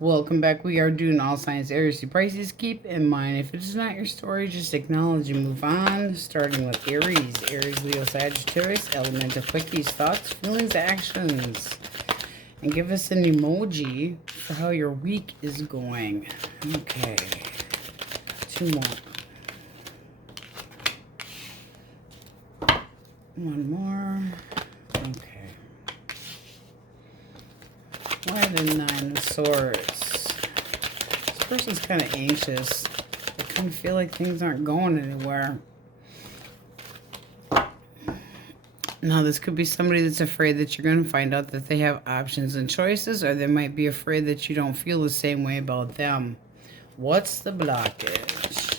Welcome back. We are doing all signs Aries-Pisces. Keep in mind, if it is not your story, just acknowledge and move on. Starting with Aries. Aries, Leo, Sagittarius. Element of Quickies. Thoughts, feelings, actions. And give us an emoji for how your week is going. Okay. 2 more. 1 more. Okay. Why the 9 of Swords? This person's kind of anxious. They kind of feel like things aren't going anywhere. Now, this could be somebody that's afraid that you're going to find out that they have options and choices, or they might be afraid that you don't feel the same way about them. What's the blockage?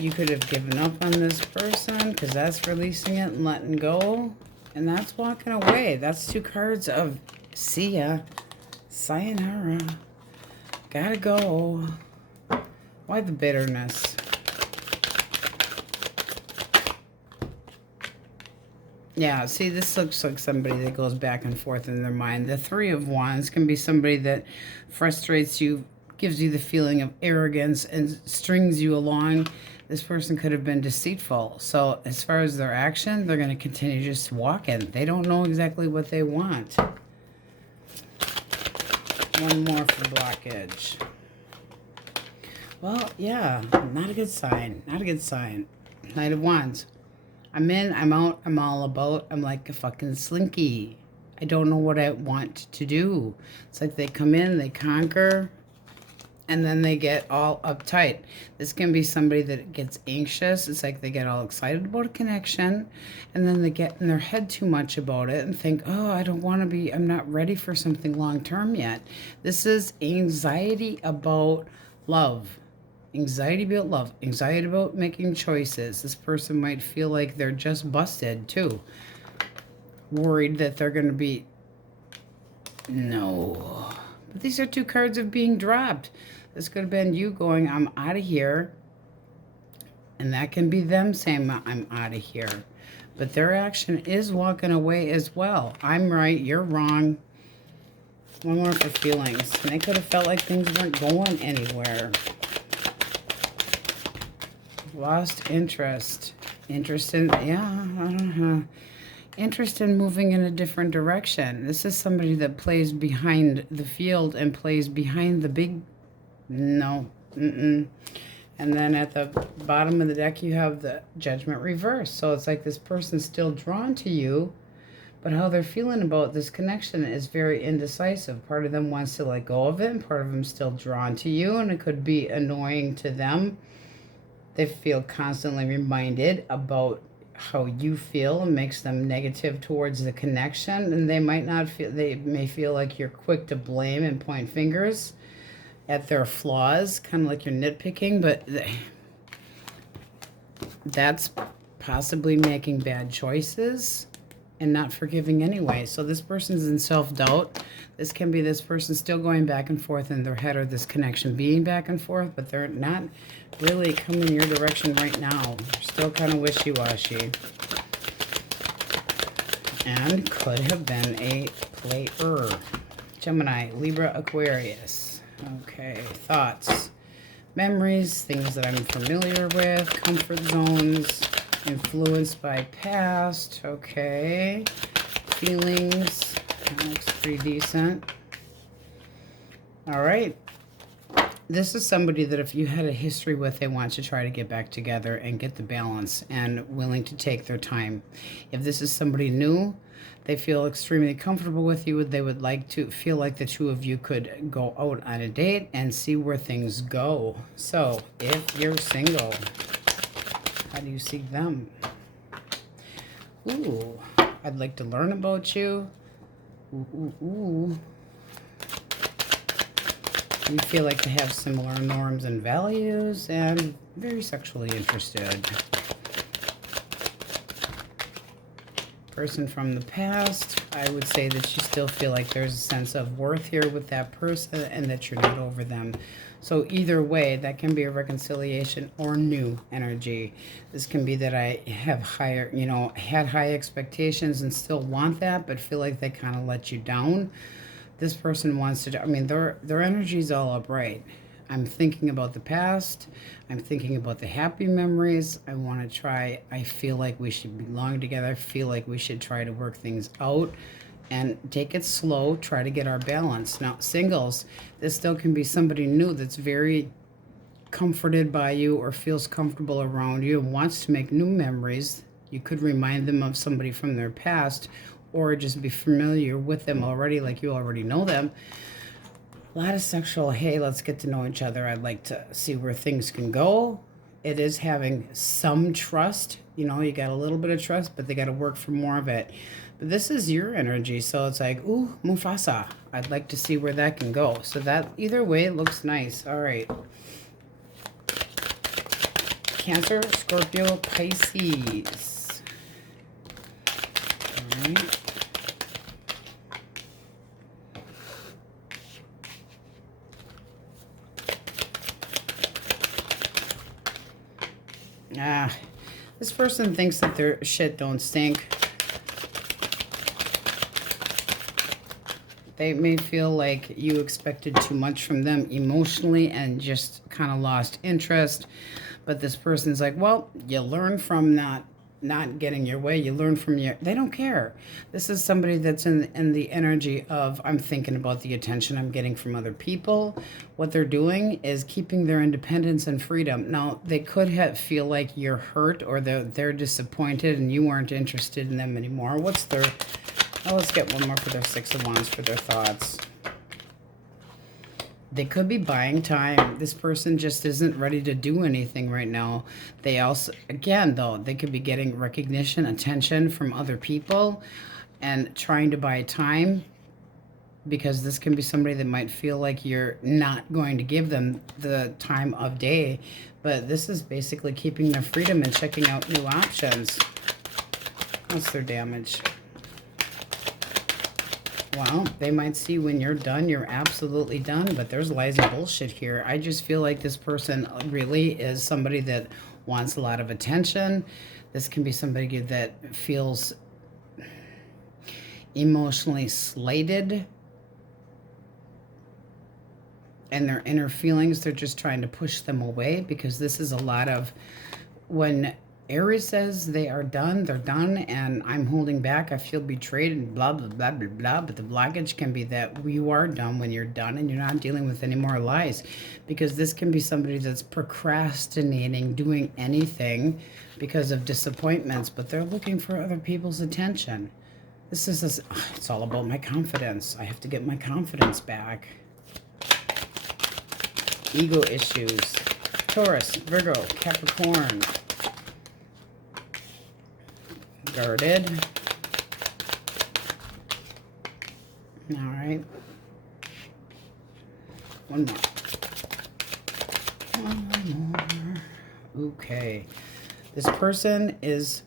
You could have given up on this person because that's releasing it and letting go. And that's walking away. That's 2 cards of see ya. Sayonara. Gotta go. Why the bitterness? Yeah, see, this looks like somebody that goes back and forth in their mind. The 3 of Wands can be somebody that frustrates you, gives you the feeling of arrogance, and strings you along. This person could have been deceitful. So as far as their action, they're going to continue just walking. They don't know exactly what they want. 1 more for blockage. Well, yeah, not a good sign. Not a good sign. Knight of Wands. I'm in, I'm out, I'm all about. I'm like a fucking slinky. I don't know what I want to do. It's like they come in, they conquer, and then they get all uptight. This can be somebody that gets anxious. It's like they get all excited about a connection, and then they get in their head too much about it and think, oh, I don't want to be, I'm not ready for something long-term yet. This is anxiety about love. Anxiety about love. Anxiety about making choices. This person might feel like they're just busted, too. Worried that they're going to be... No. But these are 2 cards of being dropped. This could have been you going, I'm out of here. And that can be them saying, I'm out of here. But their action is walking away as well. I'm right, you're wrong. 1 more for feelings. And they could have felt like things weren't going anywhere. Lost interest. Interest in, yeah, I don't know. Interest in moving in a different direction. This is somebody that plays behind the field and plays behind the big... No. And then at the bottom of the deck, you have the Judgment reverse. So it's like this person's still drawn to you, but how they're feeling about this connection is very indecisive. Part of them wants to let go of it, and part of them still drawn to you, and it could be annoying to them. They feel constantly reminded about how you feel and makes them negative towards the connection, and they might not feel, they may feel like you're quick to blame and point fingers at their flaws, kind of like you're nitpicking, but that's possibly making bad choices and not forgiving anyway. So this person's in self-doubt. This can be this person still going back and forth in their head, or this connection being back and forth, but they're not really coming your direction right now. They're still kind of wishy-washy. And could have been a player. Gemini, Libra, Aquarius. Okay, thoughts, memories, things that I'm familiar with, comfort zones, influenced by past. Okay, feelings. That looks pretty decent. All right. This is somebody that if you had a history with, they want to try to get back together and get the balance and willing to take their time. If this is somebody new, they feel extremely comfortable with you. They would like to feel like the 2 of you could go out on a date and see where things go. So if you're single, how do you see them? Ooh, I'd like to learn about you. Ooh, ooh, ooh. You feel like they have similar norms and values, and very sexually interested. Person from the past, I would say that you still feel like there's a sense of worth here with that person and that you're not over them. So either way, that can be a reconciliation or new energy. This can be that I have higher, you know, had high expectations and still want that, but feel like they kind of let you down. This person wants to, I mean, their energy is all upright. I'm thinking about the past. I'm thinking about the happy memories. I want to try. I feel like we should belong together. I feel like we should try to work things out and take it slow. Try to get our balance. Now, singles, this still can be somebody new that's very comforted by you or feels comfortable around you and wants to make new memories. You could remind them of somebody from their past or just be familiar with them already, like you already know them. A lot of sexual, hey, let's get to know each other. I'd like to see where things can go. It is having some trust. You know, you got a little bit of trust, but they got to work for more of it. But this is your energy, so it's like, ooh, Mufasa. I'd like to see where that can go. So that, either way, it looks nice. All right. Cancer, Scorpio, Pisces. All right. This person thinks that their shit don't stink. They may feel like you expected too much from them emotionally and just kind of lost interest. But this person's like, well, you learn from not getting your way. You learn from they don't care. This is somebody that's in the energy of, I'm thinking about the attention I'm getting from other people. What they're doing is keeping their independence and freedom. Now, they could feel like you're hurt or they're disappointed and you weren't interested in them anymore. What's their... Oh, let's get one more for their Six of Wands for their thoughts. They could be buying time. This person just isn't ready to do anything right now. They also, again, though, they could be getting recognition, attention from other people and trying to buy time, because this can be somebody that might feel like you're not going to give them the time of day. But this is basically keeping their freedom and checking out new options. What's their damage? Well, they might see when you're done, you're absolutely done, but there's lies and bullshit here. I just feel like this person really is somebody that wants a lot of attention. This can be somebody that feels emotionally slighted. And their inner feelings, they're just trying to push them away, because this is a lot of when Aries says they are done, they're done, and I'm holding back, I feel betrayed, and blah, blah, blah, blah, blah. But the blockage can be that you are done when you're done and you're not dealing with any more lies. Because this can be somebody that's procrastinating, doing anything because of disappointments, but they're looking for other people's attention. This is, it's all about my confidence. I have to get my confidence back. Ego issues. Taurus, Virgo, Capricorn. Guarded. All right. One more. One more. Okay. This person is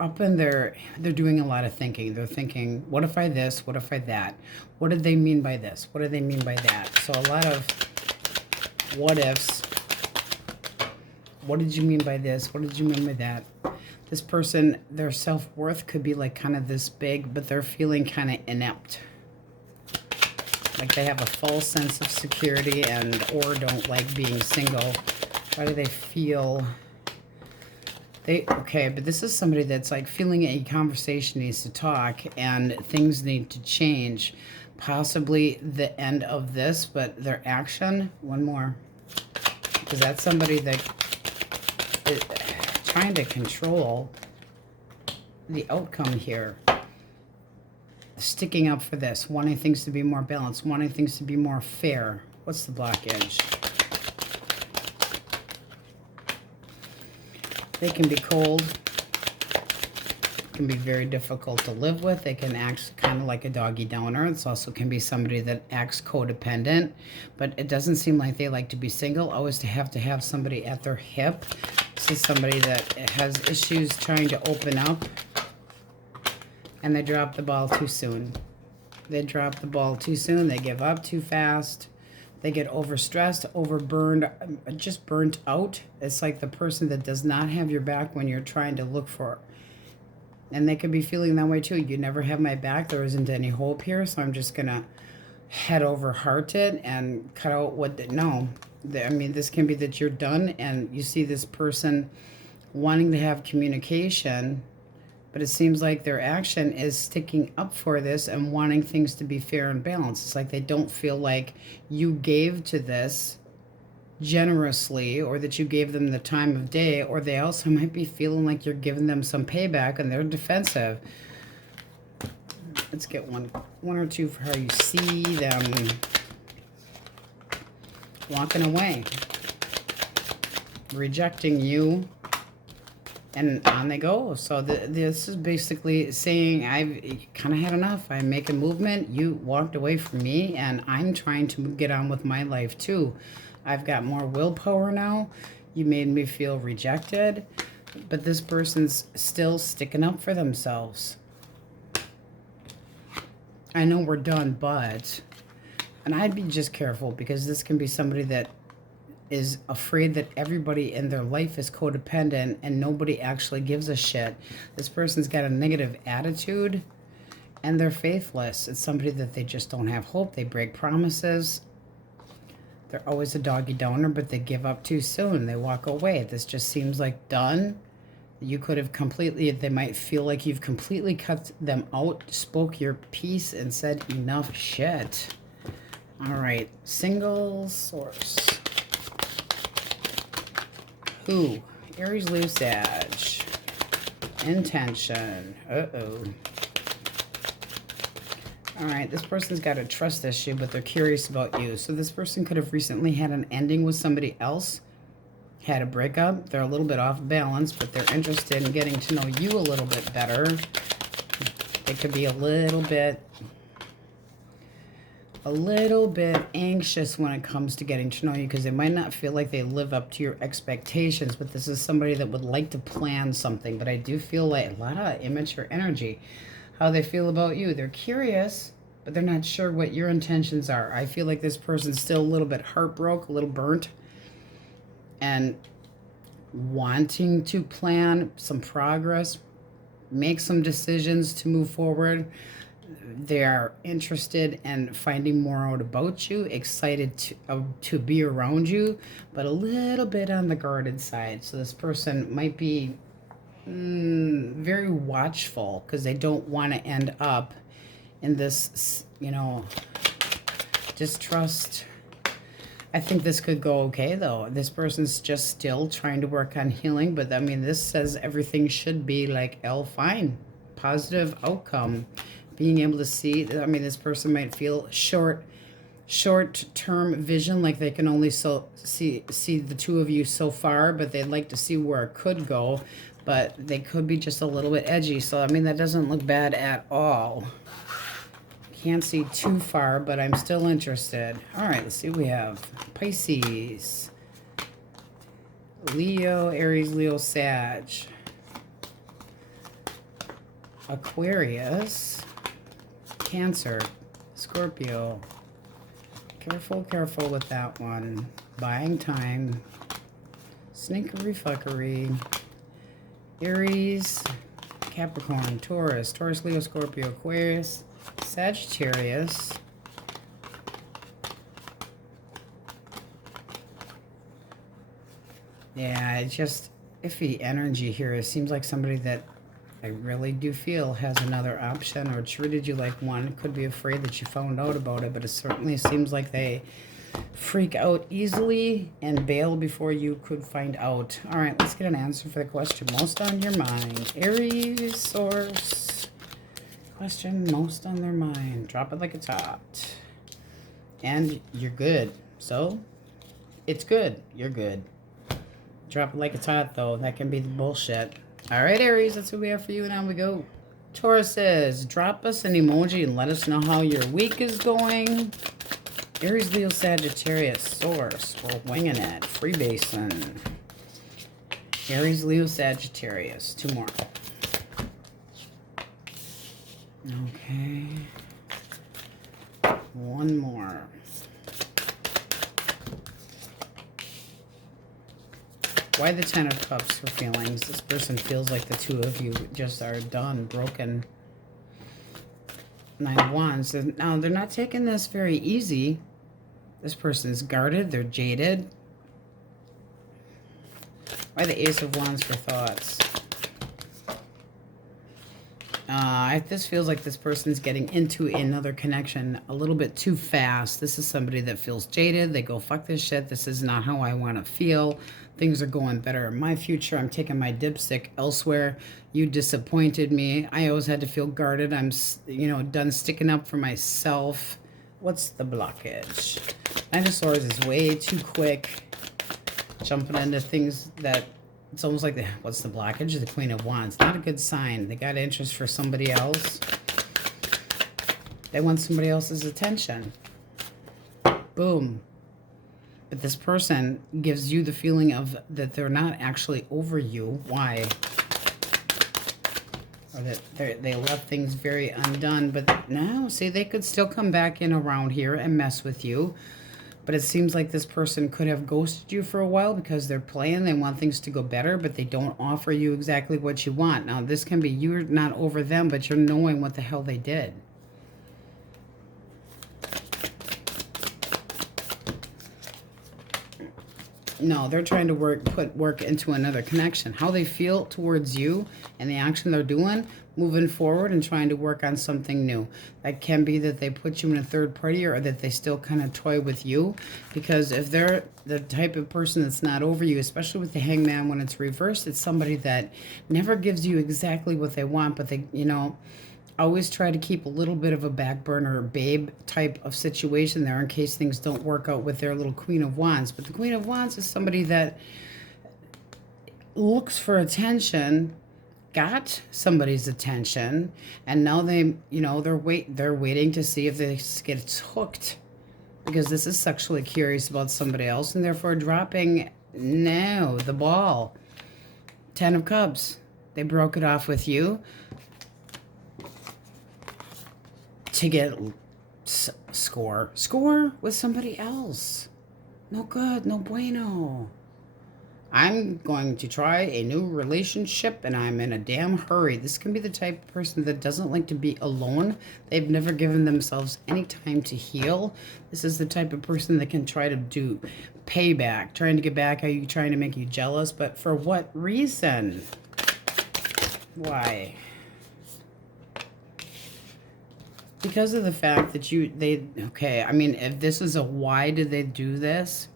up in they're doing a lot of thinking. They're thinking, what if I this? What if I that? What did they mean by this? What do they mean by that? So a lot of what ifs. What did you mean by this? What did you mean by that? This person, their self-worth could be like kind of this big, but they're feeling kind of inept. Like they have a false sense of security and or don't like being single. Why do they feel... Okay, but this is somebody that's like feeling a conversation needs to talk and things need to change. Possibly the end of this, but their action, one more. Because that's somebody that is trying to control the outcome here. Sticking up for this, wanting things to be more balanced, wanting things to be more fair. What's the blockage? They can be cold, can be very difficult to live with. They can act kind of like a doggy downer. It's also can be somebody that acts codependent, but it doesn't seem like they like to be single, always to have somebody at their hip. This is somebody that has issues trying to open up. And they drop the ball too soon. They drop the ball too soon. They give up too fast. They get overstressed, overburned, just burnt out. It's like the person that does not have your back when you're trying to look for. And they could be feeling that way too. You never have my back. There isn't any hope here. So I'm just going to head over heart it and cut out what, no. I mean, this can be that you're done and you see this person wanting to have communication, but it seems like their action is sticking up for this and wanting things to be fair and balanced. It's like they don't feel like you gave to this generously, or that you gave them the time of day, or they also might be feeling like you're giving them some payback and they're defensive. Let's get one or two for how you see them walking away, rejecting you, and on they go. So this is basically saying, I've kind of had enough. I'm making movement. You walked away from me, and I'm trying to get on with my life too. I've got more willpower now. You made me feel rejected, but this person's still sticking up for themselves. I know we're done, but, and I'd be just careful, because this can be somebody that is afraid that everybody in their life is codependent and nobody actually gives a shit. This person's got a negative attitude and they're faithless. It's somebody that they just don't have hope. They break promises. They're always a doggy donor, but they give up too soon. They walk away. This just seems like done. You could have completely, they might feel like you've completely cut them out, spoke your piece, and said enough shit. All right, single source. Who? Aries, Leo, Sag. Intention. Uh-oh. All right, this person's got a trust issue, but they're curious about you. So this person could have recently had an ending with somebody else, had a breakup. They're a little bit off balance, but they're interested in getting to know you a little bit better. They could be a little bit anxious when it comes to getting to know you, because they might not feel like they live up to your expectations, but this is somebody that would like to plan something. But I do feel like a lot of immature energy. How they feel about you. They're curious, but they're not sure what your intentions are. I feel like this person's still a little bit heartbroken, a little burnt, and wanting to plan some progress, make some decisions to move forward. They are interested in finding more out about you, excited to be around you, but a little bit on the guarded side. So this person might be very watchful, because they don't want to end up in this, you know, distrust. I think this could go okay, though. This person's just still trying to work on healing, but I mean, this says everything should be like fine, positive outcome. Being able to see, I mean, this person might feel short-term vision, like they can only see the two of you so far, but they'd like to see where it could go. But they could be just a little bit edgy. So, I mean, that doesn't look bad at all. Can't see too far, but I'm still interested. All right, let's see what we have. Pisces. Leo, Aries, Leo, Sag. Aquarius. Cancer. Scorpio. Careful with that one. Buying time. Sneakery fuckery. Aries, Capricorn, Taurus, Leo, Scorpio, Aquarius, Sagittarius, yeah, it's just iffy energy here. It seems like somebody that I really do feel has another option, or treated you like one. Could be afraid that you found out about it, but it certainly seems like they freak out easily and bail before you could find out. All right, let's get an answer for the question most on your mind. Aries source. Question most on their mind. Drop it like it's hot. And you're good. So, it's good. You're good. Drop it like it's hot, though. That can be the bullshit. All right, Aries, that's what we have for you, and on we go. Taurus says, drop us an emoji and let us know how your week is going. Aries, Leo, Sagittarius, source. We're winging it. Freebasin. Aries, Leo, Sagittarius. Two more. Okay. One more. Why the Ten of Cups for feelings? This person feels like the two of you just are done, broken. Nine of Wands. Now, they're not taking this very easy. This person's guarded. They're jaded. Why the Ace of Wands for thoughts? This feels like this person's getting into another connection a little bit too fast. This is somebody that feels jaded. They go, fuck this shit. This is not how I want to feel. Things are going better in my future. I'm taking my dipstick elsewhere. You disappointed me. I always had to feel guarded. I'm, you know, done sticking up for myself. What's the blockage? Nine of Swords is way too quick. Jumping into things that... It's almost like, what's the blockage? The Queen of Wands. Not a good sign. They got interest for somebody else. They want somebody else's attention. Boom. But this person gives you the feeling of that they're not actually over you. Why? Or that they left things very undone. But now, see, they could still come back in around here and mess with you. But it seems like this person could have ghosted you for a while because they're playing. They want things to go better, but they don't offer you exactly what you want. Now, this can be you're not over them, but you're knowing what the hell they did. No, they're trying to put work into another connection. How they feel towards you and the action they're doing, moving forward and trying to work on something new. That can be that they put you in a third party or that they still kind of toy with you. Because if they're the type of person that's not over you, especially with the Hangman when it's reversed, it's somebody that never gives you exactly what they want, but they, you know, always try to keep a little bit of a back burner babe type of situation there in case things don't work out with their little Queen of Wands. But the Queen of Wands is somebody that looks for attention, got somebody's attention, and now they, you know, they're waiting to see if this gets hooked because this is sexually curious about somebody else and therefore dropping now the ball. Ten of Cups. They broke it off with you to get score with somebody else. No good, no bueno. I'm going to try a new relationship and I'm in a damn hurry. This can be the type of person that doesn't like to be alone. They've never given themselves any time to heal. This is the type of person that can try to do payback, trying to get back. Are you trying to make you jealous? But for what reason? Why? Because of the fact that okay, I mean, if this is a why did they do this,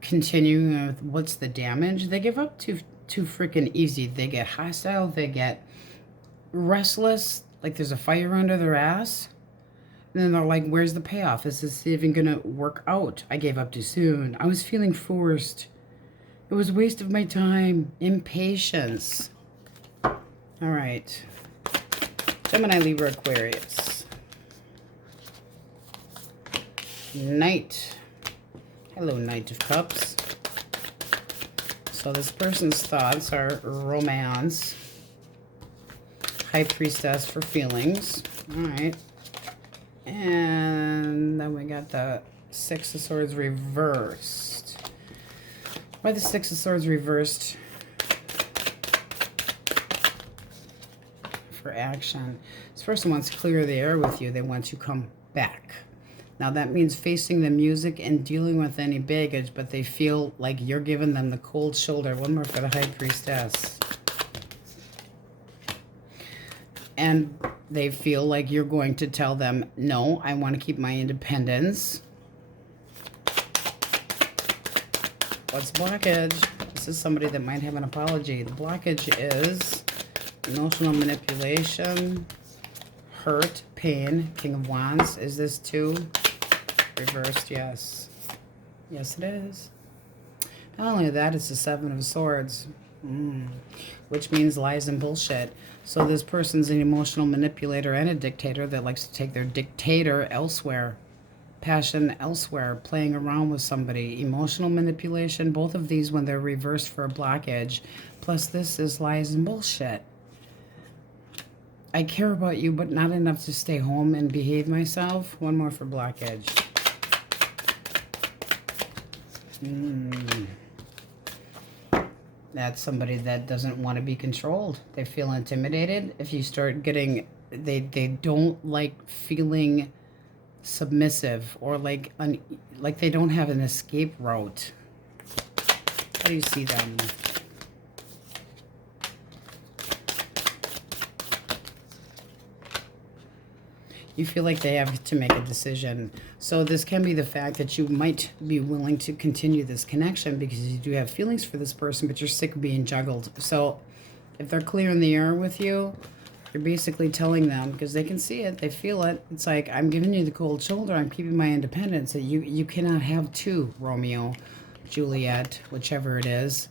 continuing with what's the damage, they give up too freaking easy. They get hostile, they get restless, like there's a fire under their ass. And then they're like, where's the payoff? Is this even gonna work out? I gave up too soon. I was feeling forced. It was a waste of my time. Impatience. All right. Gemini, Libra, Aquarius. Knight. Hello, Knight of Cups. So this person's thoughts are romance. High Priestess for feelings. All right. And then we got the Six of Swords reversed. Why the Six of Swords reversed? For action. This person wants to clear the air with you. They want you to come back. Now that means facing the music and dealing with any baggage, but they feel like you're giving them the cold shoulder. One more for the High Priestess. And they feel like you're going to tell them, no, I want to keep my independence. What's blockage? This is somebody that might have an apology. The blockage is emotional manipulation, hurt, pain. King of Wands. Is this too? Reversed, yes. Yes, it is. Not only that, it's the Seven of Swords, which means lies and bullshit. So this person's an emotional manipulator and a dictator that likes to take their dictator elsewhere. Passion elsewhere, playing around with somebody. Emotional manipulation, both of these when they're reversed for a blockage. Plus this is lies and bullshit. I care about you, but not enough to stay home and behave myself. One more for blockage. That's somebody that doesn't want to be controlled. They feel intimidated. If you start getting, they don't like feeling submissive, or like they don't have an escape route. How do you see them? You feel like they have to make a decision. So this can be the fact that you might be willing to continue this connection because you do have feelings for this person, but you're sick of being juggled. So if they're clear in the air with you, you're basically telling them, because they can see it, they feel it. It's like, I'm giving you the cold shoulder. I'm keeping my independence. That you cannot have two Romeo, Juliet, whichever it is.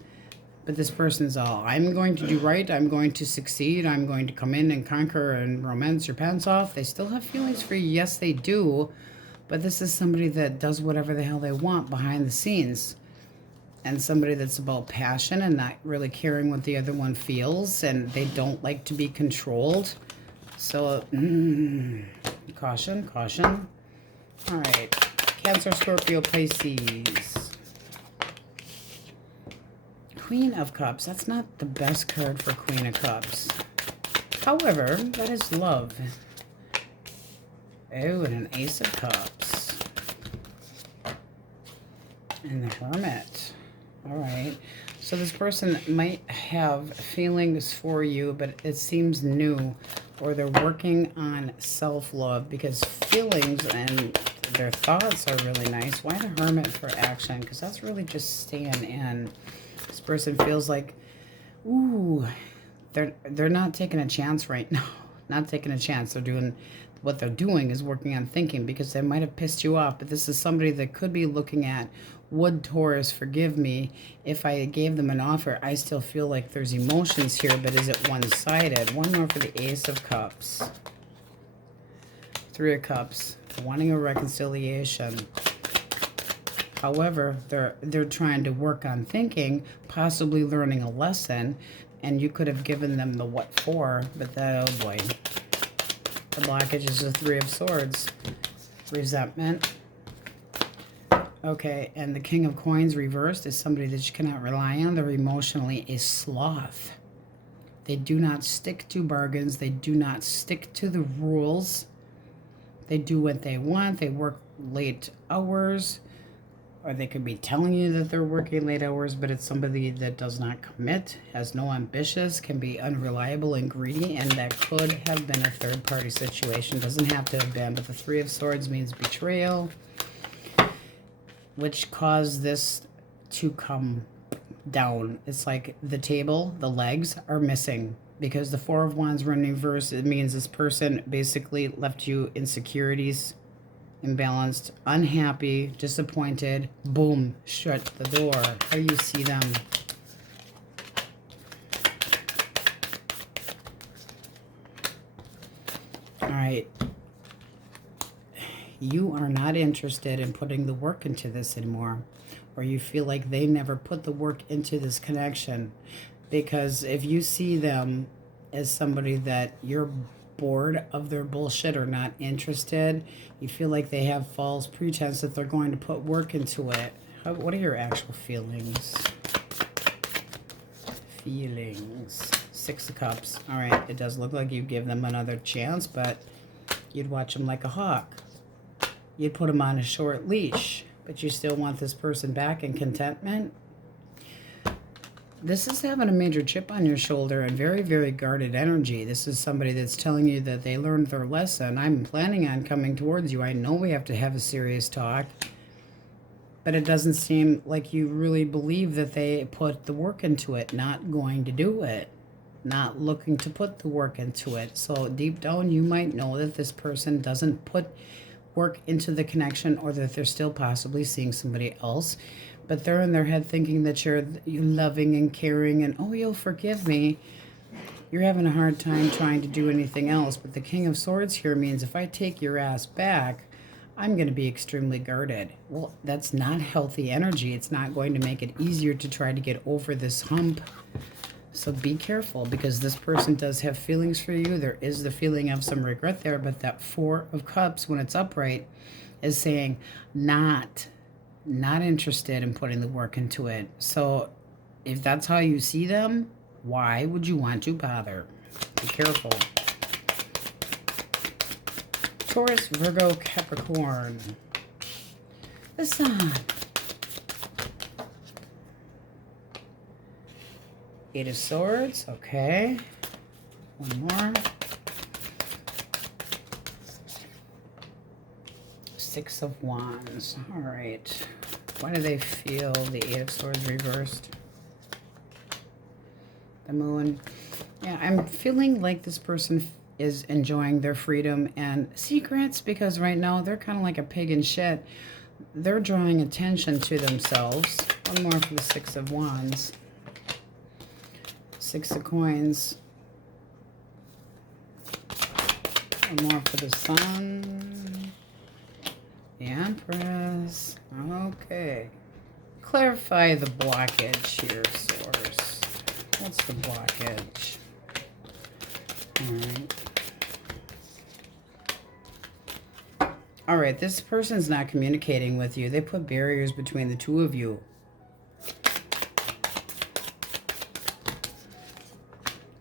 But this person's all, I'm going to do right, I'm going to succeed, I'm going to come in and conquer and romance your pants off. They still have feelings for you, yes they do, but this is somebody that does whatever the hell they want behind the scenes. And somebody that's about passion and not really caring what the other one feels, and they don't like to be controlled. So, caution, caution. All right, Cancer, Scorpio, Pisces. Queen of Cups. That's not the best card for Queen of Cups. However, that is love. Oh, and an Ace of Cups. And the Hermit. All right. So this person might have feelings for you, but it seems new. Or they're working on self-love, because feelings and their thoughts are really nice. Why the Hermit for action? Because that's really just staying in. This person feels like, ooh, they're not taking a chance right now. Not taking a chance. They're doing, what they're doing is working on thinking, because they might have pissed you off. But this is somebody that could be looking at, would Taurus forgive me if I gave them an offer? I still feel like there's emotions here, but is it one-sided? One more for the Ace of Cups. Three of Cups. Wanting a reconciliation. However, they're trying to work on thinking, possibly learning a lesson, and you could have given them the what for, but that, oh boy. The blockage is the Three of Swords. Resentment. Okay, and the King of Coins reversed is somebody that you cannot rely on. They're emotionally a sloth. They do not stick to bargains. They do not stick to the rules. They do what they want. They work late hours. Or they could be telling you that they're working late hours, but it's somebody that does not commit, has no ambitions, can be unreliable and greedy, and that could have been a third-party situation. Doesn't have to have been, but the Three of Swords means betrayal, which caused this to come down. It's like the table, the legs are missing, because the Four of Wands were in reverse. It means this person basically left you insecurities, imbalanced, unhappy, disappointed, boom, shut the door. How do you see them? All right. You are not interested in putting the work into this anymore, or you feel like they never put the work into this connection, because if you see them as somebody that you're bored of their bullshit or not interested, you feel like they have false pretense that they're going to put work into it. What are your actual feelings? Feelings. Six of Cups. All right, it does look like you give them another chance, but you'd watch them like a hawk. You'd put them on a short leash, but you still want this person back in contentment. This is having a major chip on your shoulder and very, very guarded energy. This is somebody that's telling you that they learned their lesson. I'm planning on coming towards you. I know we have to have a serious talk, but it doesn't seem like you really believe that they put the work into it. Not going to do it. Not looking to put the work into it. So deep down, you might know that this person doesn't put work into the connection, or that they're still possibly seeing somebody else. But they're in their head thinking that you're loving and caring and, oh, you'll forgive me. You're having a hard time trying to do anything else. But the King of Swords here means if I take your ass back, I'm going to be extremely guarded. Well, that's not healthy energy. It's not going to make it easier to try to get over this hump. So be careful, because this person does have feelings for you. There is the feeling of some regret there, but that Four of Cups, when it's upright, is saying not interested in putting the work into it. So if that's how you see them, why would you want to bother? Be careful. Taurus, Virgo, Capricorn. The Sun. Eight of Swords. Okay. One more. Six of Wands. All right. Why do they feel the Eight of Swords reversed? The Moon. Yeah, I'm feeling like this person is enjoying their freedom and secrets, because right now they're kind of like a pig in shit. They're drawing attention to themselves. One more for the Six of Wands. Six of Coins. One more for the Sun. The Empress. Okay. Clarify the blockage here, Source. What's the blockage? Alright. Alright, this person's not communicating with you. They put barriers between the two of you.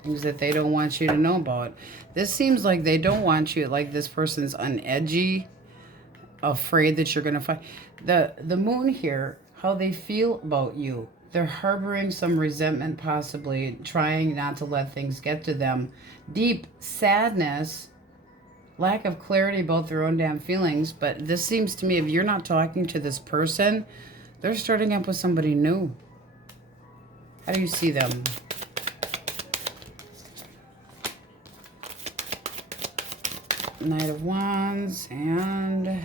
Things that they don't want you to know about. This seems like they don't want you, like this person's unedgy, afraid that you're going to fight. The Moon here, how they feel about you. They're harboring some resentment, possibly trying not to let things get to them. Deep sadness, lack of clarity about their own damn feelings. But this seems to me, if you're not talking to this person, they're starting up with somebody new. How do you see them? Knight of Wands and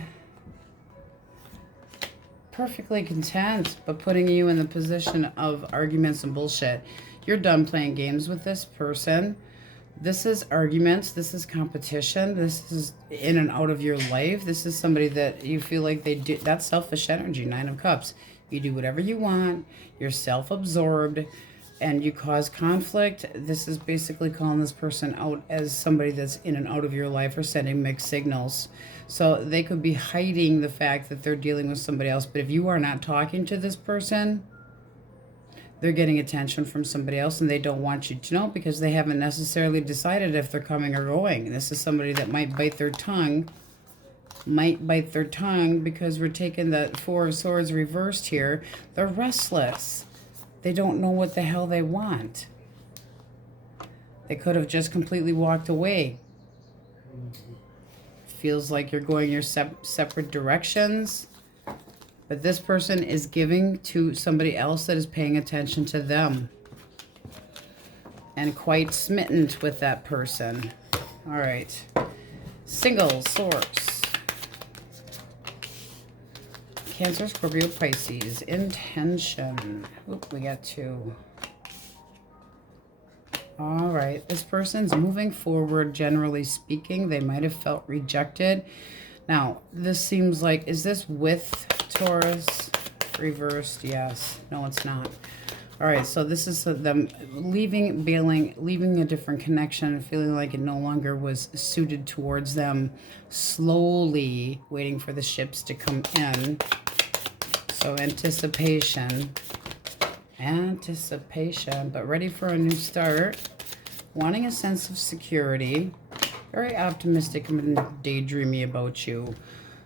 perfectly content, but putting you in the position of arguments and bullshit. You're done playing games with this person. This is arguments. This is competition. This is in and out of your life. This is somebody that you feel like they do. That's selfish energy. Nine of Cups. You do whatever you want. You're self-absorbed. And you cause conflict. This is basically calling this person out as somebody that's in and out of your life or sending mixed signals. So they could be hiding the fact that they're dealing with somebody else. But if you are not talking to this person, they're getting attention from somebody else, and they don't want you to know because they haven't necessarily decided if they're coming or going. This is somebody that might bite their tongue. Because we're taking the Four of Swords reversed here. They're restless. They don't know what the hell they want. They could have just completely walked away. Feels like you're going your separate directions. But this person is giving to somebody else that is paying attention to them. And quite smitten with that person. All right. Single source. Cancer, Scorpio, Pisces. Intention. Oop, we got two. All right. This person's moving forward, generally speaking. They might have felt rejected. Now, this seems like, is this with Taurus? Reversed, yes. No, it's not. All right, so this is them leaving, bailing, leaving a different connection, feeling like it no longer was suited towards them, slowly waiting for the ships to come in. So anticipation, but ready for a new start, wanting a sense of security, very optimistic and daydreamy about you.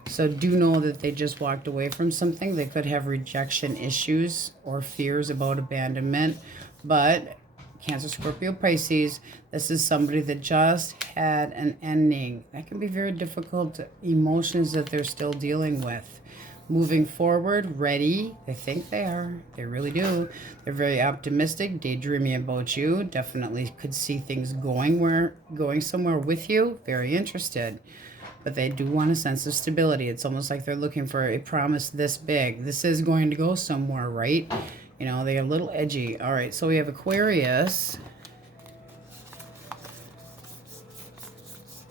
So do know that they just walked away from something. They could have rejection issues or fears about abandonment. But Cancer, Scorpio, Pisces, this is somebody that just had an ending. That can be very difficult emotions that they're still dealing with. Moving forward, ready. They think they are. They really do. They're very optimistic, daydreaming about you. Definitely could see things going somewhere with you. Very interested. But they do want a sense of stability. It's almost like they're looking for a promise this big. This is going to go somewhere, right? You know, they're a little edgy. All right, so we have Aquarius,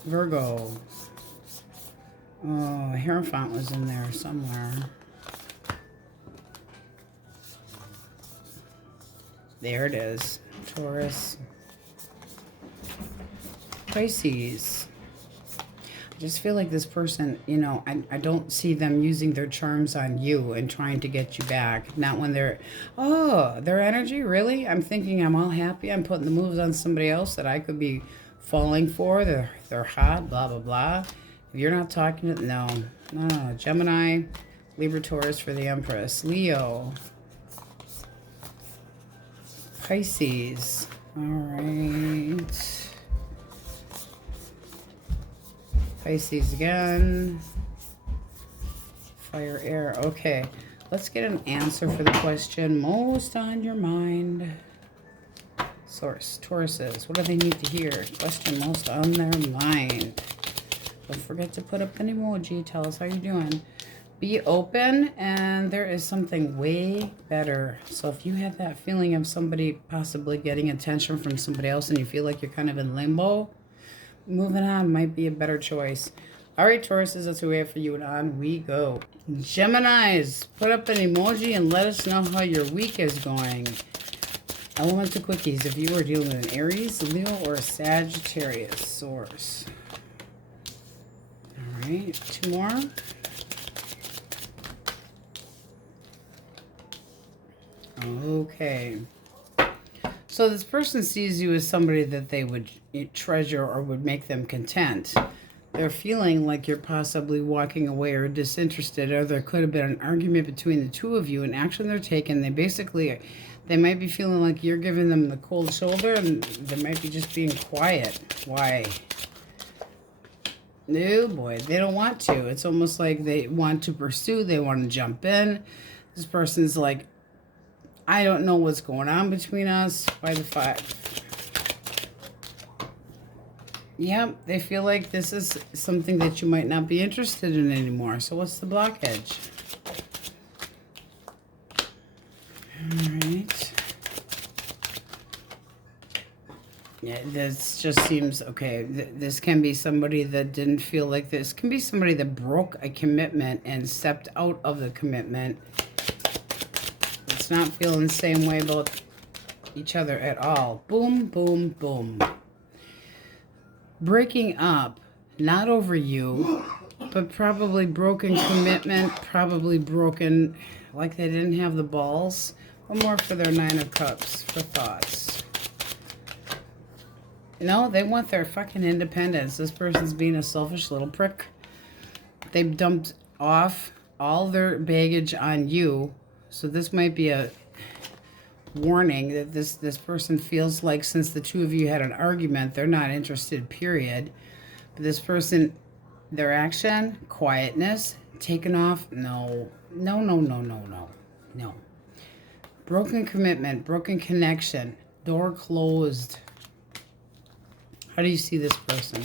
Virgo. Oh, Hierophant was in there somewhere. There it is. Taurus, Pisces. I just feel like this person, you know, I don't see them using their charms on you and trying to get you back. Not when they're, oh, their energy, really? I'm thinking I'm all happy. I'm putting the moves on somebody else that I could be falling for. They're hot, blah, blah, blah. If you're not talking to, no. Gemini, Libra, Taurus for the Empress. Leo, Pisces. All right. Pisces again. Fire, air. Okay. Let's get an answer for the question most on your mind. Source. Tauruses. What do they need to hear? Question most on their mind. Don't forget to put up an emoji. Tell us how you're doing. Be open, and there is something way better. So if you have that feeling of somebody possibly getting attention from somebody else and you feel like you're kind of in limbo, moving on might be a better choice. All right, Tauruses, that's what we have for you, and on we go. Geminis, put up an emoji and let us know how your week is going. Element of Quickies, if you are dealing with an Aries, Leo, or a Sagittarius source. All right, 2 more. Okay. So this person sees you as somebody that they would treasure or would make them content. They're feeling like you're possibly walking away or disinterested, or there could have been an argument between the two of you, and action they're taking. They might be feeling like you're giving them the cold shoulder, and they might be just being quiet. Why? No, boy, they don't want to. It's almost like they want to pursue. They want to jump in. This person's like, I don't know what's going on between us. By the 5. Yep, they feel like this is something that you might not be interested in anymore. So what's the blockage? All right. Yeah, this just seems, okay, this can be somebody that didn't feel like this. Can be somebody that broke a commitment and stepped out of the commitment. It's not feeling the same way about each other at all. Boom, boom, boom. Breaking up, not over you, but probably broken commitment, probably broken, like they didn't have the balls. One more for their 9 of Cups, for thoughts. No, they want their fucking independence. This person's being a selfish little prick. They've dumped off all their baggage on you. So this might be a warning that this person feels like, since the two of you had an argument, they're not interested, period. But this person, their action, quietness, taken off, no. Broken commitment, broken connection, door closed. How do you see this person?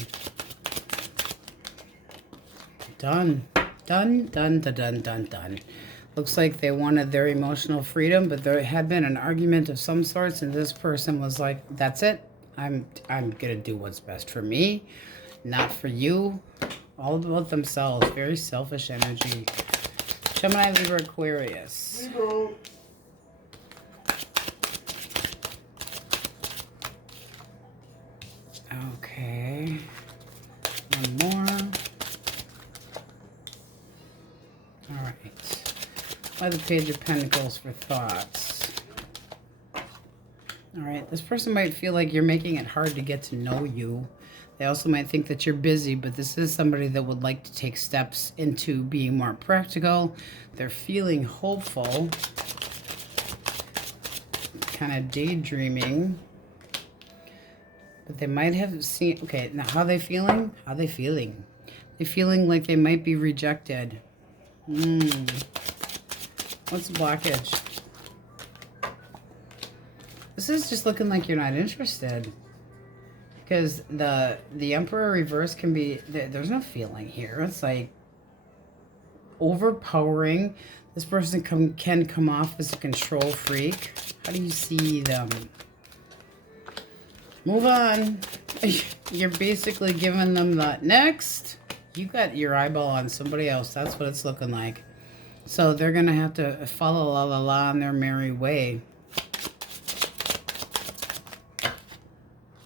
Done. Done. Looks like they wanted their emotional freedom, but there had been an argument of some sorts, and this person was like, that's it. I'm gonna do what's best for me, not for you. All about themselves. Very selfish energy. Gemini, Libra, Aquarius. Okay. One more. All right. By the Page of Pentacles for thoughts. All right, this person might feel like you're making it hard to get to know you. They also might think that you're busy, but this is somebody that would like to take steps into being more practical. They're feeling hopeful, kind of daydreaming. But they might have seen, okay, now how are they feeling? How are they feeling? They're feeling like they might be rejected. What's the blockage? This is just looking like you're not interested. Because the Emperor reverse can be, there's no feeling here. It's like overpowering. This person can come off as a control freak. How do you see them? Move on. You're basically giving them the next. You got your eyeball on somebody else. That's what it's looking like. So they're going to have to follow la la la on their merry way.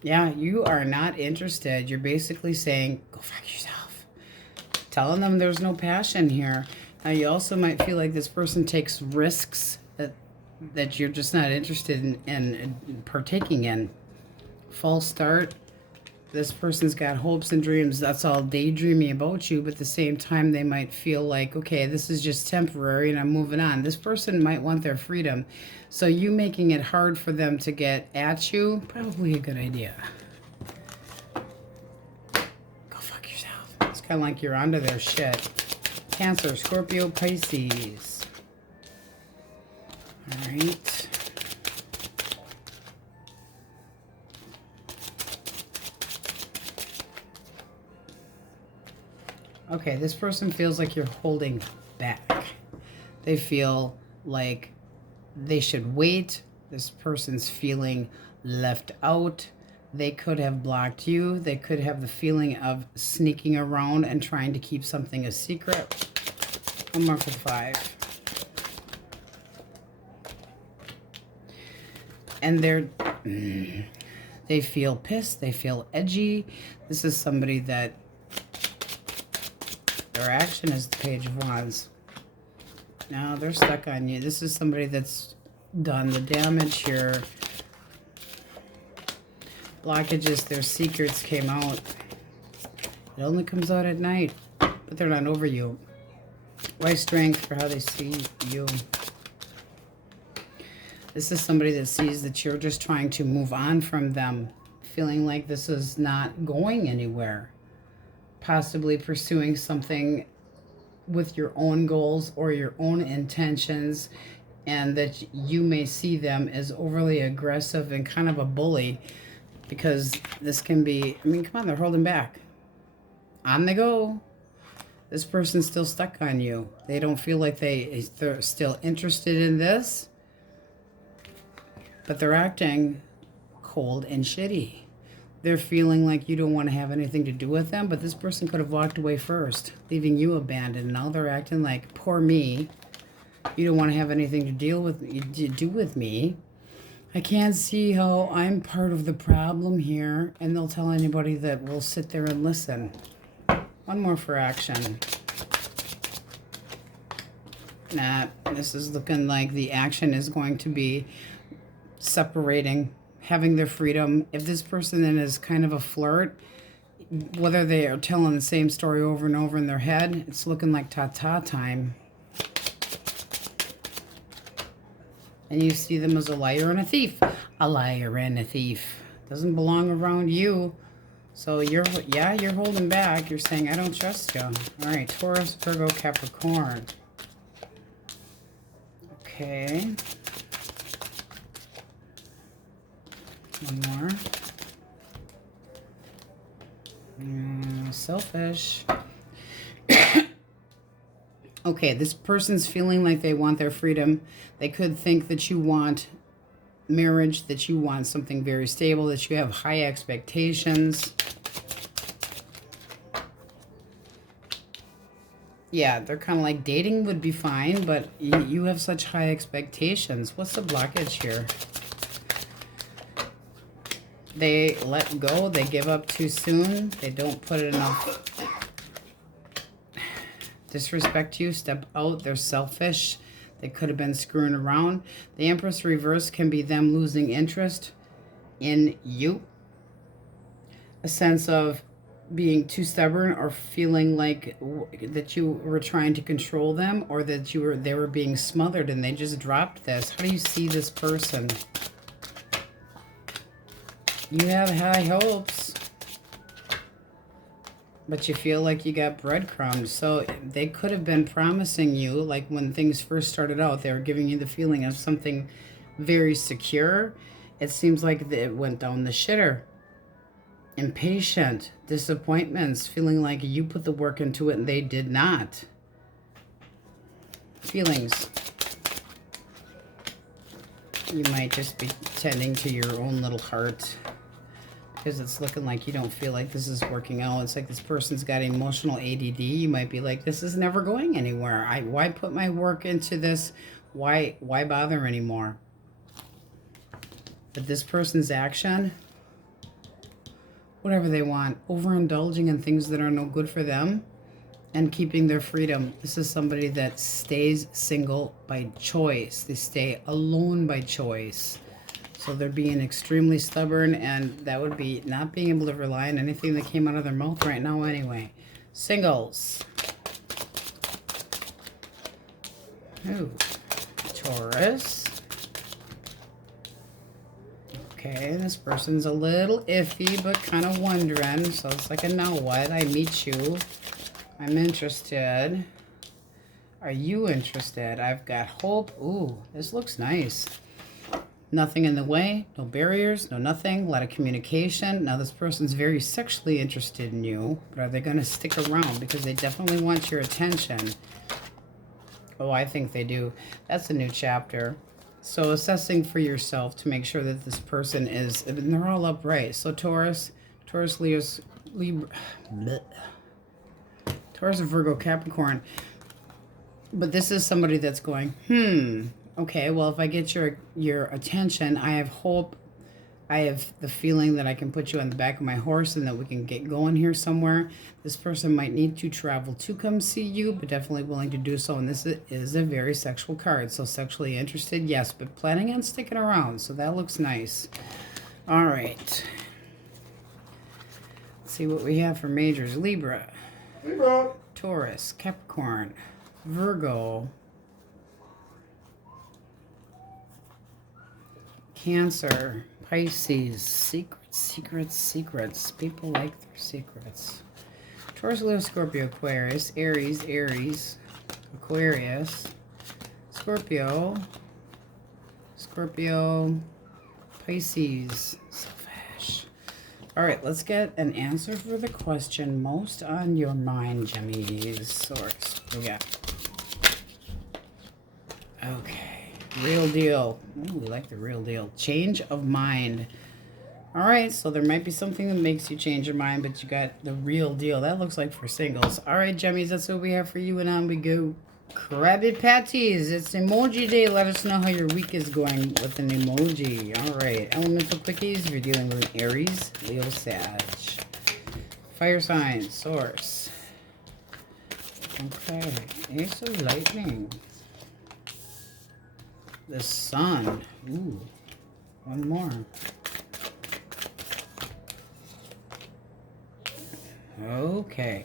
Yeah, you are not interested. You're basically saying, go fuck yourself. Telling them there's no passion here. Now, you also might feel like this person takes risks that you're just not interested in partaking in. False start. This person's got hopes and dreams. That's all daydreaming about you, but at the same time, they might feel like, okay, this is just temporary and I'm moving on. This person might want their freedom. So you making it hard for them to get at you, probably a good idea. Go fuck yourself. It's kind of like you're onto their shit. Cancer, Scorpio, Pisces. All right. Okay, this person feels like you're holding back. They feel like they should wait. This person's feeling left out. They could have blocked you. They could have the feeling of sneaking around and trying to keep something a secret. One more for 5. And they feel pissed. They feel edgy. This is somebody that their action is the Page of Wands. Now they're stuck on you. This is somebody that's done the damage here. Blockages, their secrets came out. It only comes out at night, but they're not over you. Why strength for how they see you? This is somebody that sees that you're just trying to move on from them, feeling like this is not going anywhere. Possibly pursuing something with your own goals or your own intentions, and that you may see them as overly aggressive and kind of a bully, because this can be, I mean, come on, they're holding back. On they go. This person's still stuck on you. They don't feel like they're still interested in this, but they're acting cold and shitty. They're feeling like you don't want to have anything to do with them, but this person could have walked away first, leaving you abandoned. Now they're acting like, poor me. You don't want to have anything to do with me. I can't see how I'm part of the problem here. And they'll tell anybody that will sit there and listen. One more for action. Nah, this is looking like the action is going to be separating, having their freedom. If this person then is kind of a flirt, whether they are telling the same story over and over in their head, it's looking like ta-ta time. And you see them as a liar and a thief. A liar and a thief. Doesn't belong around you. So you're holding back. You're saying, I don't trust you. All right, Taurus, Virgo, Capricorn. Okay. One more. Selfish. Okay, this person's feeling like they want their freedom. They could think that you want marriage, that you want something very stable, that you have high expectations. Yeah, they're kind of like dating would be fine, but you have such high expectations. What's the blockage here? They let go. They give up too soon. They don't put enough disrespect you. Step out. They're selfish. They could have been screwing around. The Empress reverse can be them losing interest in you. A sense of being too stubborn, or feeling like that you were trying to control them, or that they were being smothered and they just dropped this. How do you see this person? You have high hopes, but you feel like you got breadcrumbs. So they could have been promising you, like when things first started out, they were giving you the feeling of something very secure. It seems like it went down the shitter. Impatient, disappointments, feeling like you put the work into it and they did not. Feelings. You might just be tending to your own little heart, because it's looking like you don't feel like this is working out. It's like this person's got emotional ADD. You might be like, this is never going anywhere. Why put my work into this? Why bother anymore? But this person's action, whatever they want, overindulging in things that are no good for them and keeping their freedom. This is somebody that stays single by choice. They stay alone by choice. So they're being extremely stubborn, and that would be not being able to rely on anything that came out of their mouth right now anyway. Singles. Ooh. Taurus. Okay, this person's a little iffy, but kind of wondering. So it's like a now what? I meet you. I'm interested. Are you interested? I've got hope. Ooh, this looks nice. Nothing in the way. No barriers. No nothing. A lot of communication. Now this person's very sexually interested in you. But are they going to stick around? Because they definitely want your attention. Oh, I think they do. That's a new chapter. So assessing for yourself to make sure that this person is, and they're all upright. So Taurus, Leo's, Libra, bleh. Taurus, Virgo, Capricorn. But this is somebody that's going, okay, well, if I get your attention, I have hope. I have the feeling that I can put you on the back of my horse and that we can get going here somewhere. This person might need to travel to come see you, but definitely willing to do so. And this is a very sexual card. So sexually interested, yes, but planning on sticking around. So that looks nice. All right. Let's see what we have for majors. Libra. Taurus, Capricorn, Virgo, Cancer, Pisces. Secrets. People like their secrets. Taurus, Leo, Scorpio, Aquarius, Aries, Aquarius, Scorpio, Pisces, Selfish. All right, let's get an answer for the question most on your mind, Gemini's source. We got. Okay, real deal. Ooh, we like the real deal. Change of mind. All right, so there might be something that makes you change your mind, but you got the real deal. That looks like for singles. All right, Gemmies, that's what we have for you, and on we go. Krabby Patties, it's emoji day. Let us know how your week is going with an emoji. All right, elemental quickies, if you're dealing with an Aries, Leo, Sag. Fire sign, source. Okay, Ace of Lightning. The Sun. Ooh, one more. Okay.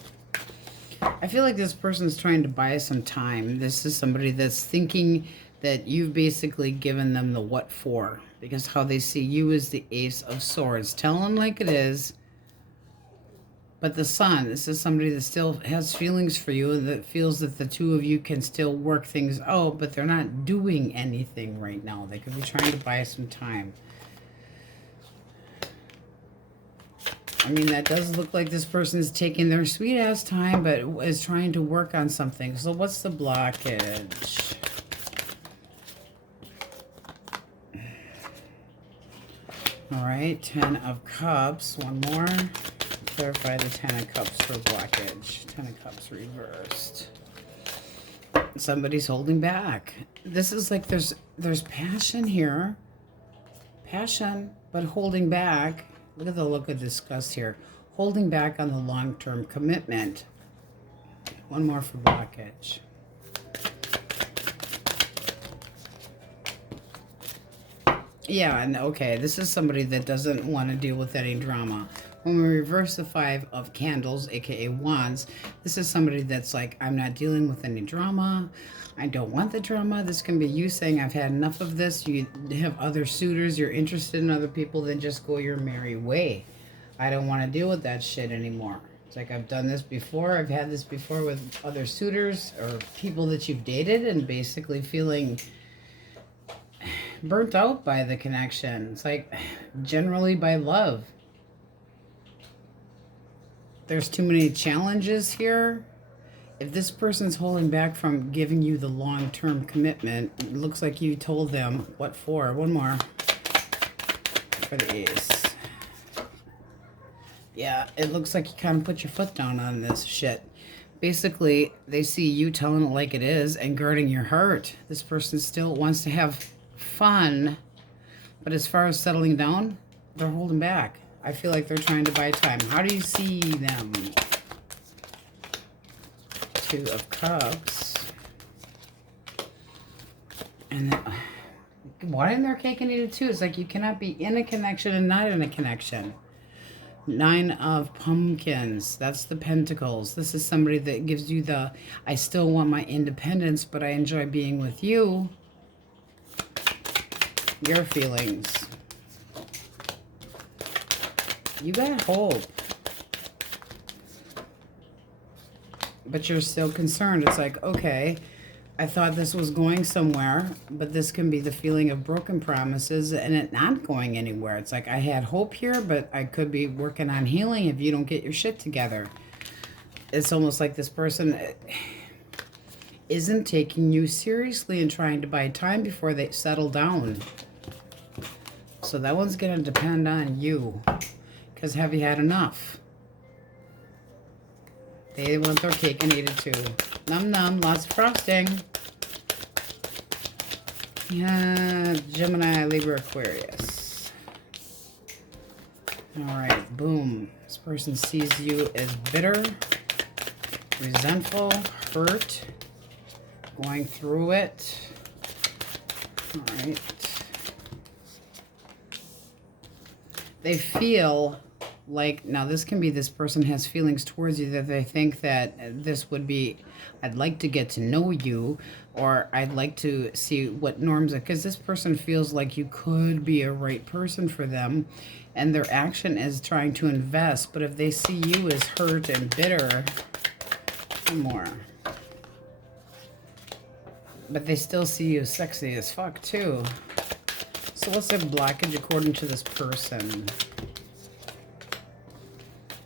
I feel like this person's trying to buy some time. This is somebody that's thinking that you've basically given them the what for. Because how they see you is the Ace of Swords. Tell them like it is. But the Sun, this is somebody that still has feelings for you, that feels that the two of you can still work things out, but they're not doing anything right now. They could be trying to buy some time. I mean, that does look like this person is taking their sweet-ass time, but is trying to work on something. So what's the blockage? All right, 10 of Cups. One more. Clarify the 10 of Cups for blockage. 10 of Cups reversed. Somebody's holding back. This is like there's passion here. Passion, but holding back. Look at the look of disgust here. Holding back on the long-term commitment. One more for blockage. Yeah, and okay, this is somebody that doesn't want to deal with any drama. When we reverse the 5 of Candles, aka Wands, this is somebody that's like, I'm not dealing with any drama. I don't want the drama. This can be you saying, I've had enough of this. You have other suitors. You're interested in other people. Then just go your merry way. I don't want to deal with that shit anymore. It's like, I've done this before. I've had this before with other suitors or people that you've dated and basically feeling burnt out by the connection. It's like generally by love. There's too many challenges here. If this person's holding back from giving you the long-term commitment, it looks like you told them what for. One more for the Ace. Yeah, it looks like you kind of put your foot down on this shit. Basically, they see you telling it like it is and guarding your heart. This person still wants to have fun, but as far as settling down, they're holding back. I feel like they're trying to buy time. How do you see them? Two of Cups. And wanting their cake and eat it too. It's like you cannot be in a connection and not in a connection. Nine of Pumpkins. That's the Pentacles. This is somebody that gives you the, I still want my independence, but I enjoy being with you. Your feelings. You got hope. But you're still concerned. It's like, okay, I thought this was going somewhere, but this can be the feeling of broken promises and it not going anywhere. It's like, I had hope here, but I could be working on healing if you don't get your shit together. It's almost like this person isn't taking you seriously and trying to buy time before they settle down. So that one's going to depend on you. Because have you had enough? They want their cake and eat it too. Num num, lots of frosting. Yeah, Gemini, Libra, Aquarius. Alright, boom. This person sees you as bitter, resentful, hurt, going through it. Alright. They feel like, now this can be this person has feelings towards you that they think that this would be, I'd like to get to know you, or I'd like to see what norms are, because this person feels like you could be a right person for them, and their action is trying to invest. But if they see you as hurt and bitter, one more. But they still see you as sexy as fuck too. So what's their blockage according to this person?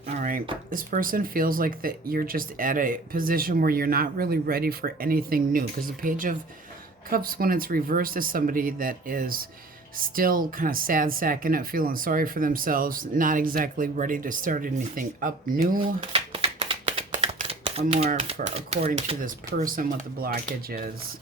Alright, this person feels like that you're just at a position where you're not really ready for anything new. Because the Page of Cups, when it's reversed, is somebody that is still kind of sad sacking it, feeling sorry for themselves, not exactly ready to start anything up new. One more for according to this person, what the blockage is.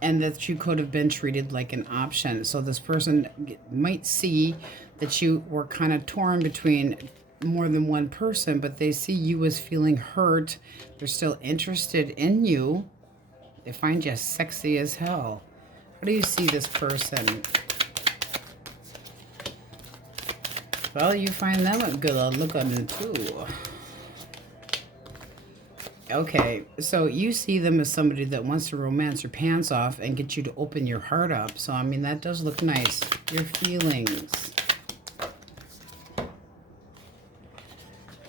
And that you could have been treated like an option. So this person might see that you were kind of torn between more than one person, but they see you as feeling hurt. They're still interested in you. They find you sexy as hell. How do you see this person? Well, you find them a good looking too. Okay, so you see them as somebody that wants to romance your pants off and get you to open your heart up. So, I mean, that does look nice. Your feelings.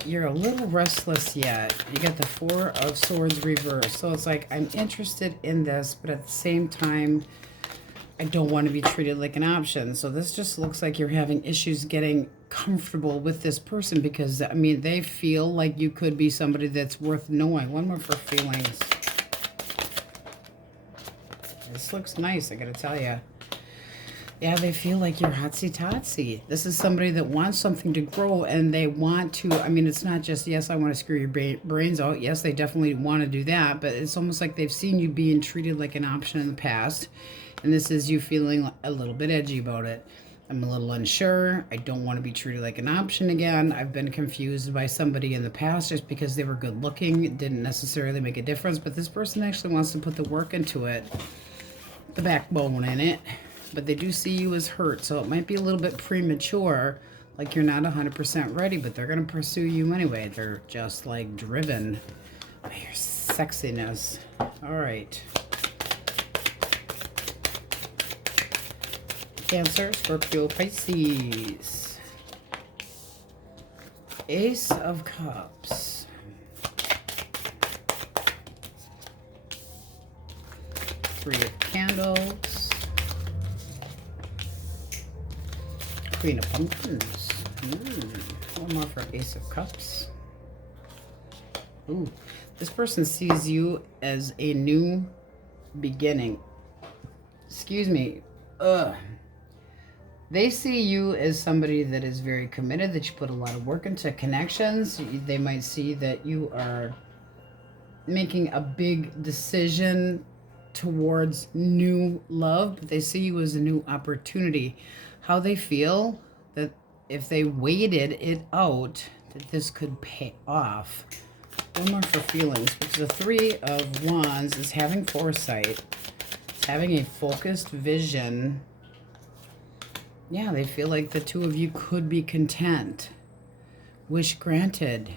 You're a little restless yet. You got the Four of Swords reversed. So it's like, I'm interested in this, but at the same time, I don't want to be treated like an option. So this just looks like you're having issues getting comfortable with this person because, I mean, they feel like you could be somebody that's worth knowing. One more for feelings. This looks nice, I gotta tell you. Yeah, they feel like you're hotsy-totsy. This is somebody that wants something to grow, and they want to, I mean, it's not just, yes, I want to screw your brains out. Yes, they definitely want to do that, but it's almost like they've seen you being treated like an option in the past, and this is you feeling a little bit edgy about it. I'm a little unsure. I don't want to be treated like an option again. I've been confused by somebody in the past just because they were good looking. It didn't necessarily make a difference, but this person actually wants to put the work into it, the backbone in it. But they do see you as hurt, so it might be a little bit premature, like you're not 100% ready, but they're going to pursue you anyway. They're just, like, driven by your sexiness. All right. Cancer, Scorpio, Pisces. Ace of Cups. Three of Candles. Queen of Pumpkins. One more for Ace of Cups. Ooh, this person sees you as a new beginning. Excuse me. They see you as somebody that is very committed, that you put a lot of work into connections. They might see that you are making a big decision towards new love, but they see you as a new opportunity. How they feel, that if they waited it out, that this could pay off. One more for feelings, because the Three of Wands is having foresight. It's having a focused vision. Yeah, they feel like the two of you could be content. Wish granted.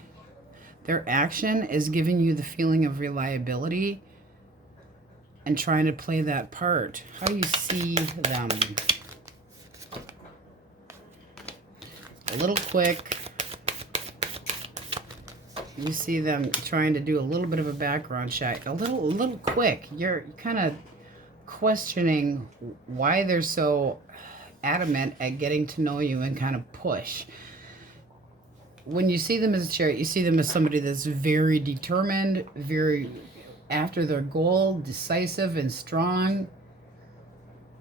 Their action is giving you the feeling of reliability and trying to play that part. How do you see them? A little quick. You see them trying to do a little bit of a background check. A little quick. You're kind of questioning why they're so adamant at getting to know you and kind of push. When you see them as a Chariot, you see them as somebody that's very determined, very after their goal, decisive and strong,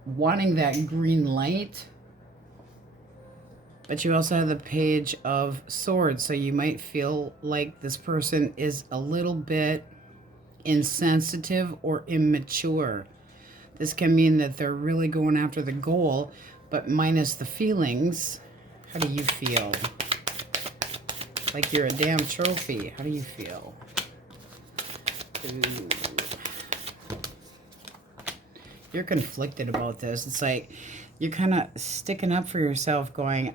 wanting that green light. But you also have the Page of Swords, so you might feel like this person is a little bit insensitive or immature. This can mean that they're really going after the goal, but minus the feelings. How do you feel? Like you're a damn trophy. How do you feel? Ooh. You're conflicted about this. It's like you're kind of sticking up for yourself going,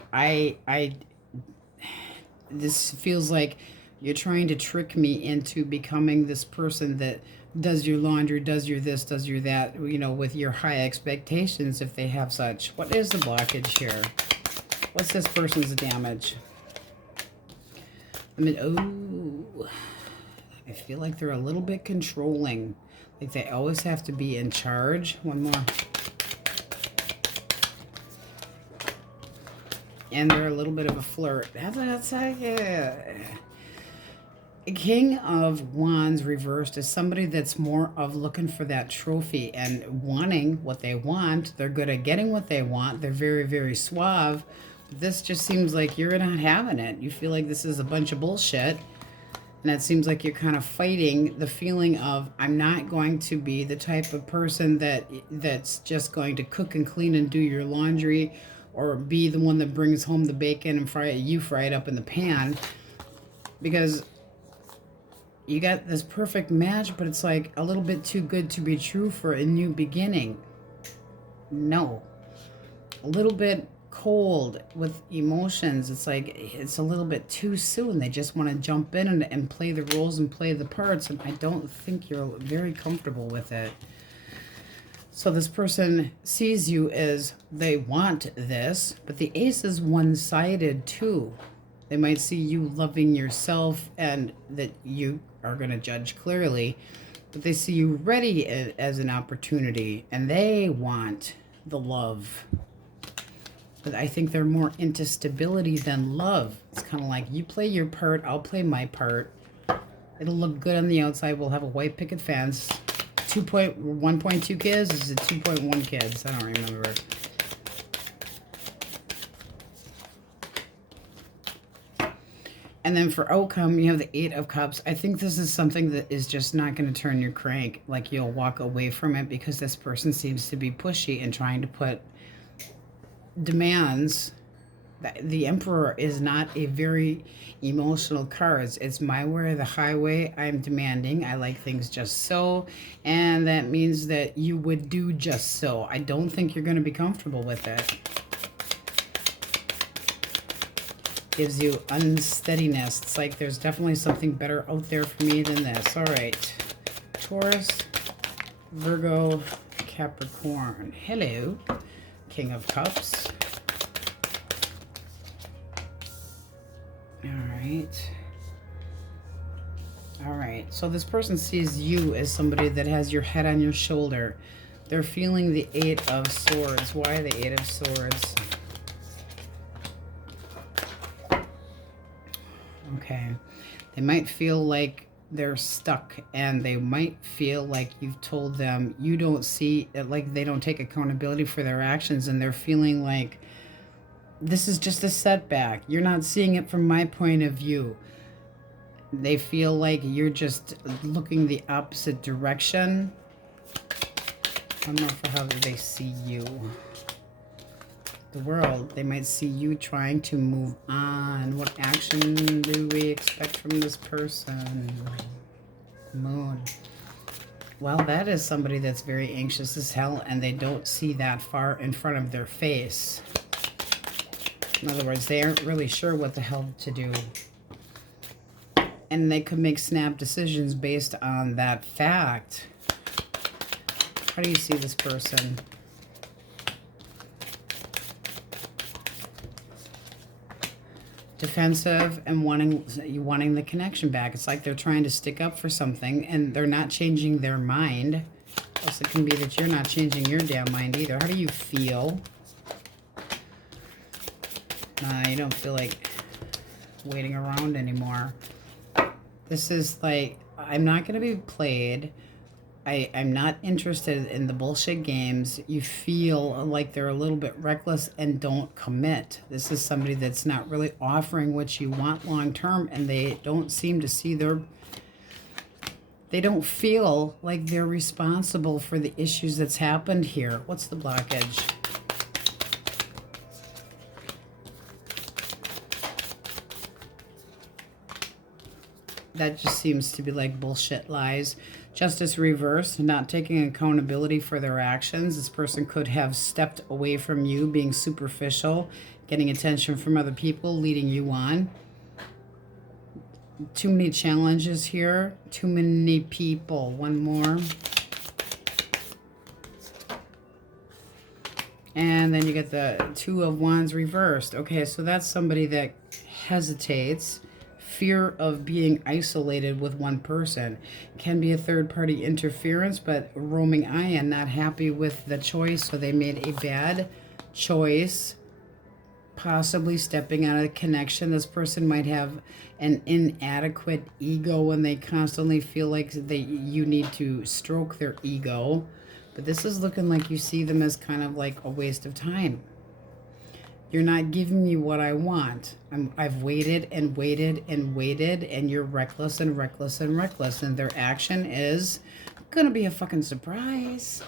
this feels like you're trying to trick me into becoming this person that does your laundry, does your this, does your that, you know, with your high expectations if they have such. What is the blockage here? What's this person's damage? I mean, oh, I feel like they're a little bit controlling. Like they always have to be in charge. One more. And they're a little bit of a flirt. That's a King of Wands reversed is somebody that's more of looking for that trophy and wanting what they want. They're good at getting what they want. They're very, very suave. This just seems like you're not having it. You feel like this is a bunch of bullshit. And it seems like you're kind of fighting the feeling of, I'm not going to be the type of person that's just going to cook and clean and do your laundry, or be the one that brings home the bacon and you fry it up in the pan. Because you got this perfect match, but it's like a little bit too good to be true for a new beginning. No. A little bit cold with emotions. It's like it's a little bit too soon. They just want to jump in and play the roles and play the parts, and I don't think you're very comfortable with it. So this person sees you as they want this, but the Ace is one-sided too. They might see you loving yourself and that you are going to judge clearly, but they see you ready as an opportunity, and they want the love. But I think they're more into stability than love. It's kind of like, you play your part, I'll play my part. It'll look good on the outside. We'll have a white picket fence. 1.2 kids? Is it 2.1 kids? I don't remember. And then for outcome, you have the Eight of Cups. I think this is something that is just not going to turn your crank. Like, you'll walk away from it because this person seems to be pushy and trying to put demands. The Emperor is not a very emotional card. It's my way or the highway. I'm demanding. I like things just so. And that means that you would do just so. I don't think you're going to be comfortable with it. Gives you unsteadiness. It's like there's definitely something better out there for me than this. All right. Taurus, Virgo, Capricorn. Hello, King of Cups. All right. So this person sees you as somebody that has your head on your shoulder. They're feeling the Eight of Swords. Why the Eight of Swords? Okay. They might feel like they're stuck, and they might feel like you've told them you don't see, like they don't take accountability for their actions, and they're feeling like this is just a setback. You're not seeing it from my point of view. They feel like you're just looking the opposite direction. I'm not for how they see you. the world. They might see you trying to move on. What action do we expect from this person? Moon. Well, that is somebody that's very anxious as hell, and they don't see that far in front of their face. In other words, they aren't really sure what the hell to do. And they could make snap decisions based on that fact. How do you see this person? Defensive and wanting the connection back. It's like they're trying to stick up for something and they're not changing their mind. Also, it can be that you're not changing your damn mind either. How do you feel? You don't feel like waiting around anymore. This is like, I'm not going to be played. I'm not interested in the bullshit games. You feel like they're a little bit reckless and don't commit. This is somebody that's not really offering what you want long term, and they don't seem to see they don't feel like they're responsible for the issues that's happened here. What's the blockage? That just seems to be like bullshit lies. Justice reversed, not taking accountability for their actions. This person could have stepped away from you, being superficial, getting attention from other people, leading you on. Too many challenges here. Too many people. One more. And then you get the Two of Wands reversed. Okay, so that's somebody that hesitates. Fear of being isolated with one person. Can be a third-party interference, but roaming eye and not happy with the choice, so they made a bad choice, possibly stepping out of the connection. This person might have an inadequate ego when they constantly feel like you need to stroke their ego, but this is looking like you see them as kind of like a waste of time. You're not giving me what I want. I've waited and waited and waited, and you're reckless and reckless and reckless. And their action is going to be a fucking surprise.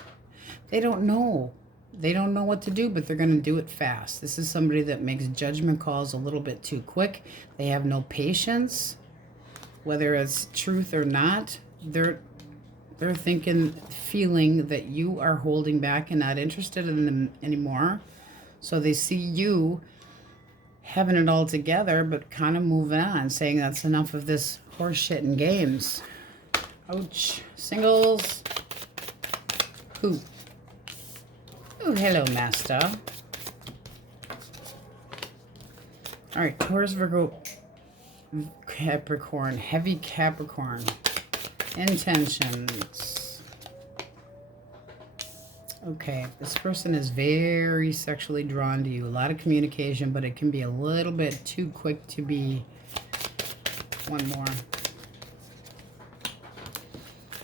They don't know. They don't know what to do, but they're going to do it fast. This is somebody that makes judgment calls a little bit too quick. They have no patience. Whether it's truth or not, they're feeling that you are holding back and not interested in them anymore. So they see you having it all together, but kind of moving on, saying that's enough of this horse shit and games. Ouch. Singles. Who? Oh, hello, Master. All right, Taurus, Virgo, Capricorn, heavy Capricorn. Intentions. Okay, this person is very sexually drawn to you. A lot of communication, but it can be a little bit too quick to be. One more.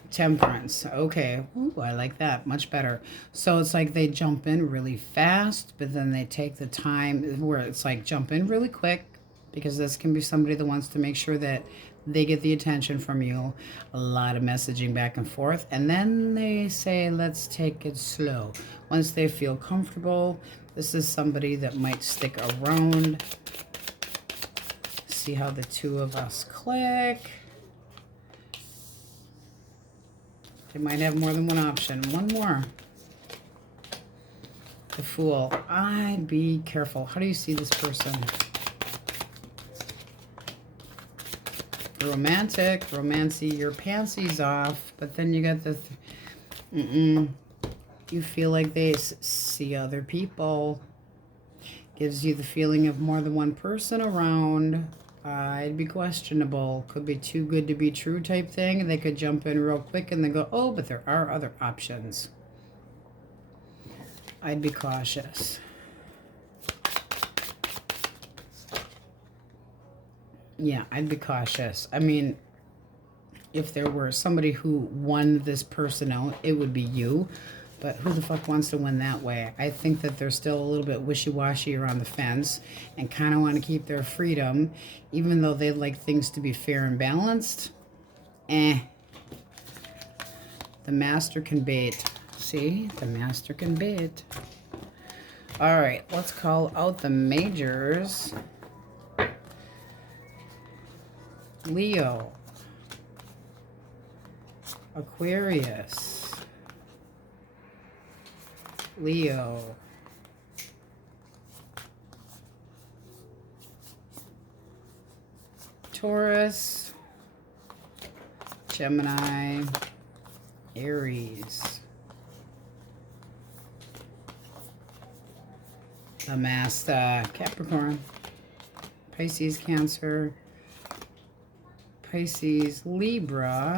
Temperance. Okay. Ooh, I like that. Much better. So it's like they jump in really fast, but then they take the time where it's like jump in really quick, because this can be somebody that wants to make sure that they get the attention from you. A lot of messaging back and forth. And then they say, let's take it slow. Once they feel comfortable, this is somebody that might stick around. See how the two of us click. They might have more than one option. One more. The Fool. I'd be careful. How do you see this person? Romantic, romancy, your pansy's off, but then you got the you feel like they see other people. Gives you the feeling of more than one person around. It'd be questionable. Could be too good to be true type thing. They could jump in real quick and then go, oh, but there are other options. I'd be cautious. Yeah, I'd be cautious. I mean, if there were somebody who won this person out, it would be you. But who the fuck wants to win that way? I think that they're still a little bit wishy-washy around the fence and kind of want to keep their freedom, even though they'd like things to be fair and balanced. The Master can bait. See? The Master can bait. All right, let's call out the majors. Leo, Aquarius, Leo, Taurus, Gemini, Aries, the Master, Capricorn, Pisces, Cancer, Pisces, Libra.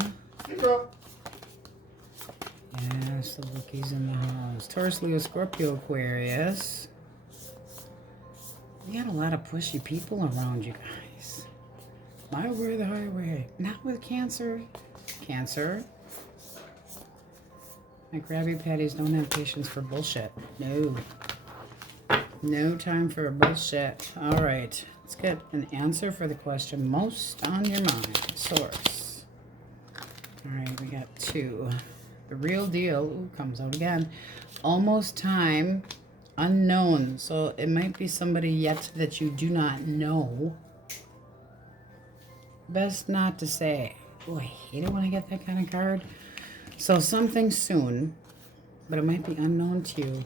Yes, the Quickies in the house. Taurus, Leo, Scorpio, Aquarius. You got a lot of pushy people around you guys. My way or the highway. Not with Cancer. Cancer. My grabby patties don't have patience for bullshit. No. No time for bullshit. All right. Let's get an answer for the question most on your mind. Source. All right, we got 2. The real deal. Ooh, comes out again. Almost time. Unknown. So it might be somebody yet that you do not know. Best not to say. Oh, I hate it when I get that kind of card. So something soon, but it might be unknown to you.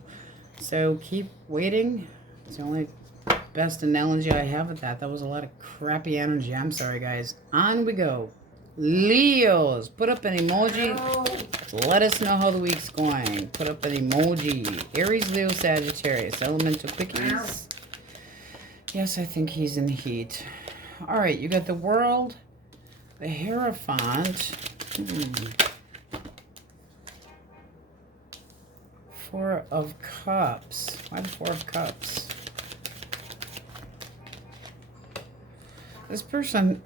So keep waiting. It's the only best analogy I have with that. That was a lot of crappy energy. I'm sorry, guys. On we go. Leos, put up an emoji. Let us know how the week's going. Put up an emoji. Aries, Leo, Sagittarius. Elemental quickies. Yes, I think he's in heat. All right, you got the World, the Hierophant. 4 of Cups. Why the 4 of Cups? This person,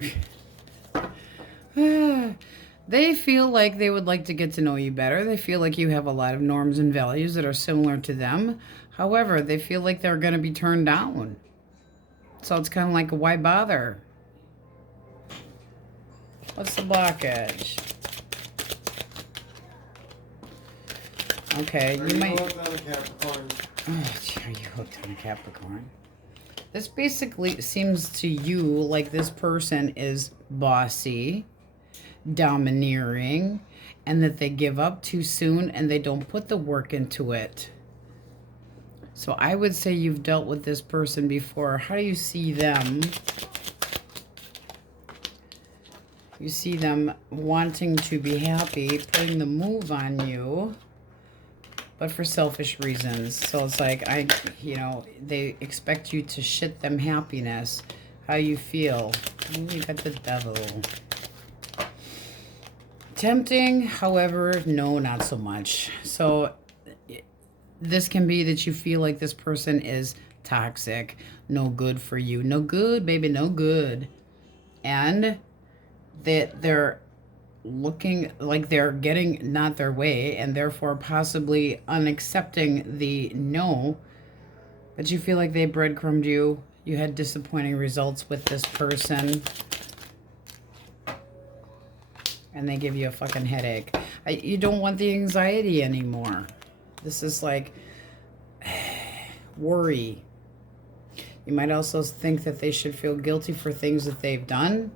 they feel like they would like to get to know you better. They feel like you have a lot of norms and values that are similar to them. However, they feel like they're going to be turned down. So it's kind of like, why bother? What's the blockage? Okay, you might... hooked on a Capricorn. Oh, are you hooked on a Capricorn? This basically seems to you like this person is bossy, domineering, and that they give up too soon and they don't put the work into it. So I would say you've dealt with this person before. How do you see them? You see them wanting to be happy, putting the move on you, but for selfish reasons. So it's like, they expect you to shit them happiness. How you feel? Ooh, you got the Devil. Tempting, however, no, not so much. So this can be that you feel like this person is toxic, no good for you. No good, baby, no good. And that they're looking like they're getting not their way and therefore possibly unaccepting the no, but you feel like they breadcrumbed you. You had disappointing results with this person and they give you a fucking headache. You don't want the anxiety anymore. This is like worry. You might also think that they should feel guilty for things that they've done.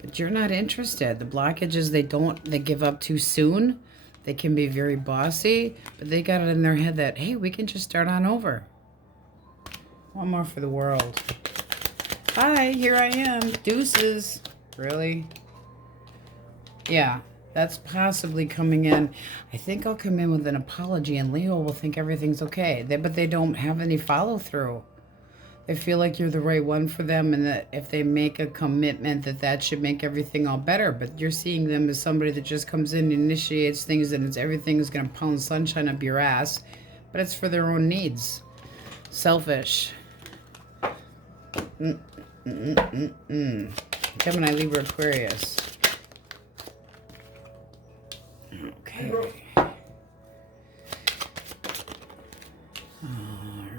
But you're not interested. The blockage is they give up too soon. They can be very bossy, but they got it in their head that, hey, we can just start on over. One more for the World. Hi, here I am. Deuces. Really? Yeah, that's possibly coming in. I think I'll come in with an apology and Leo will think everything's okay. But they don't have any follow through. They feel like you're the right one for them and that if they make a commitment that should make everything all better. But you're seeing them as somebody that just comes in and initiates things and everything is going to pound sunshine up your ass. But it's for their own needs. Selfish. Gemini, Libra, Aquarius. Okay. All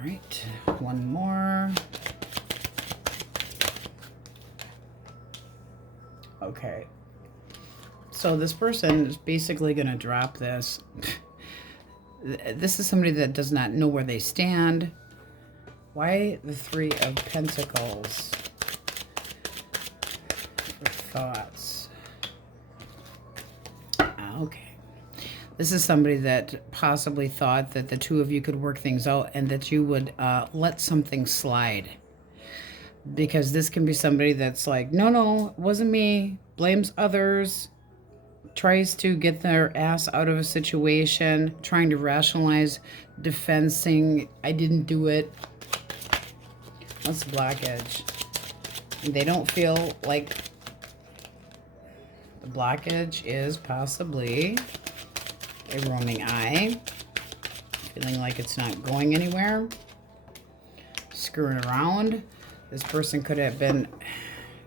right. One more. Okay. So this person is basically going to drop this. This is somebody that does not know where they stand. Why the Three of Pentacles? For thoughts. Okay. This is somebody that possibly thought that the two of you could work things out and that you would let something slide. Because this can be somebody that's like, no, it wasn't me, blames others, tries to get their ass out of a situation, trying to rationalize, defending, I didn't do it. That's blockage. And they don't feel like the blockage is possibly a roaming eye, feeling like it's not going anywhere, screwing around. This person could have been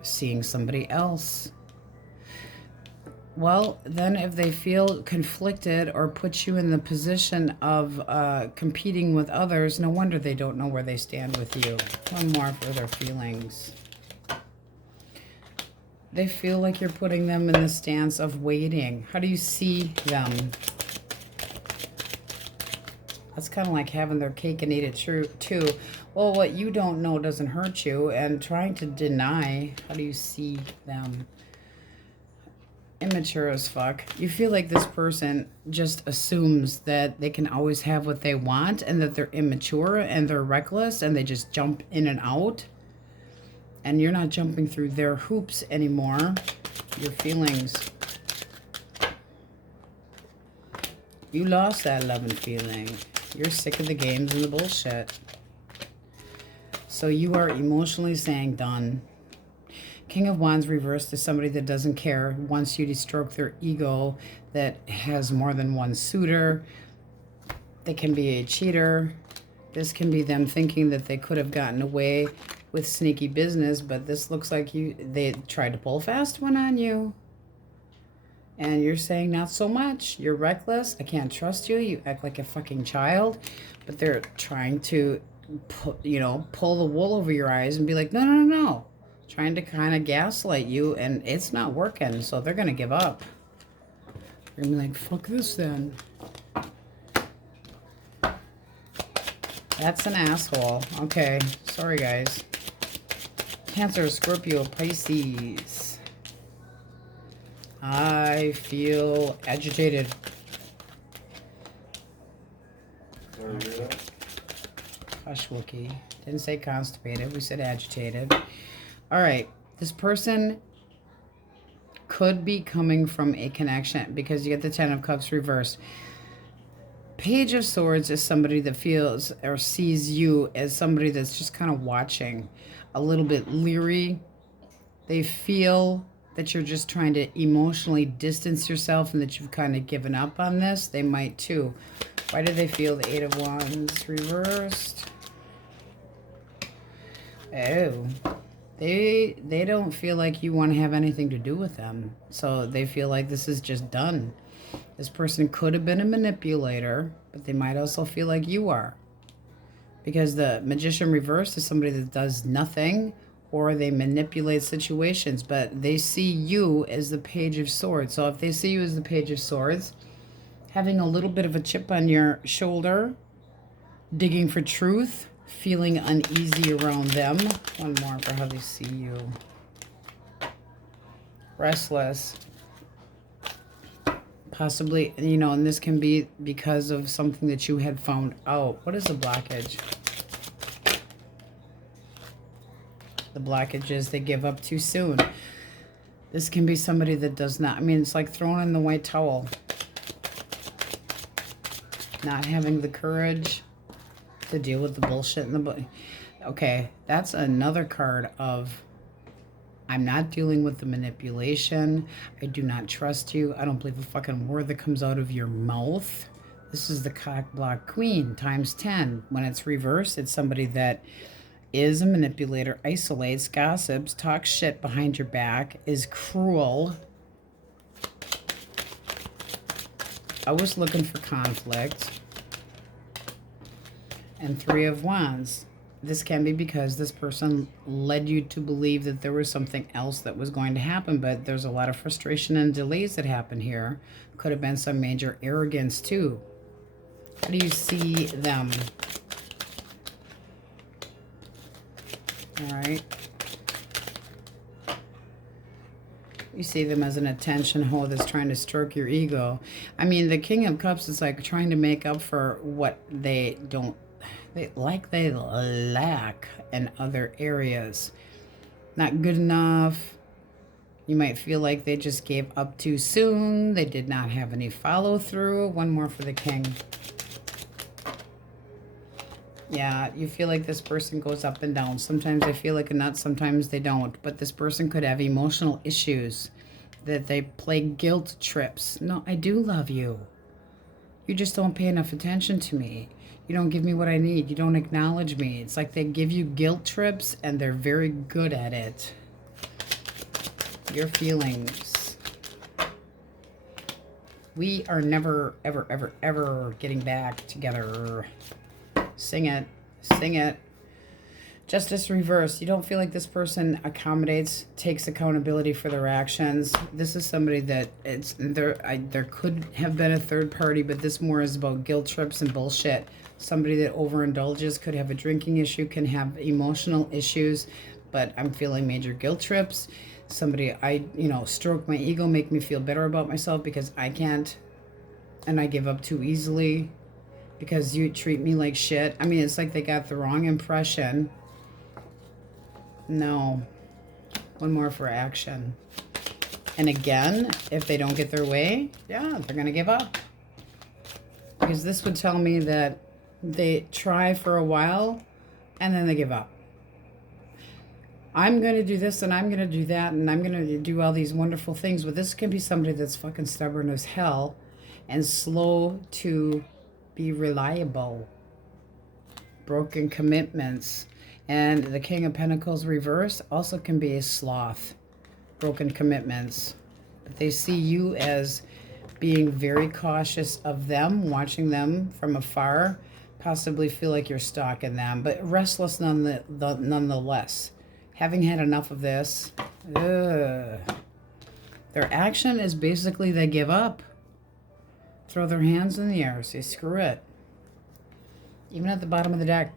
seeing somebody else. Well, then if they feel conflicted or put you in the position of competing with others, no wonder they don't know where they stand with you. One more for their feelings. They feel like you're putting them in the stance of waiting. How do you see them? That's kind of like having their cake and eat it too. Well, what you don't know doesn't hurt you. And trying to deny, how do you see them? Immature as fuck. You feel like this person just assumes that they can always have what they want and that they're immature and they're reckless and they just jump in and out. And you're not jumping through their hoops anymore. Your feelings. You lost that love and feeling. You're sick of the games and the bullshit. So you are emotionally saying done. King of Wands reversed is somebody that doesn't care, wants you to stroke their ego, that has more than one suitor. They can be a cheater. This can be them thinking that they could have gotten away with sneaky business, but this looks like they tried to pull a fast one on you. And you're saying not so much. You're reckless. I can't trust you. You act like a fucking child. But they're trying to, pull the wool over your eyes and be like, no. Trying to kind of gaslight you, and it's not working. So they're going to give up. They're going to be like, fuck this then. That's an asshole. Okay. Sorry, guys. Cancer, Scorpio, Pisces. I feel agitated. Hush, Wookie. Didn't say constipated. We said agitated. All right. This person could be coming from a connection because you get the Ten of Cups reversed. Page of Swords is somebody that feels or sees you as somebody that's just kind of watching, a little bit leery. They feel that you're just trying to emotionally distance yourself and that you've kind of given up on this. They might too. Why do they feel the Eight of Wands reversed? Oh, they don't feel like you want to have anything to do with them. So they feel like this is just done. This person could have been a manipulator, but they might also feel like you are. Because the Magician reversed is somebody that does nothing, or they manipulate situations, but they see you as the Page of Swords. So if they see you as the Page of Swords, having a little bit of a chip on your shoulder, digging for truth, feeling uneasy around them. One more for how they see you. Restless. Possibly, and this can be because of something that you had found out. What is the blockage? The blockage is they give up too soon. This can be somebody that does not. It's like throwing in the white towel. Not having the courage to deal with the bullshit in the book. Okay, that's another card of I'm not dealing with the manipulation. I do not trust you. I don't believe a fucking word that comes out of your mouth. This is the cock block queen times 10. When it's reversed, it's somebody that is a manipulator, isolates, gossips, talks shit behind your back, is cruel. Always looking for conflict. And Three of Wands. This can be because this person led you to believe that there was something else that was going to happen, but there's a lot of frustration and delays that happen here. Could have been some major arrogance too. How do you see them? All right. You see them as an attention whore that's trying to stroke your ego. I mean, the King of Cups is like trying to make up for what they lack in other areas. Not good enough. You might feel like they just gave up too soon. They did not have any follow through. One more for the King. Yeah, you feel like this person goes up and down. Sometimes they feel like a nut, sometimes they don't. But this person could have emotional issues, that they play guilt trips. No, I do love you. You just don't pay enough attention to me. You don't give me what I need. You don't acknowledge me. It's like they give you guilt trips and they're very good at it. Your feelings. We are never, ever, ever, ever getting back together. Sing it. Sing it. Justice reverse. You don't feel like this person accommodates, takes accountability for their actions. This is somebody that there could have been a third party, but this more is about guilt trips and bullshit. Somebody that overindulges, could have a drinking issue, can have emotional issues, but I'm feeling major guilt trips. Somebody, stroke my ego, make me feel better about myself because I can't, and I give up too easily because you treat me like shit. I mean, it's like they got the wrong impression. No. One more for action. And again, if they don't get their way, yeah, they're going to give up. Because this would tell me that they try for a while and then they give up. I'm going to do this and I'm going to do that and I'm going to do all these wonderful things. But this can be somebody that's fucking stubborn as hell and slow to be reliable. Broken commitments. And the King of Pentacles reverse also can be a sloth. Broken commitments. But they see you as being very cautious of them, watching them from afar. Possibly feel like you're stalking them, but restless nonetheless. Having had enough of this, their action is basically they give up. Throw their hands in the air, say screw it. Even at the bottom of the deck.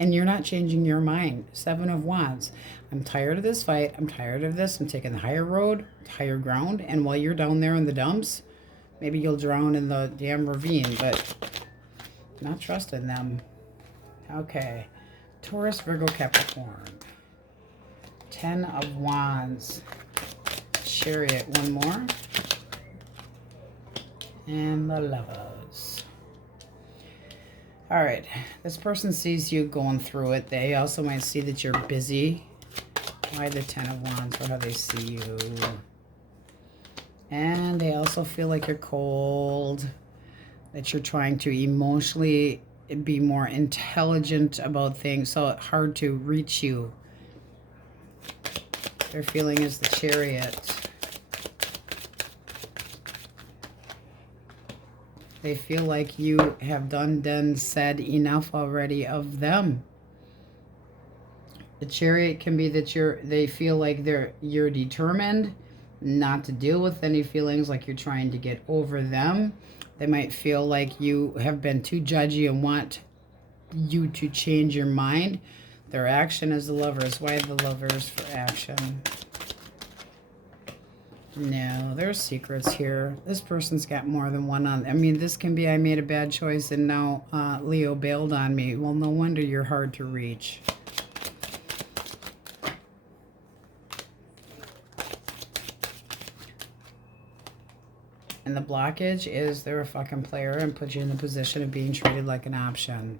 And you're not changing your mind. 7 of Wands. I'm tired of this fight. I'm tired of this. I'm taking the higher road, higher ground. And while you're down there in the dumps, maybe you'll drown in the damn ravine. But not trusting them. Okay. Taurus, Virgo, Capricorn. 10 of Wands. Chariot. One more. And the Lovers. All right. This person sees you going through it. They also might see that you're busy. Why the 10 of Wands? For how they see you. And they also feel like you're cold. That you're trying to emotionally be more intelligent about things. So it's hard to reach you. Their feeling is the Chariot. They feel like you have done, said enough already of them. The Chariot can be that they feel like you're determined not to deal with any feelings, like you're trying to get over them. They might feel like you have been too judgy and want you to change your mind. Their action is the Lovers. Why the Lovers for action? No, there's secrets here. This person's got more than one on. I mean, this can be I made a bad choice and now Leo bailed on me. Well, no wonder you're hard to reach. And the blockage is they're a fucking player and put you in the position of being treated like an option.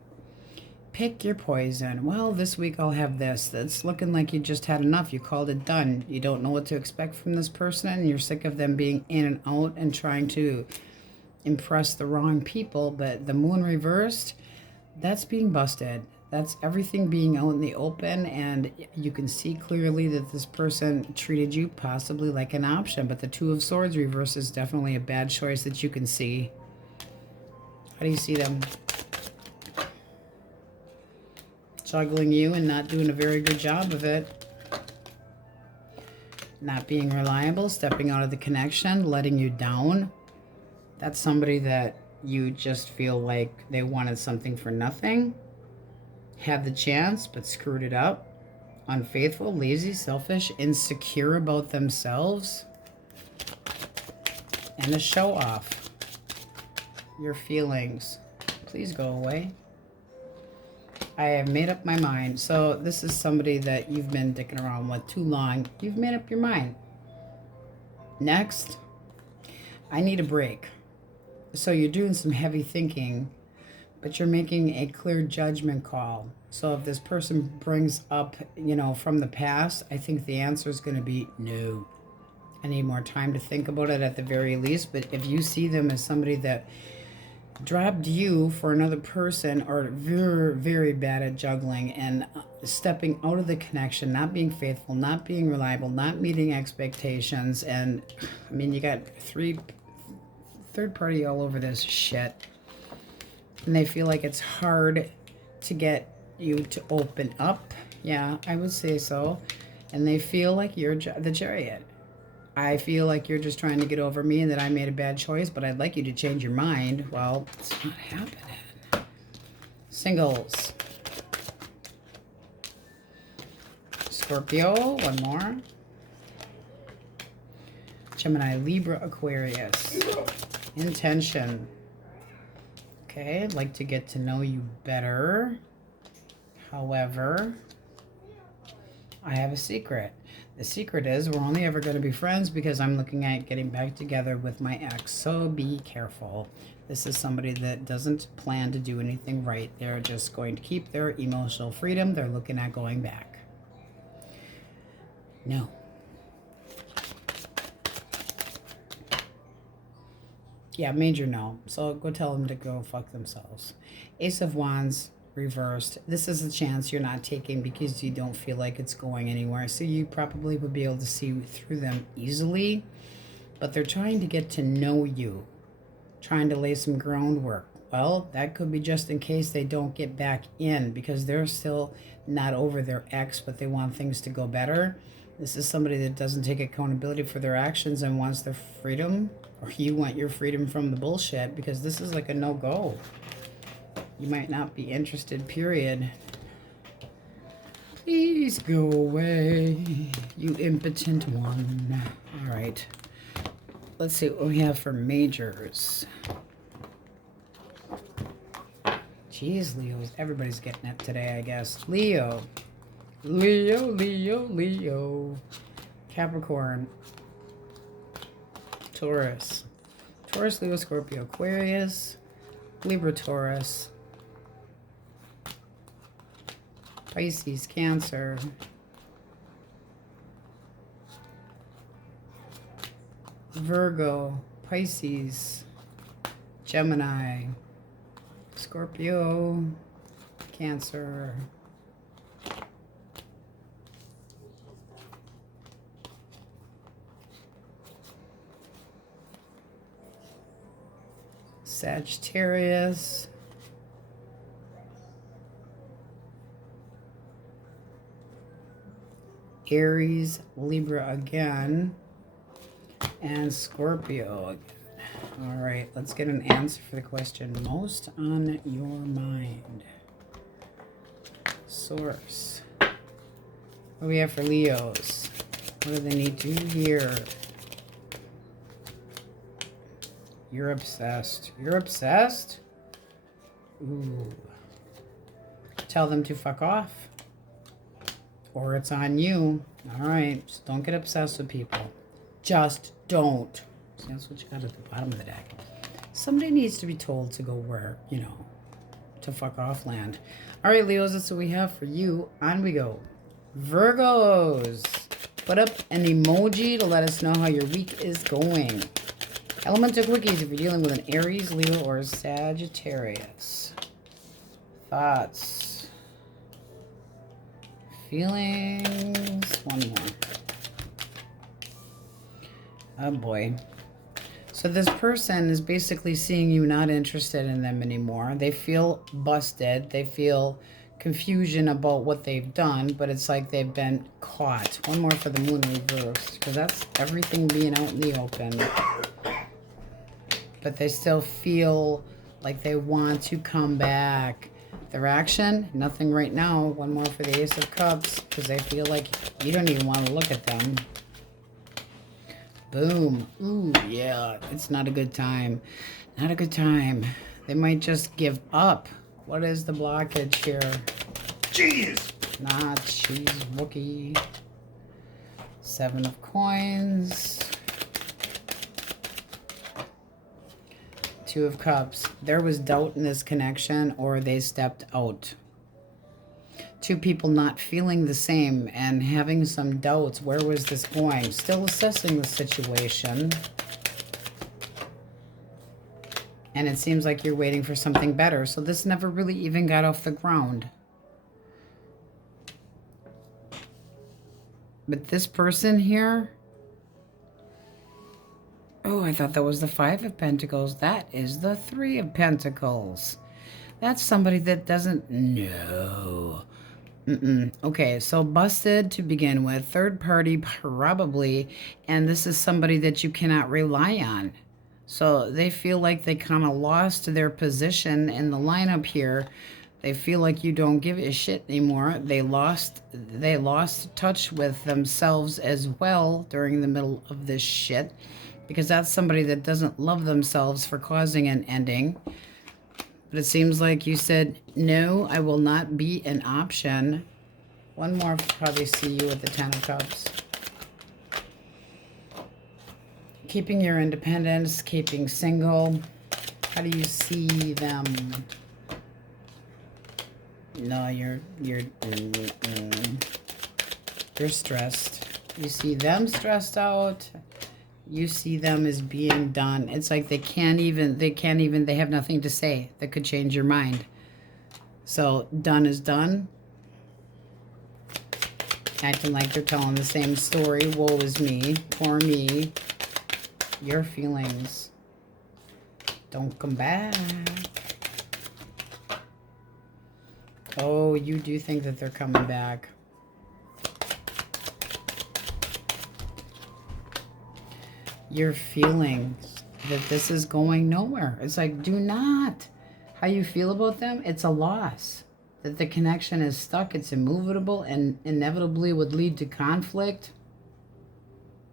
Pick your poison. Well, this week I'll have this. It's looking like you just had enough. You called it done. You don't know what to expect from this person and you're sick of them being in and out and trying to impress the wrong people. But the Moon reversed, that's being busted. That's everything being out in the open, and you can see clearly that this person treated you possibly like an option. But the Two of Swords reverse is definitely a bad choice that you can see. How do you see them? Juggling you and not doing a very good job of it. Not being reliable, stepping out of the connection, letting you down. That's somebody that you just feel like they wanted something for nothing, had the chance but screwed it up, unfaithful, lazy, selfish, insecure about themselves, and a show off. Your feelings, please go away. I have made up my mind. So this is somebody that you've been dicking around with too long. You've made up your mind. Next, I need a break. So you're doing some heavy thinking, but you're making a clear judgment call. So if this person brings up, you know, from the past, I think the answer is going to be no. I need more time to think about it at the very least. But if you see them as somebody that dropped you for another person, or very, very bad at juggling and stepping out of the connection, not being faithful, not being reliable, not meeting expectations, and I mean, you got third party all over this shit, and they feel like it's hard to get you to open up. Yeah, I would say so. And they feel like you're the Chariot. I feel like you're just trying to get over me and that I made a bad choice, but I'd like you to change your mind. Well, it's not happening. Singles. Scorpio, one more. Gemini, Libra, Aquarius. Intention. Okay, I'd like to get to know you better. However, I have a secret. The secret is we're only ever going to be friends because I'm looking at getting back together with my ex. So be careful. This is somebody that doesn't plan to do anything right. They're just going to keep their emotional freedom. They're looking at going back. No. Yeah, major no. So go tell them to go fuck themselves. Ace of Wands. Reversed. This is a chance you're not taking because you don't feel like it's going anywhere. So you probably would be able to see through them easily. But they're trying to get to know you. Trying to lay some groundwork. Well, that could be just in case they don't get back in because they're still not over their ex, but they want things to go better. This is somebody that doesn't take accountability for their actions and wants their freedom. Or you want your freedom from the bullshit because this is like a no-go. You might not be interested, period. Please go away, you impotent one. All right. Let's see what we have for majors. Jeez, Leos. Everybody's getting it today, I guess. Leo. Leo, Leo, Leo. Capricorn. Taurus. Taurus, Leo, Scorpio, Aquarius. Libra, Taurus. Pisces, Cancer, Virgo, Pisces, Gemini, Scorpio, Cancer, Sagittarius, Aries, Libra again, and Scorpio again. All right, let's get an answer for the question. Most on your mind. Source. What do we have for Leos? What do they need to hear? You're obsessed. You're obsessed? Ooh. Tell them to fuck off. Or it's on you. All right. Just don't get obsessed with people. Just don't. See, that's what you got at the bottom of the deck. Somebody needs to be told to go where, you know, to fuck off land. All right, Leos, that's what we have for you. On we go. Virgos. Put up an emoji to let us know how your week is going. Elemental Quickies if you're dealing with an Aries, Leo, or Sagittarius. Thoughts. Feelings. One more. Oh boy. So this person is basically seeing you not interested in them anymore. They feel busted. They feel confusion about what they've done, but it's like they've been caught. One more for the moon reverse, because that's everything being out in the open. but they still feel like they want to come back. Their action, nothing right now. One more for the Ace of Cups, because they feel like you don't even want to look at them. Boom. Ooh, yeah, it's not a good time. Not a good time. They might just give up. What is the blockage here? Jeez! Not cheese, Wookie. 7 of Coins. 2 of Cups. There was doubt in this connection, or they stepped out. 2 people not feeling the same and having some doubts. Where was this going? Still assessing the situation. And it seems like you're waiting for something better. So this never really even got off the ground. But this person here... Oh, I thought that was the 5 of Pentacles. That is the 3 of Pentacles. That's somebody that doesn't know. Okay, so busted to begin with. Third party probably. And this is somebody that you cannot rely on. So they feel like they kind of lost their position in the lineup here. They feel like you don't give a shit anymore. They lost touch with themselves as well during the middle of this shit. Because that's somebody that doesn't love themselves for causing an ending. But it seems like you said, no, I will not be an option. One more, probably see you with the 10 of Cups. Keeping your independence, keeping single. How do you see them? No, you're stressed. You see them stressed out. You see them as being done. It's like they have nothing to say that could change your mind. So done is done. Acting like they're telling the same story. Woe is me, poor me. Your feelings don't come back. Oh, you do think that they're coming back. Your feelings that this is going nowhere. It's like, do not. How you feel about them, it's a loss. That the connection is stuck, it's immovable, and inevitably would lead to conflict.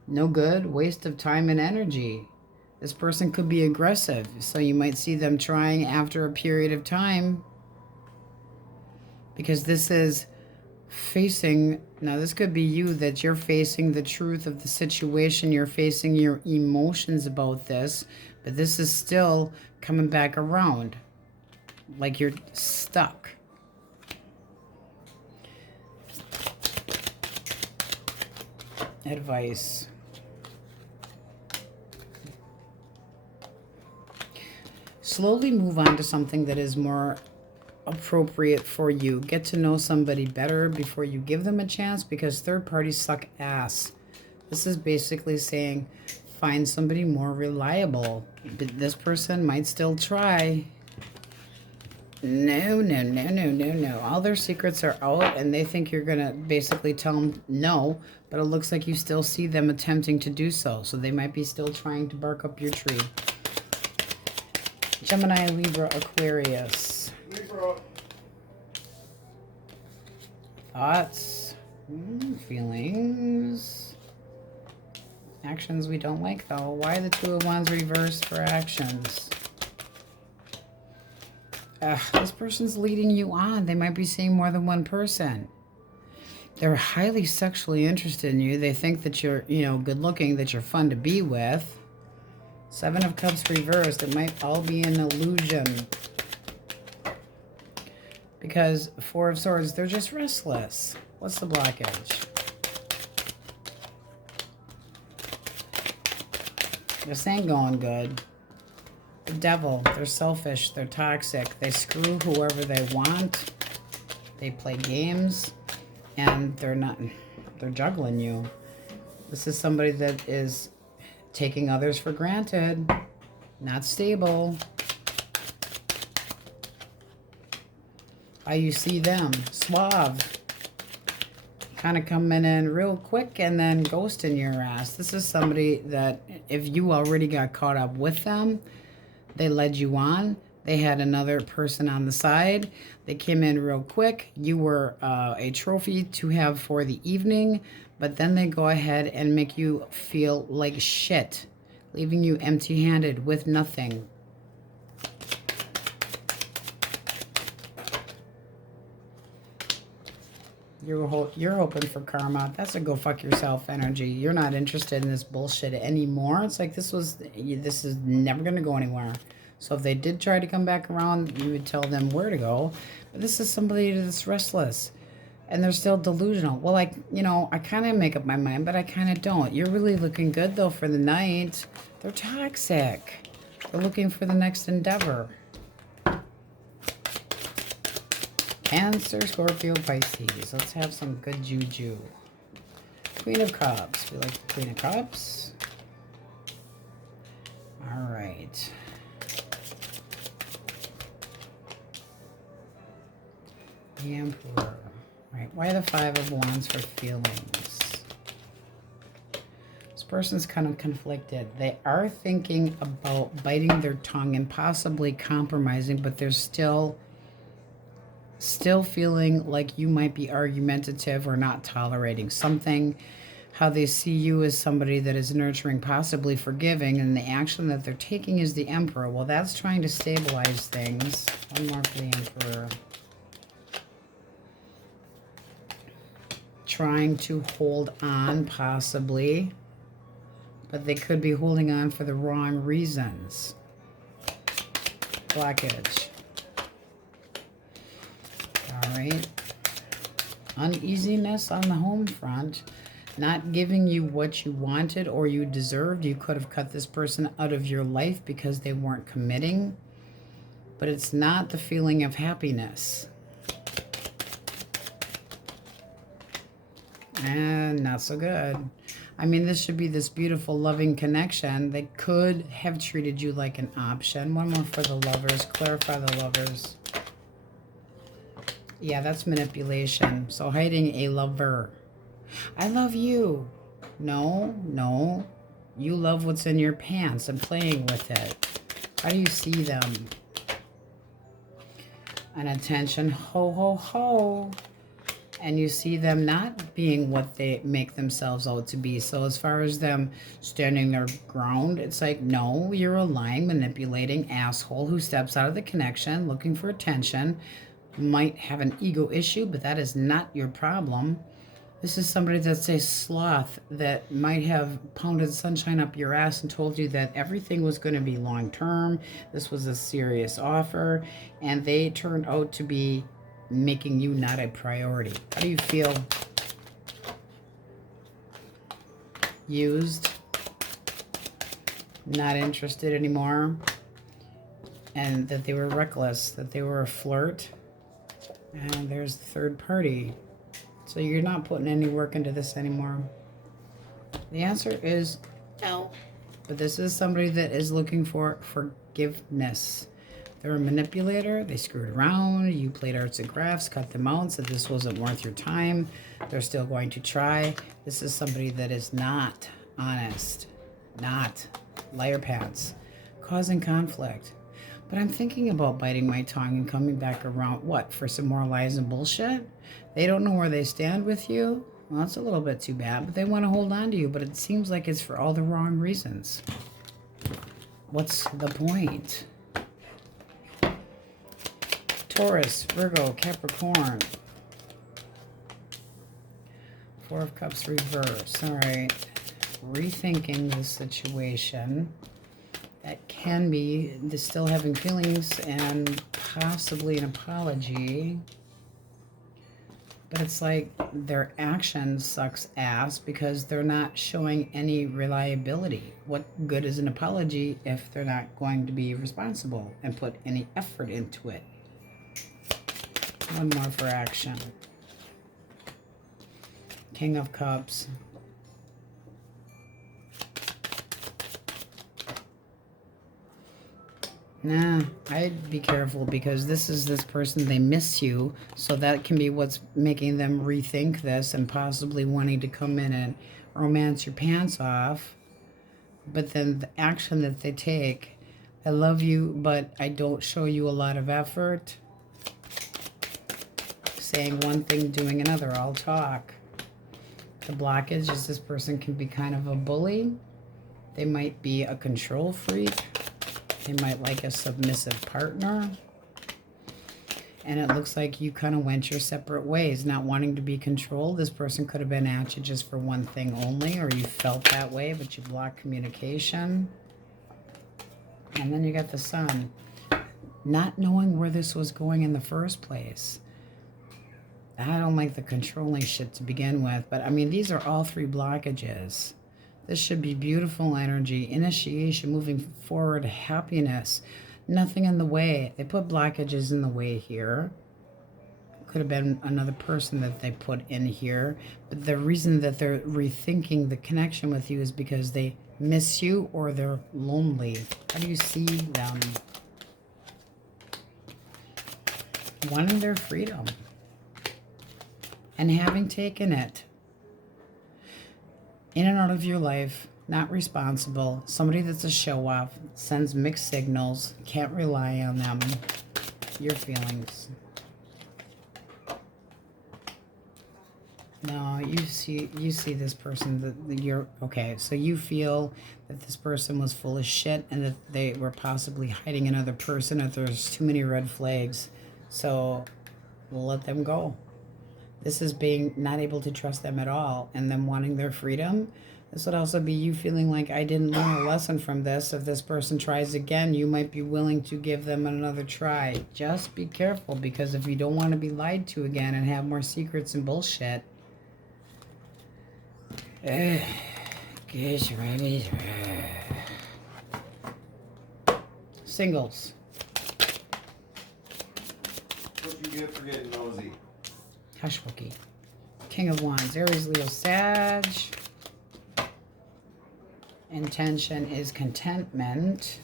No good, waste of time and energy. This person could be aggressive, so you might see them trying after a period of time. Because this is facing, now this could be you, that you're facing the truth of the situation, you're facing your emotions about this, but this is still coming back around, like you're stuck. Advice. Slowly move on to something that is more appropriate for you. Get to know somebody better before you give them a chance, because third parties suck ass. This is basically saying find somebody more reliable. But this person might still try. No. All their secrets are out, and they think you're going to basically tell them no, but it looks like you still see them attempting to do so. So they might be still trying to bark up your tree. Gemini, Libra, Aquarius. Libra. Thoughts, feelings, actions we don't like though. Why the 2 of Wands reversed for actions? This person's leading you on. They might be seeing more than one person. They're highly sexually interested in you. They think that you're, good looking, that you're fun to be with. 7 of Cups reversed. It might all be an illusion. Because 4 of Swords, they're just restless. What's the blockage? This ain't going good. The Devil, they're selfish, they're toxic. They screw whoever they want. They play games. And they're juggling you. This is somebody that is taking others for granted. Not stable. How you see them? Suave. Kind of coming in real quick and then ghosting your ass. This is somebody that if you already got caught up with them, They led you on. They had another person on the side. They came in real quick. You were a trophy to have for the evening, but then they go ahead and make you feel like shit, leaving you empty-handed with nothing. You're hoping for karma. That's a go fuck yourself energy. You're not interested in this bullshit anymore. It's like this is never going to go anywhere. So if they did try to come back around, you would tell them where to go. But this is somebody that's restless. And they're still delusional. Well, like, you know, I kind of make up my mind, but I kind of don't. You're really looking good, though, for the night. They're toxic. They're looking for the next endeavor. Cancer, Scorpio, Pisces. Let's have some good juju. Queen of Cups. We like the Queen of Cups. All right. The Emperor. Right. Why the Five of Wands for feelings? This person's kind of conflicted. They are thinking about biting their tongue and possibly compromising, but they're still feeling like you might be argumentative or not tolerating something. How they see you as somebody that is nurturing, possibly forgiving, and the action that they're taking is the Emperor. Well, that's trying to stabilize things. One more for the Emperor. Trying to hold on, possibly, but they could be holding on for the wrong reasons. Blockage. All right. Uneasiness on the home front. Not giving you what you wanted or you deserved. You could have cut this person out of your life because they weren't committing. But it's not the feeling of happiness. And not so good. I mean, this should be this beautiful, loving connection. They could have treated you like an option. One more for the Lovers. Clarify the Lovers. Yeah, that's manipulation. So hiding a lover. I love you. No, no. You love what's in your pants and playing with it. How do you see them? An attention. Ho, ho, ho. And you see them not being what they make themselves out to be. So as far as them standing their ground, it's like, no, you're a lying, manipulating asshole who steps out of the connection, looking for attention, might have an ego issue, but that is not your problem. This is somebody that's a sloth that might have pounded sunshine up your ass and told you that everything was going to be long-term. This was a serious offer, and they turned out to be making you not a priority. How do you feel? Used, not interested anymore, and that they were reckless, that they were a flirt, and there's the third party. So you're not putting any work into this anymore. The answer is no. But this is somebody that is looking for forgiveness. They're a manipulator. They screwed around. You played arts and crafts, cut them out, said this wasn't worth your time. They're still going to try. This is somebody that is not honest, not liar pants, causing conflict. But I'm thinking about biting my tongue and coming back around. What, for some more lies and bullshit? They don't know where they stand with you. Well, that's a little bit too bad, but they want to hold on to you. But it seems like it's for all the wrong reasons. What's the point? Taurus, Virgo, Capricorn. Four of Cups reverse. All right. Rethinking the situation. That can be still having feelings and possibly an apology. But it's like their action sucks ass because they're not showing any reliability. What good is an apology if they're not going to be responsible and put any effort into it? One more for action. King of Cups. Nah, I'd be careful because this is this person, they miss you. So that can be what's making them rethink this and possibly wanting to come in and romance your pants off. But then the action that they take I love you, but I don't show you a lot of effort. Saying one thing, doing another. I'll talk. The blockage is this person can be kind of a bully. They might be a control freak. They might like a submissive partner. And it looks like you kind of went your separate ways, not wanting to be controlled. This person could have been at you just for one thing only, or you felt that way, but you blocked communication. And then you got the Sun. Not knowing where this was going in the first place. I don't like the controlling shit to begin with, but I mean, these are all three blockages. This should be beautiful energy, initiation, moving forward, happiness, nothing in the way. They put blockages in the way here. Could have been another person that they put in here, but the reason that they're rethinking the connection with you is because they miss you or they're lonely. How do you see them? Wanting their freedom. And having taken it in and out of your life, not responsible, somebody that's a show-off, sends mixed signals, can't rely on them, your feelings. No, you see this person, you're, okay, so you feel that this person was full of shit and that they were possibly hiding another person, that there's too many red flags, so we'll let them go. This is being not able to trust them at all and them wanting their freedom. This would also be you feeling like I didn't learn a lesson from this. If this person tries again, you might be willing to give them another try. Just be careful, because if you don't want to be lied to again and have more secrets and bullshit. Singles. What you get for getting nosy? Hush Wookie. King of Wands. Aries, Leo, Sag. Intention is contentment.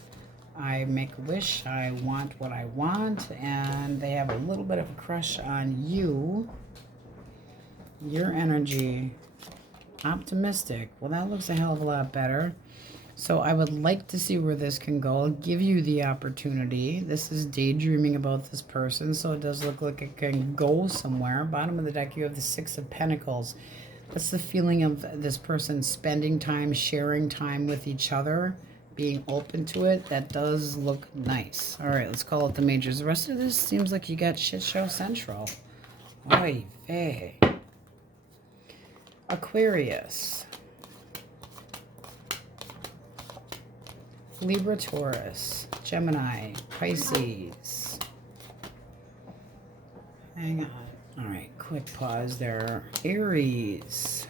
I make a wish. I want what I want. And they have a little bit of a crush on you. Your energy. Optimistic. Well, that looks a hell of a lot better. So I would like to see where this can go. I'll give you the opportunity. This is daydreaming about this person, so it does look like it can go somewhere. Bottom of the deck, you have the Six of Pentacles. That's the feeling of this person spending time, sharing time with each other, being open to it. That does look nice. All right, let's call it the majors. The rest of this seems like you got shit show central. Oy vey. Aquarius. Libra, Taurus, Gemini, Pisces. Hang on. All right, quick pause there. Aries,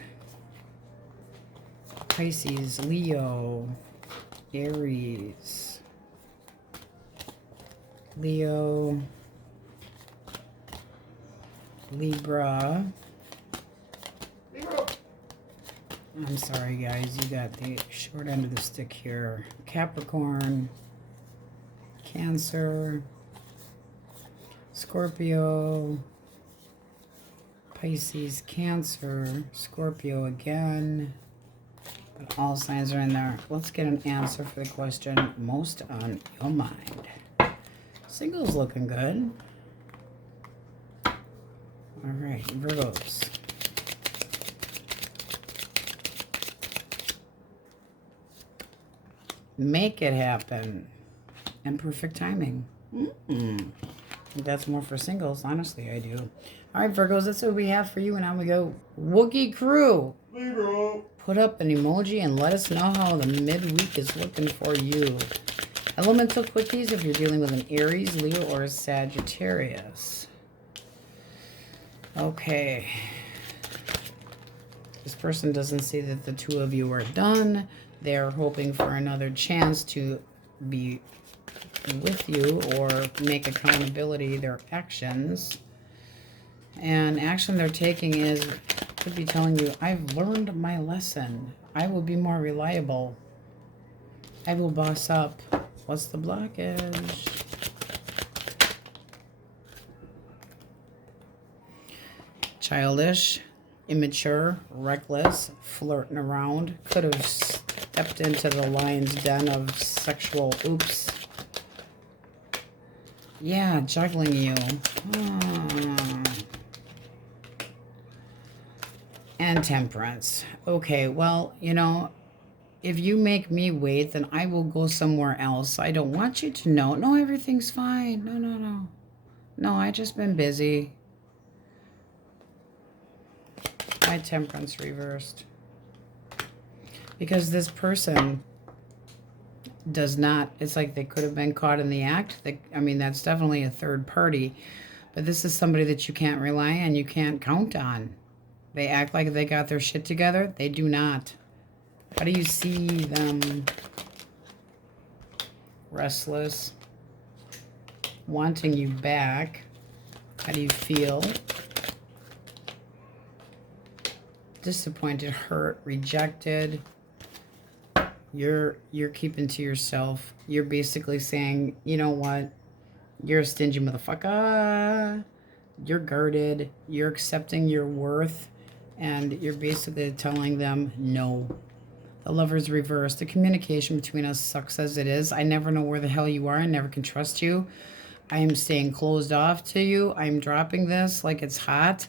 Pisces, Leo, Aries, Leo, Libra. I'm sorry, guys. You got the short end of the stick here. Capricorn, Cancer, Scorpio, Pisces, Cancer, Scorpio again. But all signs are in there. Let's get an answer for the question most on your mind. Singles looking good. All right, Virgos. Make it happen. And perfect timing. That's more for singles. Honestly, I do. All right, Virgos, that's what we have for you. And now we go Wookie Crew. Libra. Put up an emoji and let us know how the midweek is looking for you. Elemental Quickies if you're dealing with an Aries, Leo, or a Sagittarius. Okay. This person doesn't see that the two of you are done. They're hoping for another chance to be with you or make accountability their actions. And action they're taking is, could be telling you, I've learned my lesson. I will be more reliable. I will boss up. What's the blockage? Childish, immature, reckless, flirting around. Could have stepped into the lion's den of sexual oops. Yeah, juggling you. Hmm. And temperance. Okay, well, you know, if you make me wait, then I will go somewhere else. I don't want you to know. No, everything's fine. No, no, no. No, I just been busy. My temperance reversed. Because this person does not, it's like they could have been caught in the act. I mean, that's definitely a third party. But this is somebody that you can't rely on, you can't count on. They act like they got their shit together. They do not. How do you see them? Restless. Wanting you back. How do you feel? Disappointed, hurt, rejected. You're keeping to yourself. You're basically saying, you know what? You're a stingy motherfucker. You're guarded. You're accepting your worth. And you're basically telling them no. The Lover's reversed. The communication between us sucks as it is. I never know where the hell you are. I never can trust you. I am staying closed off to you. I'm dropping this like it's hot.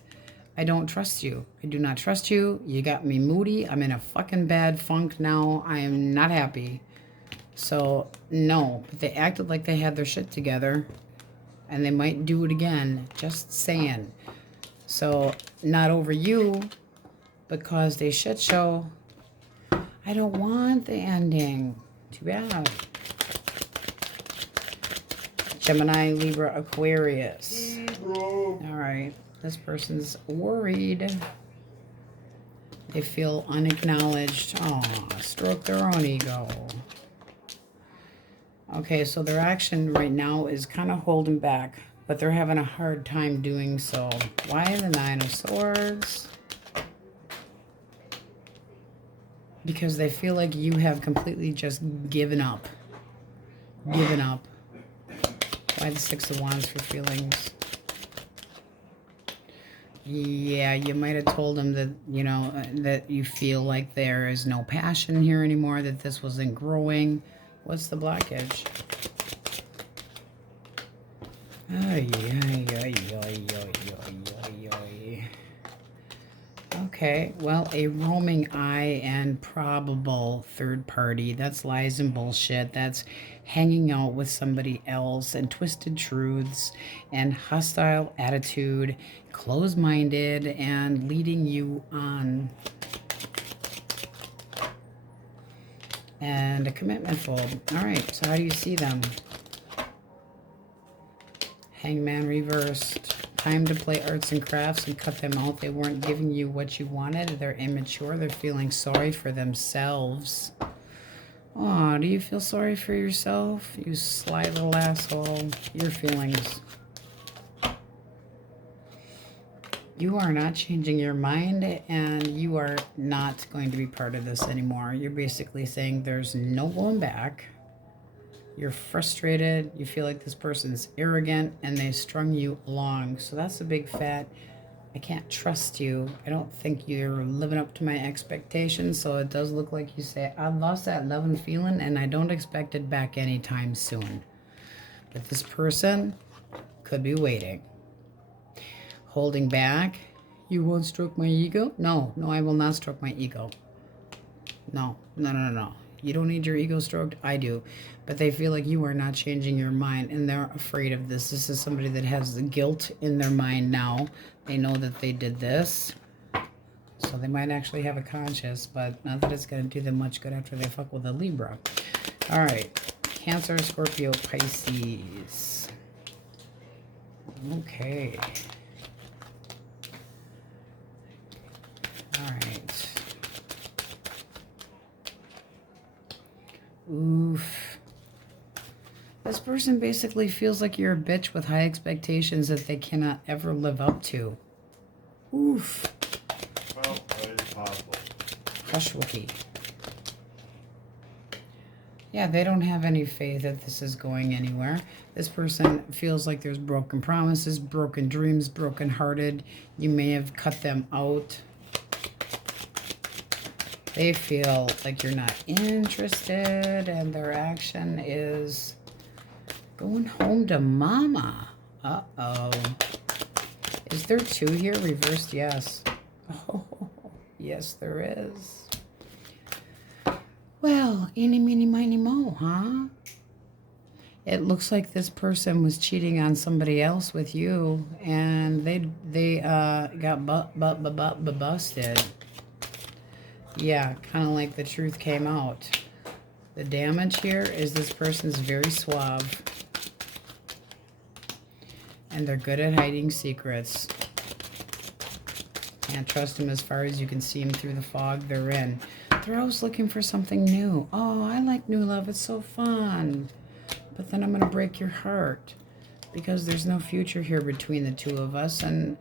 I don't trust you. I do not trust you. You got me moody. I'm in a fucking bad funk now. I am not happy. So, no. But they acted like they had their shit together. And they might do it again. Just saying. So, not over you. Because they shit show. I don't want the ending. Too bad. Gemini, Libra, Aquarius. All right. This person's worried. They feel unacknowledged. Oh, stroke their own ego. Okay, so their action right now is kind of holding back, but they're having a hard time doing so. Why the Nine of Swords? Because they feel like you have completely just given up. Given up. Why the Six of Wands for feelings? Yeah, you might have told them that, you know, that you feel like there is no passion here anymore, that this wasn't growing. What's the blockage? Ay, ay, ay, ay, ay, ay, ay, ay. Okay, well, a roaming eye and probable third party. That's lies and bullshit. That's hanging out with somebody else and twisted truths and hostile attitude, closed-minded, and leading you on. And a commitment fold. All right, so how do you see them? Hangman reversed. Time to play arts and crafts and cut them out. They weren't giving you what you wanted. They're immature. They're feeling sorry for themselves. Oh, do you feel sorry for yourself? You sly little asshole. Your feelings. You are not changing your mind, and you are not going to be part of this anymore. You're basically saying there's no going back. You're frustrated. You feel like this person's arrogant, and they strung you along. So that's a big fat, I can't trust you. I don't think you're living up to my expectations. So it does look like you say, I lost that love and feeling, and I don't expect it back anytime soon. But this person could be waiting. Holding back. You won't stroke my ego? No, no, I will not stroke my ego. No, no, no, no, no. You don't need your ego stroked. I do. But they feel like you are not changing your mind, and they're afraid of this. This is somebody that has the guilt in their mind now. They know that they did this. So they might actually have a conscience, but not that it's going to do them much good after they fuck with a Libra. All right. Cancer, Scorpio, Pisces. Okay. All right. Oof. This person basically feels like you're a bitch with high expectations that they cannot ever live up to. Oof. Well, that is possible. Hush, Wookie. Yeah, they don't have any faith that this is going anywhere. This person feels like there's broken promises, broken dreams, broken hearted. You may have cut them out. They feel like you're not interested, and their action is Going home to mama. Uh-oh. Is there 2 here? Reversed, yes. Oh, yes, there is. Well, eeny, meeny, miny, mo, huh? It looks like this person was cheating on somebody else with you, and they got busted. Yeah, kind of like the truth came out. The damage here is this person's very suave. And they're good at hiding secrets. Can't trust them as far as you can see them through the fog they're in. They're always looking for something new. Oh, I like new love. It's so fun. But then I'm going to break your heart. Because there's no future here between the two of us. And,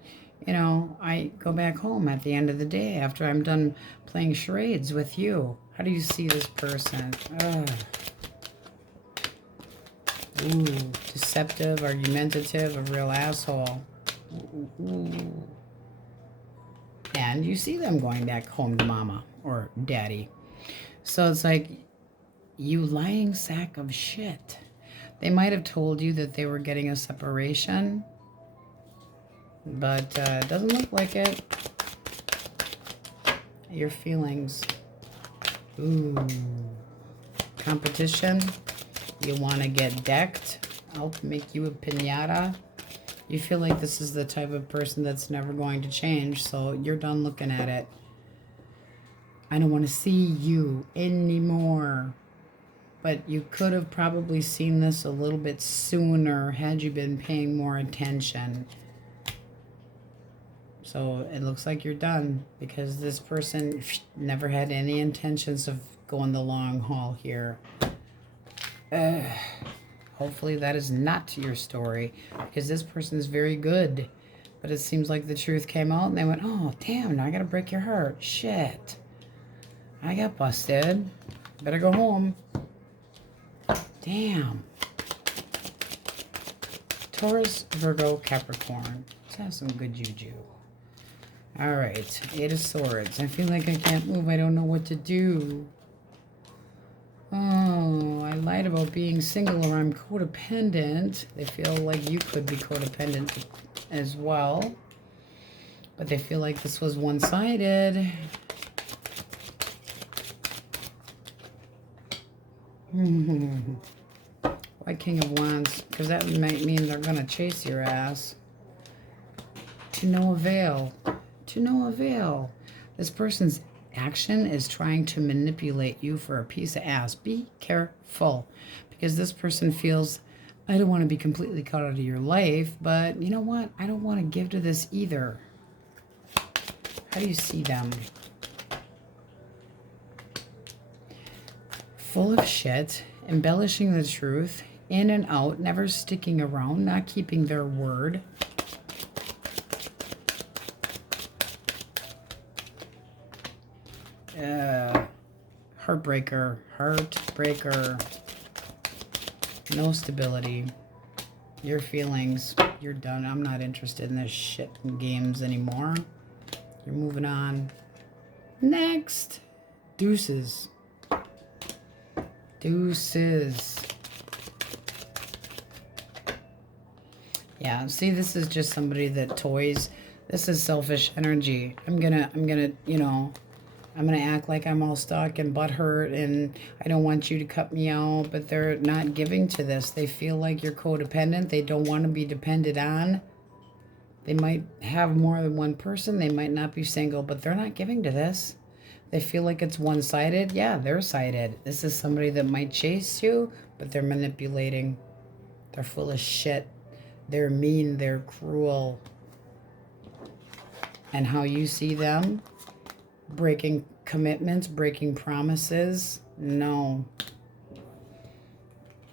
you know, I go back home at the end of the day after I'm done playing charades with you. How do you see this person? Ugh. Ooh, deceptive, argumentative, a real asshole. Ooh. And you see them going back home to mama or daddy. So it's like, you lying sack of shit. They might have told you that they were getting a separation, but it doesn't look like it. Your feelings. Ooh. Competition. You want to get decked. I'll make you a piñata. You feel like this is the type of person that's never going to change, so you're done looking at it. I don't want to see you anymore. But you could have probably seen this a little bit sooner had you been paying more attention. So it looks like you're done because this person never had any intentions of going the long haul here. Hopefully that is not your story because this person is very good. But it seems like the truth came out and they went, oh, damn, now I got to break your heart. Shit. I got busted. Better go home. Damn. Taurus, Virgo, Capricorn. Let's have some good juju. Alright, 8 of Swords. I feel like I can't move. I don't know what to do. Oh, I lied about being single or I'm codependent. They feel like you could be codependent as well. But they feel like this was one-sided. Why King of Wands? Because that might mean they're going to chase your ass. To no avail. To no avail. This person's action is trying to manipulate you for a piece of ass. Be careful. Because this person feels, I don't want to be completely cut out of your life, but you know what? I don't want to give to this either. How do you see them? Full of shit, embellishing the truth, in and out, never sticking around, not keeping their word. Heartbreaker, heartbreaker. No stability. Your feelings, you're done. I'm not interested in this shit in games anymore. You're moving on. Next. Deuces. Deuces. Yeah, see, this is just somebody that toys. This is selfish energy. I'm gonna, you know, I'm gonna act like I'm all stuck and butthurt and I don't want you to cut me out, but they're not giving to this. They feel like you're codependent. They don't want to be depended on. They might have more than one person. They might not be single, but they're not giving to this. They feel like it's one-sided. Yeah, they're sided. This is somebody that might chase you, but they're manipulating. They're full of shit. They're mean. They're cruel. And how you see them, breaking commitments, breaking promises, no.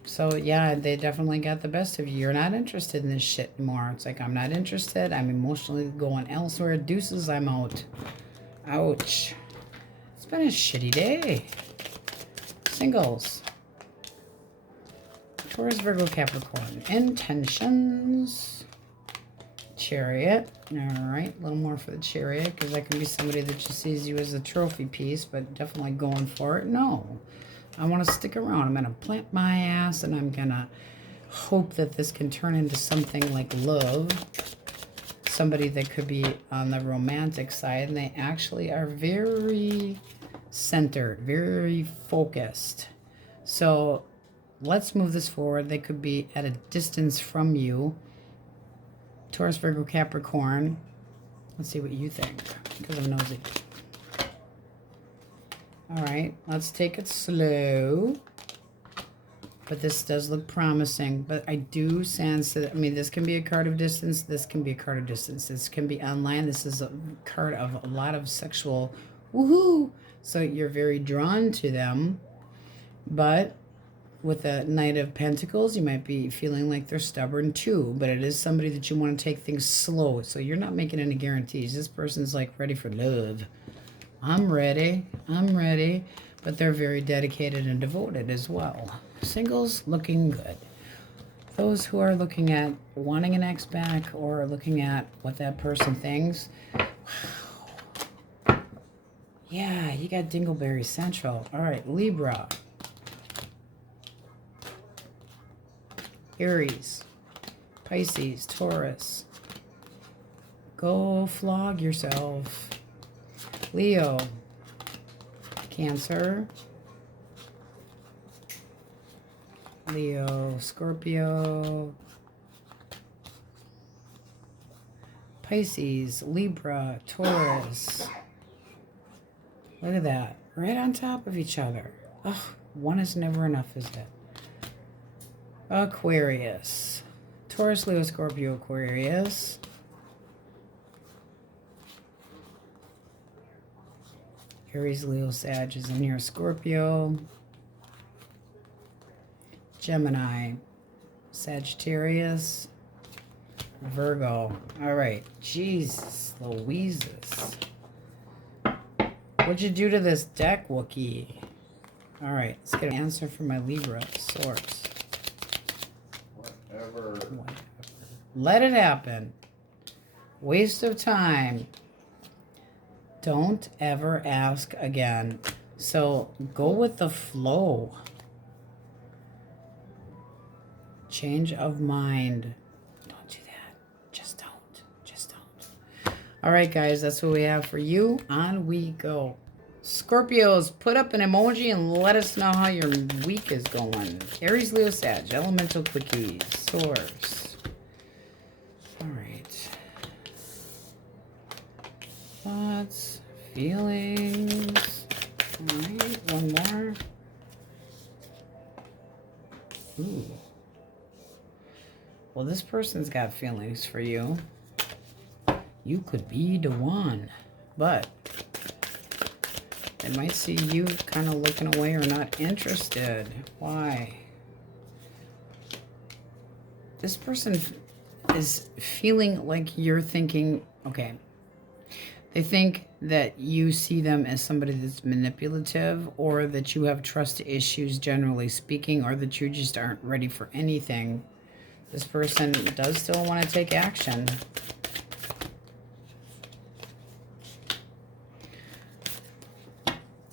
So, yeah, they definitely got the best of you. You're not interested in this shit anymore. It's like, I'm not interested. I'm emotionally going elsewhere. Deuces, I'm out. Ouch. It's been a shitty day. Singles. Taurus, Virgo, Capricorn. Intentions. Chariot. Alright, a little more for the Chariot, because that can be somebody that just sees you as a trophy piece, but definitely going for it. No. I want to stick around. I'm going to plant my ass, and I'm going to hope that this can turn into something like love. Somebody that could be on the romantic side, and they actually are very centered, very focused. So let's move this forward. They could be at a distance from you. Taurus, Virgo, Capricorn. Let's see what you think, because I'm nosy. All right, let's take it slow. But this does look promising. But I do sense that, I mean, this can be a card of distance. This can be a card of distance. This can be online. This is a card of a lot of sexual woohoo. So you're very drawn to them. But with the Knight of Pentacles, you might be feeling like they're stubborn too. But it is somebody that you want to take things slow. So you're not making any guarantees. This person's like ready for love. I'm ready. I'm ready. But they're very dedicated and devoted as well. Singles, looking good. Those who are looking at wanting an ex back or looking at what that person thinks. Wow. Yeah, you got Dingleberry Central. All right, Libra. Aries. Pisces. Taurus. Go flog yourself. Leo. Cancer. Leo, Scorpio, Pisces, Libra, Taurus. Look at that. Right on top of each other. Oh, one is never enough, is it? Aquarius. Taurus, Leo, Scorpio, Aquarius. Aries, Leo, Sag is in here. Scorpio. Gemini, Sagittarius, Virgo. All right. Jesus Louises. What'd you do to this deck, Wookie? All right. Let's get an answer for my Libra source. Whatever. Let it happen. Waste of time. Don't ever ask again. So go with the flow. Change of mind. Don't do that. Just don't. Just don't. All right, guys. That's what we have for you. On we go. Scorpios, put up an emoji and let us know how your week is going. Aries, Leo, Sag. Elemental Quickies. Source. All right. Thoughts. Feelings. All right. One more. Ooh. Well, this person's got feelings for you. You could be the one. But they might see you kind of looking away or not interested. Why? This person is feeling like you're thinking, okay, they think that you see them as somebody that's manipulative, or that you have trust issues generally speaking, or that you just aren't ready for anything. This person does still want to take action.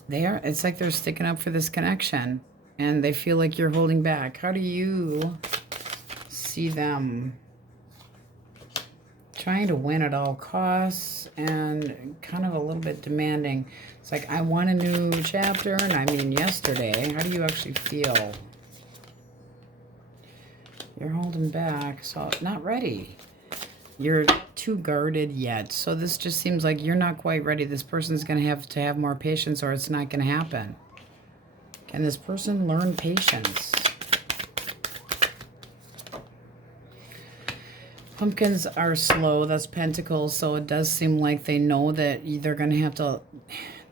They are, it's like they're sticking up for this connection, and they feel like you're holding back. How do you see them? Trying to win at all costs and kind of a little bit demanding. It's like, I want a new chapter, and I mean yesterday. How do you actually feel? You're holding back, so not ready. You're too guarded yet. So this just seems like you're not quite ready. This person's going to have more patience, or it's not going to happen. Can this person learn patience? Pumpkins are slow. That's Pentacles. So it does seem like they know that they're going to have to...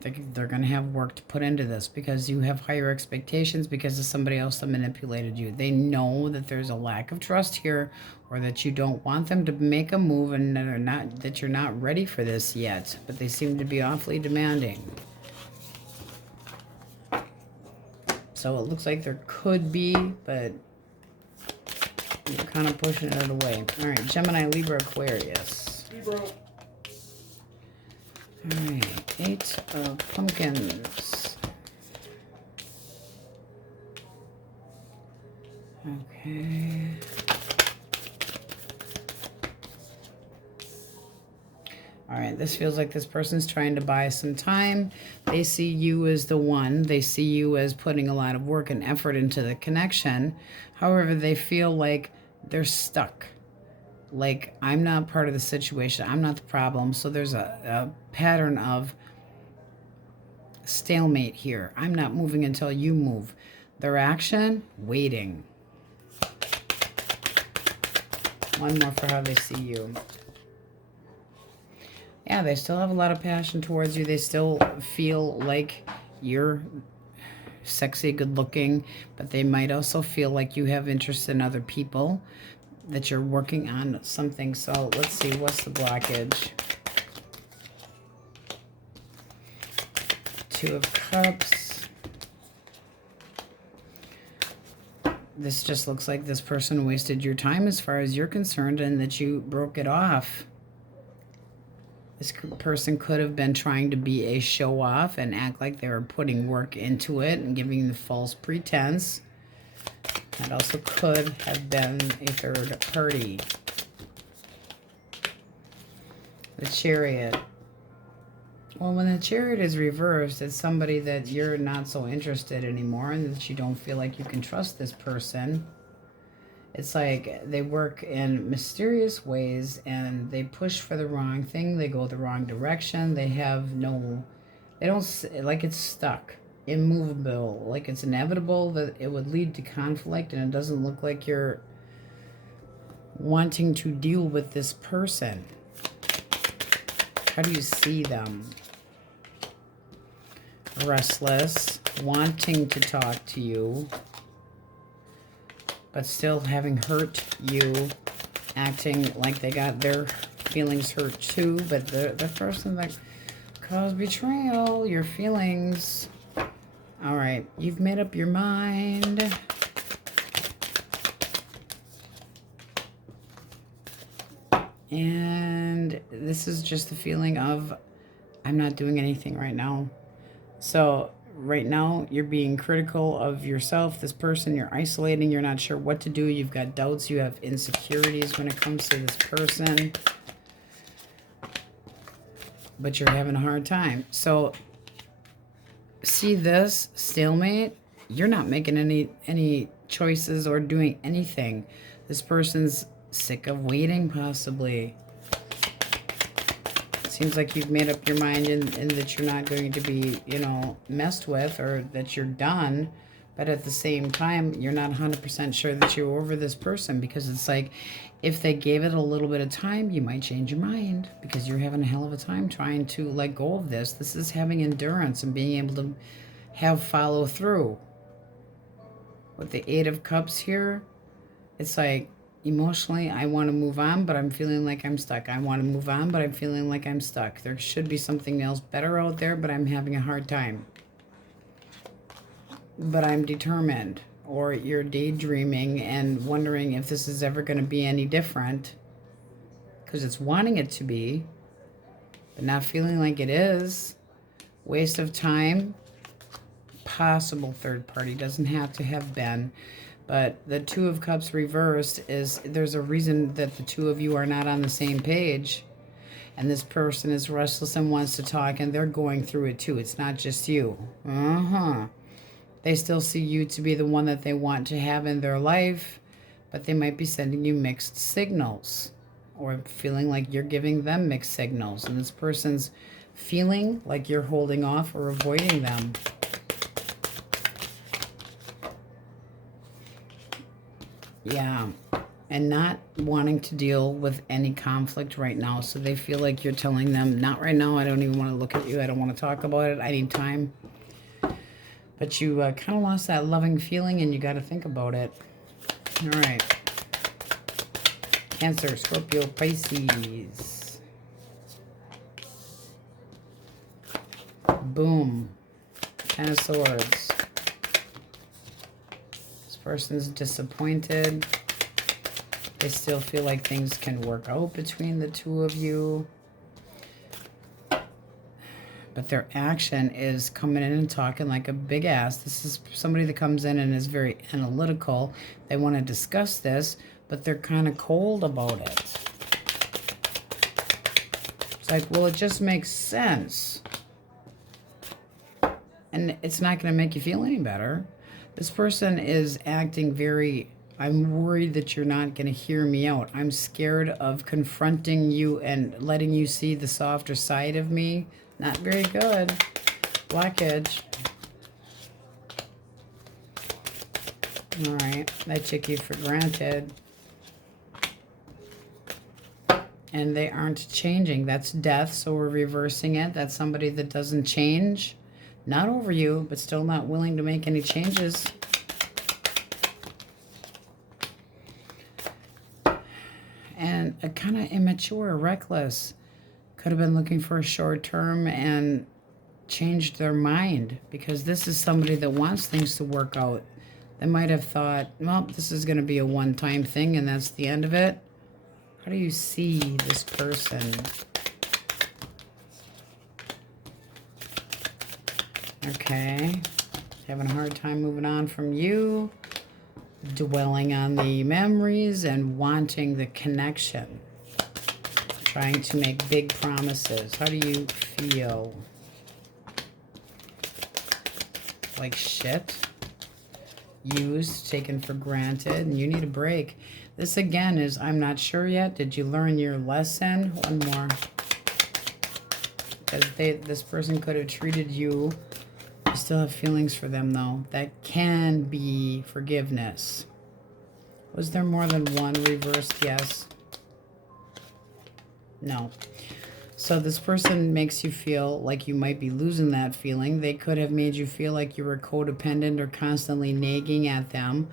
They're going to have work to put into this, because you have higher expectations because of somebody else that manipulated you. They know that there's a lack of trust here, or that you don't want them to make a move, and that you're not ready for this yet. But they seem to be awfully demanding. So it looks like there could be, but you're kind of pushing it away. All right, Gemini, Libra, Aquarius. Libra. All right, 8 of Pumpkins. Okay. This feels like this person's trying to buy some time. They see you as the one. They see you as putting a lot of work and effort into the connection. However, they feel like they're stuck. Like, I'm not part of the situation. I'm not the problem. So there's a pattern of stalemate here. I'm not moving until you move. Their action, waiting. One more for how they see you. Yeah, they still have a lot of passion towards you. They still feel like you're sexy, good looking, but they might also feel like you have interest in other people, that you're working on something. So let's see, what's the blockage? Two of Cups. This just looks like this person wasted your time as far as you're concerned, and that you broke it off. This person could have been trying to be a show-off and act like they were putting work into it and giving the false pretense. That also could have been a third party. The Chariot. Well, when the Chariot is reversed, it's somebody that you're not so interested anymore, and that you don't feel like you can trust this person. It's like they work in mysterious ways, and they push for the wrong thing. They go the wrong direction. They have no, they don't, like it's stuck, immovable, like it's inevitable that it would lead to conflict, and it doesn't look like you're wanting to deal with this person. How do you see them? Restless, wanting to talk to you, but still having hurt you, acting like they got their feelings hurt too, but the person that caused betrayal, your feelings. All right, you've made up your mind. And this is just the feeling of, I'm not doing anything right now. So right now you're being critical of yourself, this person, you're isolating, you're not sure what to do, you've got doubts, you have insecurities when it comes to this person, but you're having a hard time. So see this stalemate, you're not making any choices or doing anything. This person's sick of waiting, possibly. Seems like you've made up your mind and that you're not going to be, you know, messed with, or that you're done. But at the same time, you're not 100% sure that you're over this person, because it's like, if they gave it a little bit of time, you might change your mind, because you're having a hell of a time trying to let go of this. This is having endurance and being able to have follow through. With the Eight of Cups here, it's like, emotionally, I want to move on, but I'm feeling like I'm stuck. I want to move on, but I'm feeling like I'm stuck. There should be something else better out there, but I'm having a hard time. But I'm determined. Or you're daydreaming and wondering if this is ever going to be any different, because it's wanting it to be, but not feeling like it is. Waste of time. Possible third party. Doesn't have to have been. But the Two of Cups reversed is, there's a reason that the two of you are not on the same page. And this person is restless and wants to talk, and they're going through it too. It's not just you. They still see you to be the one that they want to have in their life, but they might be sending you mixed signals, or feeling like you're giving them mixed signals. And this person's feeling like you're holding off or avoiding them. Yeah, and not wanting to deal with any conflict right now. So they feel like you're telling them, not right now, I don't even want to look at you, I don't want to talk about it, I need time. But you kind of lost that loving feeling, and you got to think about it. All right. Cancer, Scorpio, Pisces. Boom. Ten of Swords. Person's disappointed. They still feel like things can work out between the two of you, but their action is coming in and talking like a big ass. This is somebody that comes in and is very analytical. They want to discuss this, but they're kind of cold about it. Like, well, it just makes sense. And it's not going to make you feel any better. This person is acting very, I'm worried that you're not going to hear me out. I'm scared of confronting you and letting you see the softer side of me. Not very good. Blockage. All right. I took you for granted. And they aren't changing. That's death, so we're reversing it. That's somebody that doesn't change. Not over you, but still not willing to make any changes. And a kind of immature, reckless. Could have been looking for a short term and changed their mind. Because this is somebody that wants things to work out. They might have thought, well, this is going to be a one-time thing and that's the end of it. How do you see this person? Okay. Having a hard time moving on from you. Dwelling on the memories and wanting the connection. Trying to make big promises. How do you feel? Like shit. Used, taken for granted, and you need a break. This again is, I'm not sure yet. Did you learn your lesson? One more. Because this person could have treated you. You still have feelings for them, though. That can be forgiveness. Was there more than one reversed yes? No. So this person makes you feel like you might be losing that feeling. They could have made you feel like you were codependent or constantly nagging at them.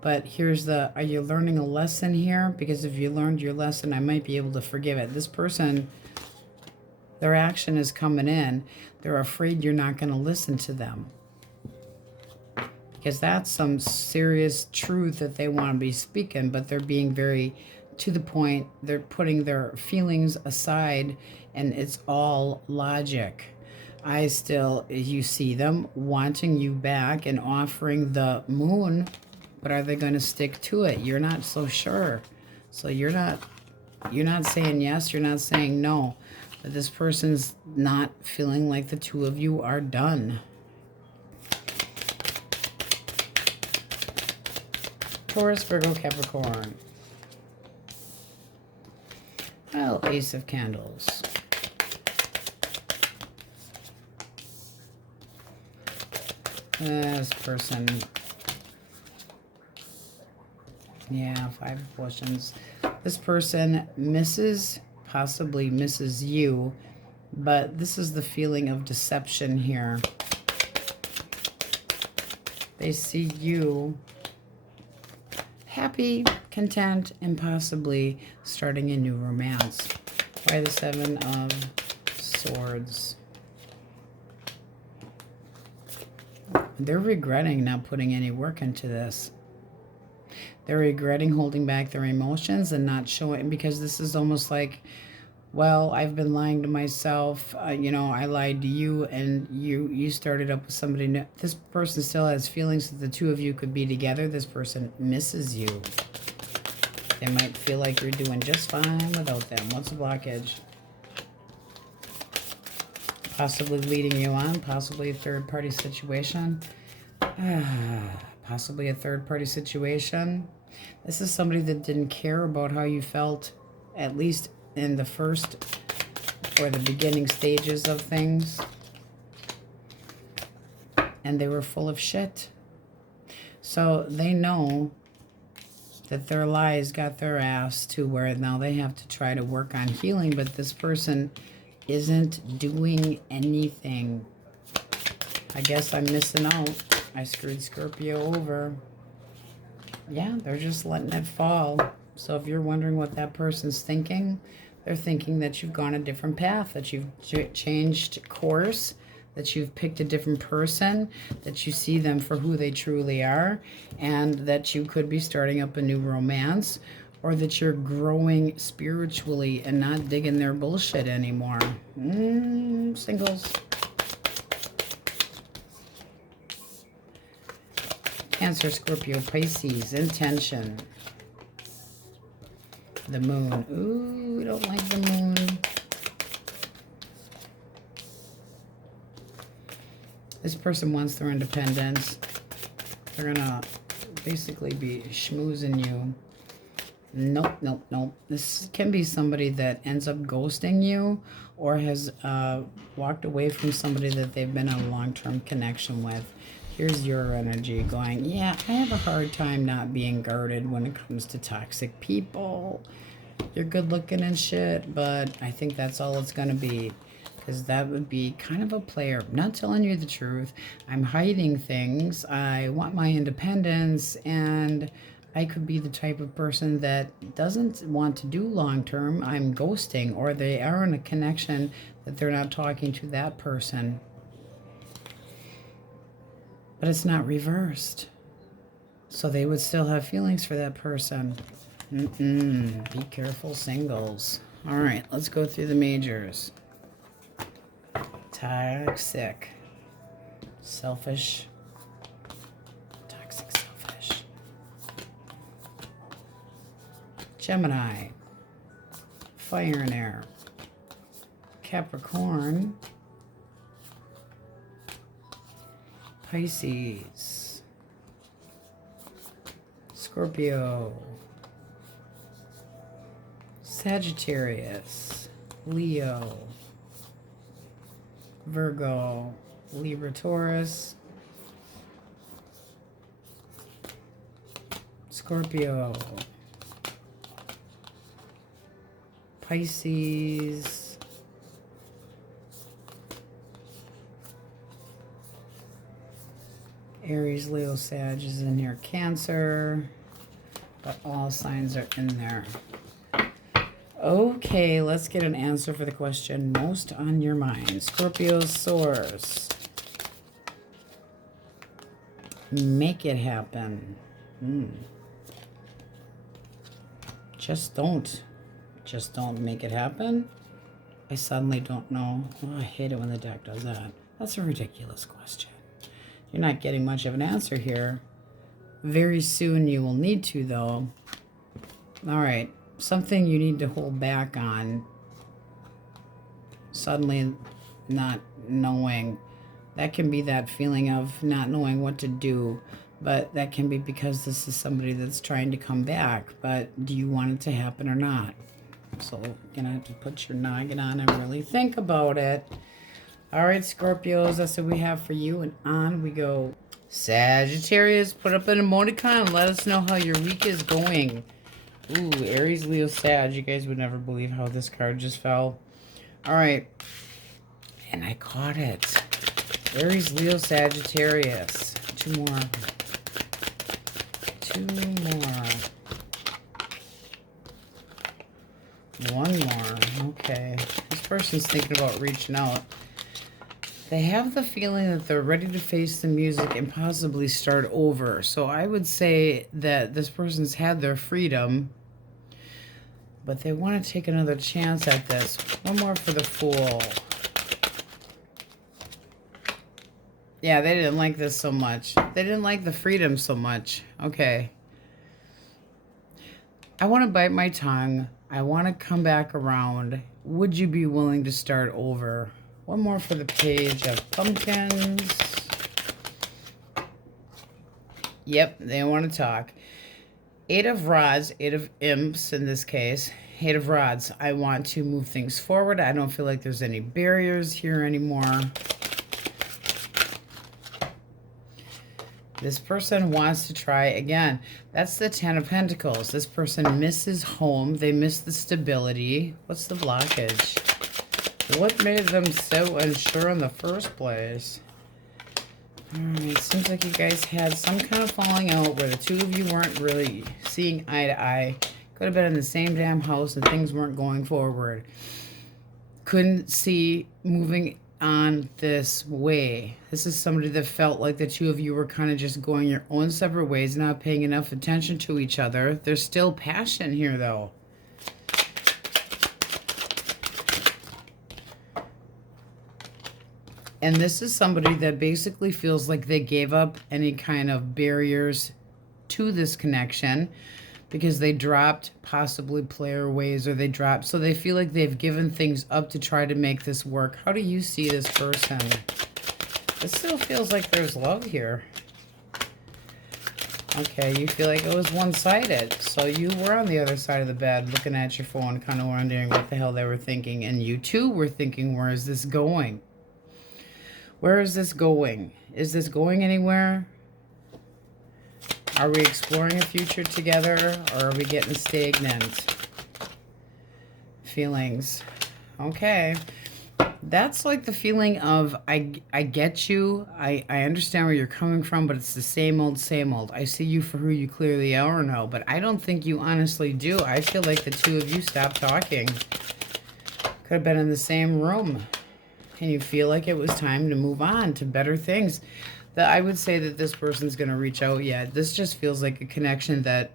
But here's the, are you learning a lesson here? Because if you learned your lesson, I might be able to forgive it. This person, their action is coming in. They're afraid you're not going to listen to them. Because that's some serious truth that they want to be speaking, but they're being very to the point. They're putting their feelings aside, and it's all logic. You see them wanting you back and offering the moon, but are they going to stick to it? You're not so sure. So you're not saying yes, you're not saying no. But this person's not feeling like the two of you are done. Taurus, Virgo, Capricorn. Well, Ace of Candles. This person, yeah, 5 of Potions. This person possibly misses you, but this is the feeling of deception here. They see you happy, content, and possibly starting a new romance. Why the 7 of Swords? They're regretting not putting any work into this. They're regretting holding back their emotions and not showing, because this is almost like, well, I've been lying to myself. I lied to you, and you started up with somebody new. This person still has feelings that the two of you could be together. This person misses you. They might feel like you're doing just fine without them. What's the blockage? Possibly leading you on. Possibly a third-party situation. Possibly a third-party situation. This is somebody that didn't care about how you felt, at least in the first or the beginning stages of things. And they were full of shit. So they know that their lies got their ass to where now they have to try to work on healing, but this person isn't doing anything. I guess I'm missing out. I screwed Scorpio over. Yeah, they're just letting it fall. So if you're wondering what that person's thinking, they're thinking that you've gone a different path, that you've changed course, that you've picked a different person, that you see them for who they truly are, and that you could be starting up a new romance, or that you're growing spiritually and not digging their bullshit anymore. Singles. Cancer, Scorpio, Pisces, intention. The moon. Ooh, we don't like the moon. This person wants their independence. They're gonna basically be schmoozing you. Nope, nope, nope. This can be somebody that ends up ghosting you or has walked away from somebody that they've been in a long-term connection with. Here's your energy going, yeah, I have a hard time not being guarded when it comes to toxic people. You're good looking and shit, but I think that's all it's going to be. Because that would be kind of a player. I'm not telling you the truth. I'm hiding things. I want my independence, and I could be the type of person that doesn't want to do long term. I'm ghosting, or they are in a connection that they're not talking to that person. But it's not reversed. So they would still have feelings for that person. Be careful, singles. All right, let's go through the majors. Toxic. Selfish. Toxic, selfish. Gemini. Fire and air. Capricorn. Pisces. Scorpio. Sagittarius. Leo. Virgo, Libra, Taurus, Scorpio, Pisces, Aries, Leo, Sag is in here, Cancer, but all signs are in there. Okay, let's get an answer for the question most on your mind. Scorpio's source. Make it happen. Just don't. Just don't make it happen. I suddenly don't know. Oh, I hate it when the deck does that. That's a ridiculous question. You're not getting much of an answer here. Very soon you will need to, though. All right. Something you need to hold back on. Suddenly not knowing. That can be that feeling of not knowing what to do. But that can be because this is somebody that's trying to come back. But do you want it to happen or not? So you're going to have to put your noggin on and really think about it. All right, Scorpios, that's what we have for you. And on we go. Sagittarius, put up an emoticon and let us know how your week is going. Ooh, Aries, Leo, Sag. You guys would never believe how this card just fell. All right. And I caught it. Aries, Leo, Sagittarius. Two more. Two more. One more. Okay. This person's thinking about reaching out. They have the feeling that they're ready to face the music and possibly start over. So I would say that this person's had their freedom, but they want to take another chance at this. One more for the Fool. Yeah, they didn't like this so much. They didn't like the freedom so much. Okay. I want to bite my tongue. I want to come back around. Would you be willing to start over? One more for the Page of Pumpkins. Yep, they want to talk. Eight of Rods, Eight of Imps in this case. Eight of Rods. I want to move things forward. I don't feel like there's any barriers here anymore. This person wants to try again. That's the Ten of Pentacles. This person misses home. They miss the stability. What's the blockage? What made them so unsure in the first place? Alright, seems like you guys had some kind of falling out where the two of you weren't really seeing eye to eye. Could have been in the same damn house and things weren't going forward. Couldn't see moving on this way. This is somebody that felt like the two of you were kind of just going your own separate ways, not paying enough attention to each other. There's still passion here, though. And this is somebody that basically feels like they gave up any kind of barriers to this connection because they dropped possibly player ways, or they dropped. So they feel like they've given things up to try to make this work. How do you see this person? It still feels like there's love here. Okay, you feel like it was one-sided. So you were on the other side of the bed looking at your phone, kind of wondering what the hell they were thinking. And you too were thinking, where is this going? Where is this going? Is this going anywhere? Are we exploring a future together, or are we getting stagnant? Feelings. Okay. That's like the feeling of, I get you. I understand where you're coming from, but it's the same old, same old. I see you for who you clearly are now, but I don't think you honestly do. I feel like the two of you stopped talking. Could have been in the same room. And you feel like it was time to move on to better things. That I would say that this person's going to reach out yet. This just feels like a connection that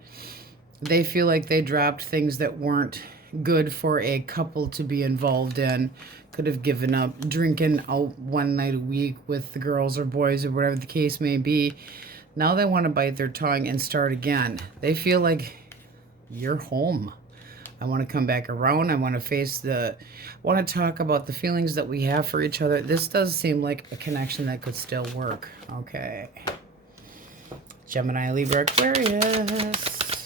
they feel like they dropped things that weren't good for a couple to be involved in. Could have given up drinking out one night a week with the girls or boys or whatever the case may be. Now they want to bite their tongue and start again. They feel like you're home. I want to come back around. I want to want to talk about the feelings that we have for each other. This does seem like a connection that could still work. Okay. Gemini, Libra, Aquarius.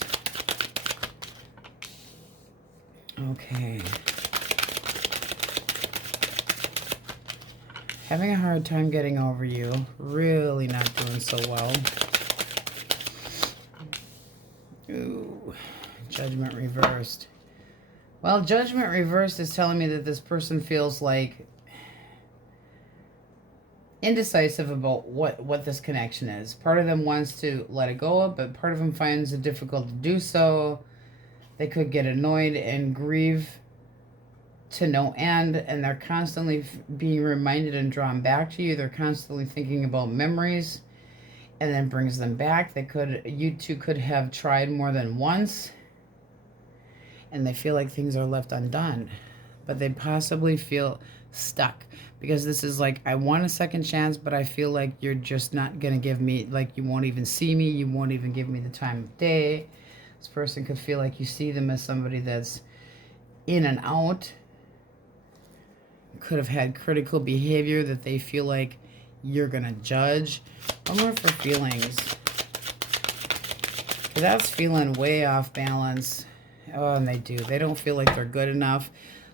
Okay. Having a hard time getting over you. Really not doing so well. Ooh. Judgment reversed. Well, Judgment reversed is telling me that this person feels like indecisive about what this connection is. Part of them wants to let it go, but part of them finds it difficult to do so. They could get annoyed and grieve to no end, and they're constantly being reminded and drawn back to you. They're constantly thinking about memories, and then brings them back. You two could have tried more than once, and they feel like things are left undone, but they possibly feel stuck because this is like, I want a second chance, but I feel like you're just not going to give me, like, you won't even see me. You won't even give me the time of day. This person could feel like you see them as somebody that's in and out. Could have had critical behavior that they feel like you're going to judge. One more for feelings. That's feeling way off balance. Oh, and they do. They don't feel like they're good enough.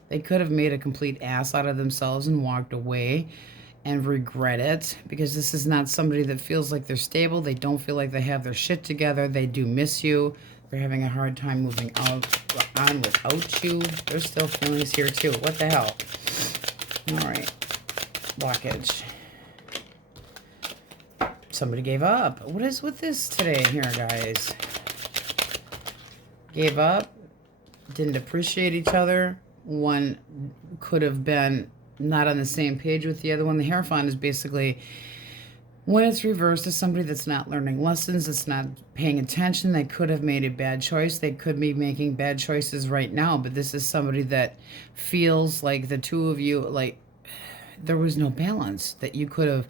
They could have made a complete ass out of themselves and walked away and regret it, because this is not somebody that feels like they're stable. They don't feel like they have their shit together. They do miss you. They're having a hard time moving on without you. There's still feelings here too. What the hell? All right. Blockage. Somebody gave up. What is with this today here, guys? Gave up. Didn't appreciate each other. One could have been not on the same page with the other one. The Hierophant is basically, when it's reversed, is somebody that's not learning lessons, that's not paying attention. They could have made a bad choice. They could be making bad choices right now, but this is somebody that feels like the two of you, like, there was no balance, that you could have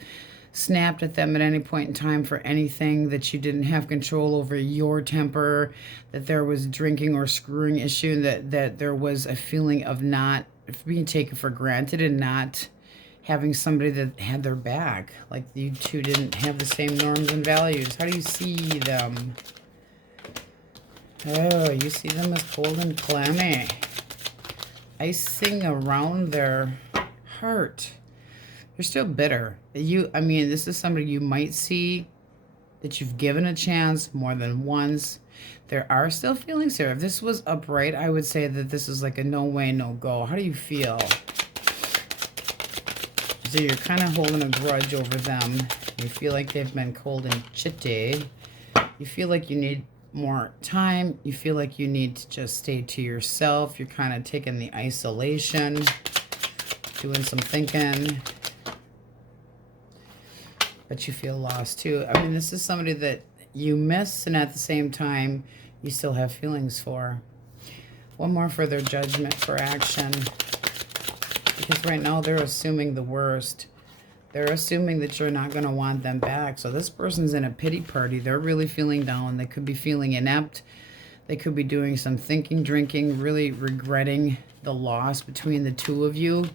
snapped at them at any point in time for anything, that you didn't have control over your temper, that there was drinking or screwing issue, that there was a feeling of not being taken for granted and not having somebody that had their back. Like you two didn't have the same norms and values. How do you see them? Oh, you see them as cold and clammy. Icing around their heart. You're still bitter. I mean, this is somebody you might see that you've given a chance more than once. There are still feelings here. If this was upright, I would say that this is like a no way, no go. How do you feel? So you're kind of holding a grudge over them. You feel like they've been cold and chitty. You feel like you need more time. You feel like you need to just stay to yourself. You're kind of taking the isolation, doing some thinking. But you feel lost too. I mean, this is somebody that you miss, and at the same time, you still have feelings for. One more for their judgment for action. Because right now, they're assuming the worst. They're assuming that you're not going to want them back. So this person's in a pity party. They're really feeling down. They could be feeling inept. They could be doing some thinking, drinking, really regretting the loss between the two of you.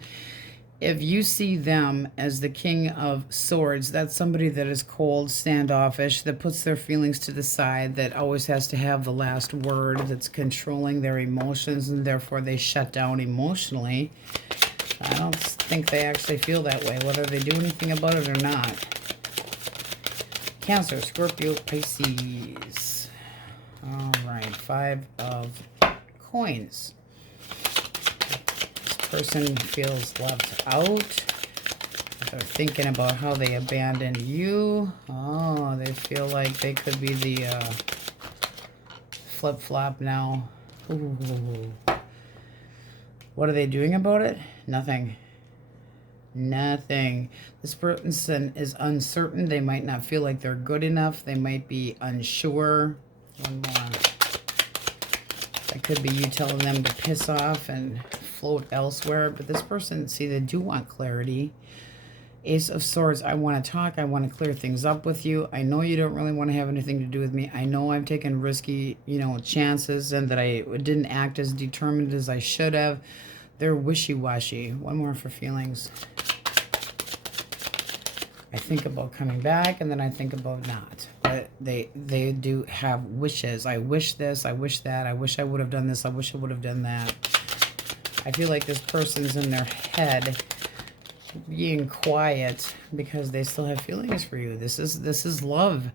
If you see them as the King of Swords, that's somebody that is cold, standoffish, that puts their feelings to the side, that always has to have the last word, that's controlling their emotions, and therefore they shut down emotionally. I don't think they actually feel that way, whether they do anything about it or not. Cancer, Scorpio, Pisces. All right, 5 of coins. Person feels left out. They're thinking about how they abandoned you. Oh, they feel like they could be the flip-flop now. Ooh. What are they doing about it? Nothing. Nothing. This person is uncertain. They might not feel like they're good enough. They might be unsure. One more. That could be you telling them to piss off and float elsewhere. But this person, see, they do want clarity. Ace of Swords, I want to talk. I want to clear things up with you. I know you don't really want to have anything to do with me. I know I've taken risky, chances and that I didn't act as determined as I should have. They're wishy-washy. One more for feelings. I think about coming back, and then I think about not. But they do have wishes. I wish this, I wish that, I wish I would have done this, I wish I would have done that. I feel like this person's in their head being quiet because they still have feelings for you. This is love,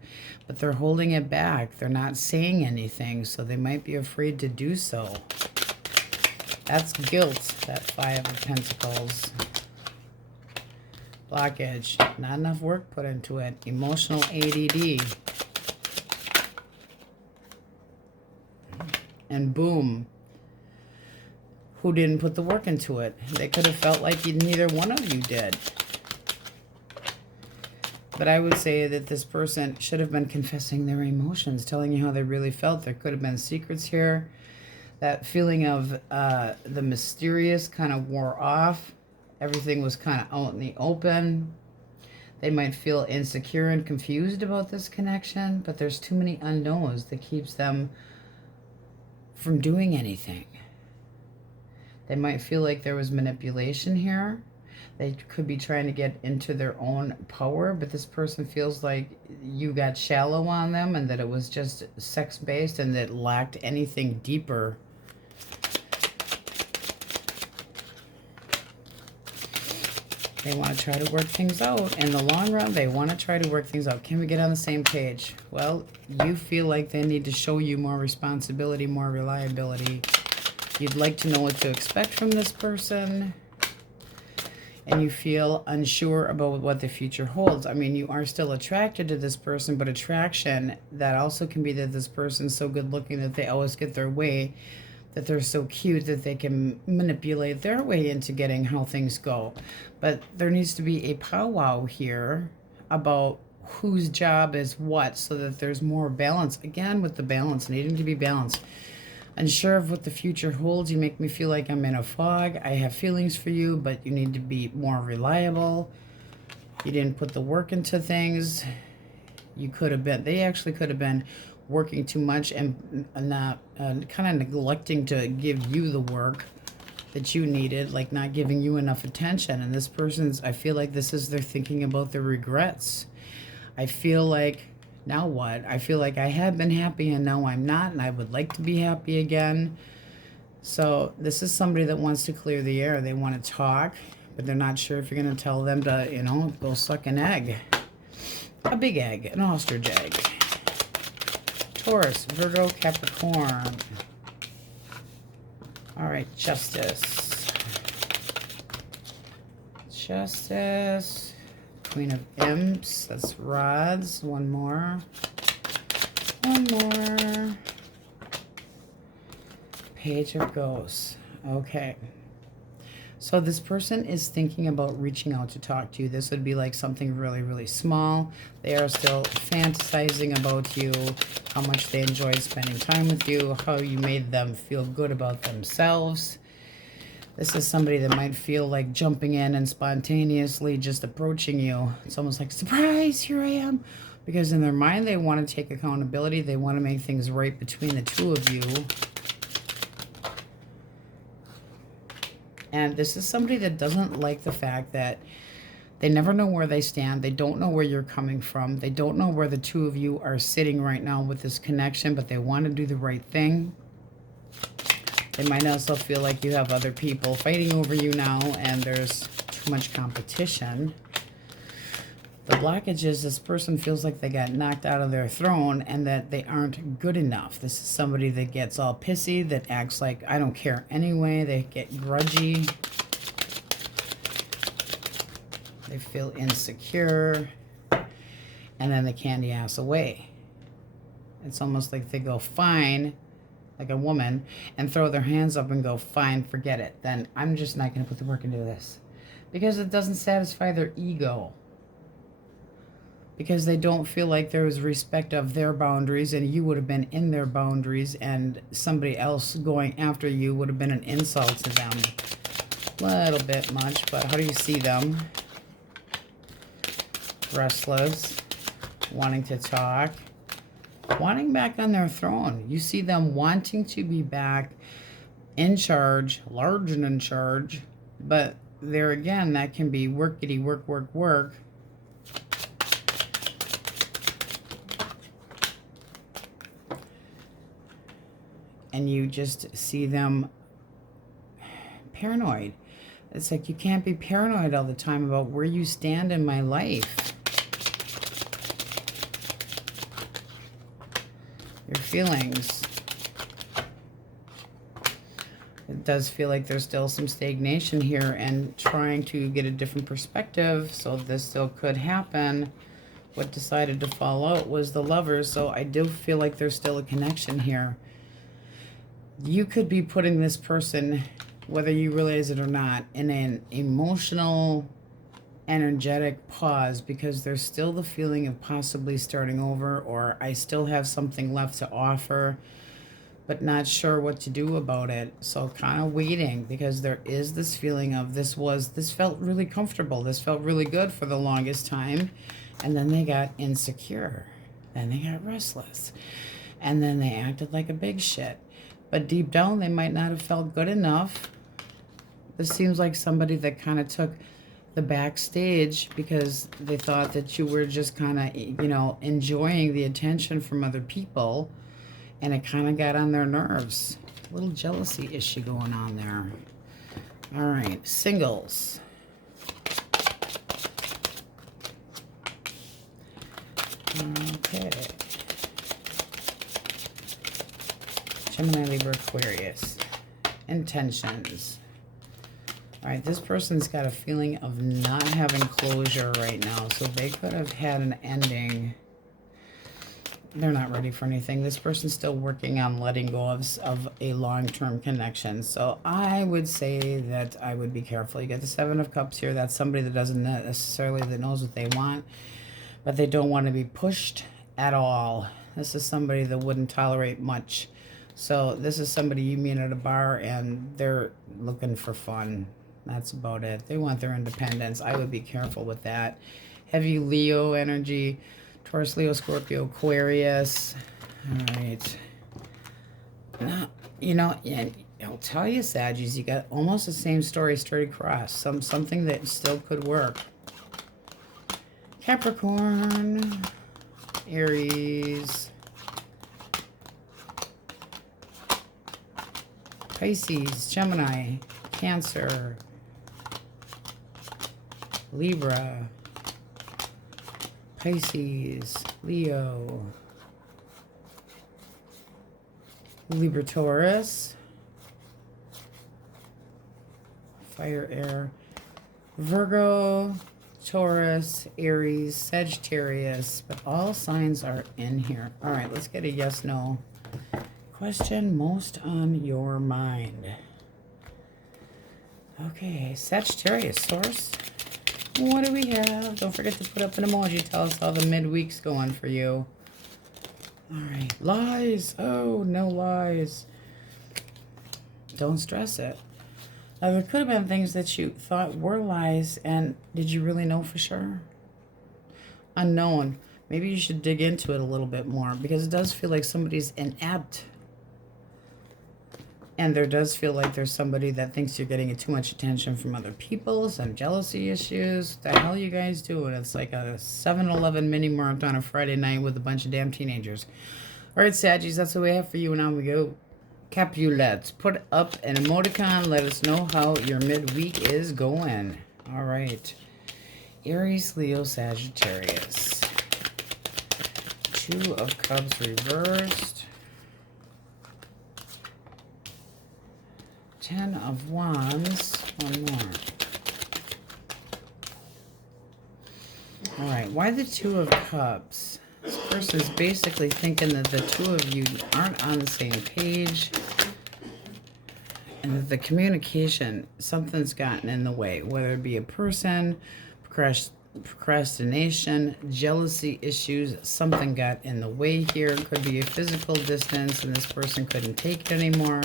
but they're holding it back. They're not saying anything, so they might be afraid to do so. That's guilt, that 5 of Pentacles. Blockage, not enough work put into it. Emotional ADD. And boom. Who didn't put the work into it? They could have felt like neither one of you did. But I would say that this person should have been confessing their emotions, telling you how they really felt. There could have been secrets here. That feeling of the mysterious kind of wore off. Everything was kind of out in the open. They might feel insecure and confused about this connection, but there's too many unknowns that keeps them from doing anything. They might feel like there was manipulation here. They could be trying to get into their own power, but this person feels like you got shallow on them and that it was just sex-based and that it lacked anything deeper. They want to try to work things out. In the long run, they want to try to work things out. Can we get on the same page? Well, you feel like they need to show you more responsibility, more reliability. You'd like to know what to expect from this person. And you feel unsure about what the future holds. I mean, you are still attracted to this person, but attraction, that also can be that this person's so good looking that they always get their way, that they're so cute that they can manipulate their way into getting how things go. But there needs to be a powwow here about whose job is what, so that there's more balance. Again, with the balance, needing to be balanced. Unsure of what the future holds. You make me feel like I'm in a fog. I have feelings for you, but you need to be more reliable. You didn't put the work into things. You could have been, they actually could have been working too much and not kind of neglecting to give you the work that you needed, like not giving you enough attention. And this person's, I feel like this is, they're thinking about their regrets. I feel like, now what? I feel like I have been happy and now I'm not, and I would like to be happy again. So this is somebody that wants to clear the air. They want to talk, but they're not sure if you're going to tell them to, go suck an egg. A big egg, an ostrich egg. Taurus, Virgo, Capricorn. All right, Justice. Justice. Queen of Imps. That's Rods. One more. One more. Page of Ghosts. Okay. So this person is thinking about reaching out to talk to you. This would be like something really, really small. They are still fantasizing about you, how much they enjoyed spending time with you, how you made them feel good about themselves. This is somebody that might feel like jumping in and spontaneously just approaching you. It's almost like, surprise, here I am. Because in their mind, they want to take accountability. They want to make things right between the two of you. And this is somebody that doesn't like the fact that they never know where they stand. They don't know where you're coming from. They don't know where the two of you are sitting right now with this connection, but they want to do the right thing. They might also feel like you have other people fighting over you now, and there's too much competition. The blockage is this person feels like they got knocked out of their throne and that they aren't good enough. This is somebody that gets all pissy, that acts like, I don't care anyway. They get grudgy. They feel insecure. And then they candy ass away. It's almost like they go, fine, like a woman, and throw their hands up and go, fine, forget it. Then I'm just not going to put the work into this. Because it doesn't satisfy their ego. Because they don't feel like there was respect of their boundaries, and you would have been in their boundaries, and somebody else going after you would have been an insult to them. A little bit much, but how do you see them? Restless, wanting to talk, wanting back on their throne. You see them wanting to be back in charge, large and in charge, but there again, that can be workity, work, work, work. And you just see them paranoid. It's like you can't be paranoid all the time about where you stand in my life. Your feelings. It does feel like there's still some stagnation here and trying to get a different perspective, so this still could happen. What decided to fall out was the Lovers, so I do feel like there's still a connection here. You could be putting this person, whether you realize it or not, in an emotional, energetic pause, because there's still the feeling of possibly starting over, or I still have something left to offer, but not sure what to do about it. So kind of waiting, because there is this feeling of this felt really comfortable. This felt really good for the longest time. And then they got insecure. Then they got restless. And then they acted like a big shit. But deep down, they might not have felt good enough. This seems like somebody that kind of took the backstage because they thought that you were just kind of, you know, enjoying the attention from other people. And it kind of got on their nerves. A little jealousy issue going on there. All right, singles. Okay. Gemini, Libra, Aquarius. Intentions. All right, this person's got a feeling of not having closure right now. So they could have had an ending. They're not ready for anything. This person's still working on letting go of a long-term connection. So I would say that I would be careful. You get the Seven of Cups here. That's somebody that doesn't necessarily, that knows what they want, but they don't want to be pushed at all. This is somebody that wouldn't tolerate much. So this is somebody you meet at a bar and they're looking for fun. That's about it. They want their independence. I would be careful with that. Heavy Leo energy. Taurus, Leo, Scorpio, Aquarius. All right. Now, you know, and I'll tell you, Saggies, you got almost the same story straight across. Something that still could work. Capricorn, Aries, Pisces, Gemini, Cancer, Libra, Pisces, Leo, Libra, Taurus, Fire, Air, Virgo, Taurus, Aries, Sagittarius, but all signs are in here. All right, let's get a yes, no. Question most on your mind. Okay, Sagittarius, source. What do we have? Don't forget to put up an emoji. Tell us how the midweek's going for you. All right, lies. Oh, no lies. Don't stress it. Now, there could have been things that you thought were lies, and did you really know for sure? Unknown. Maybe you should dig into it a little bit more, because it does feel like somebody's inept. And there does feel like there's somebody that thinks you're getting too much attention from other people, some jealousy issues. What the hell you guys doing? It's like a 7-Eleven mini mart on a Friday night with a bunch of damn teenagers. All right, Saggies, that's what we have for you. And now we go. Capulets, put up an emoticon. Let us know how your midweek is going. All right. Aries, Leo, Sagittarius. 2 of Cups reversed. 10 of Wands. One more. All right. Why the 2 of Cups? This person is basically thinking that the 2 of you aren't on the same page. And that the communication, something's gotten in the way. Whether it be a person, procrastination, jealousy issues, something got in the way here. Could be a physical distance and this person couldn't take it anymore.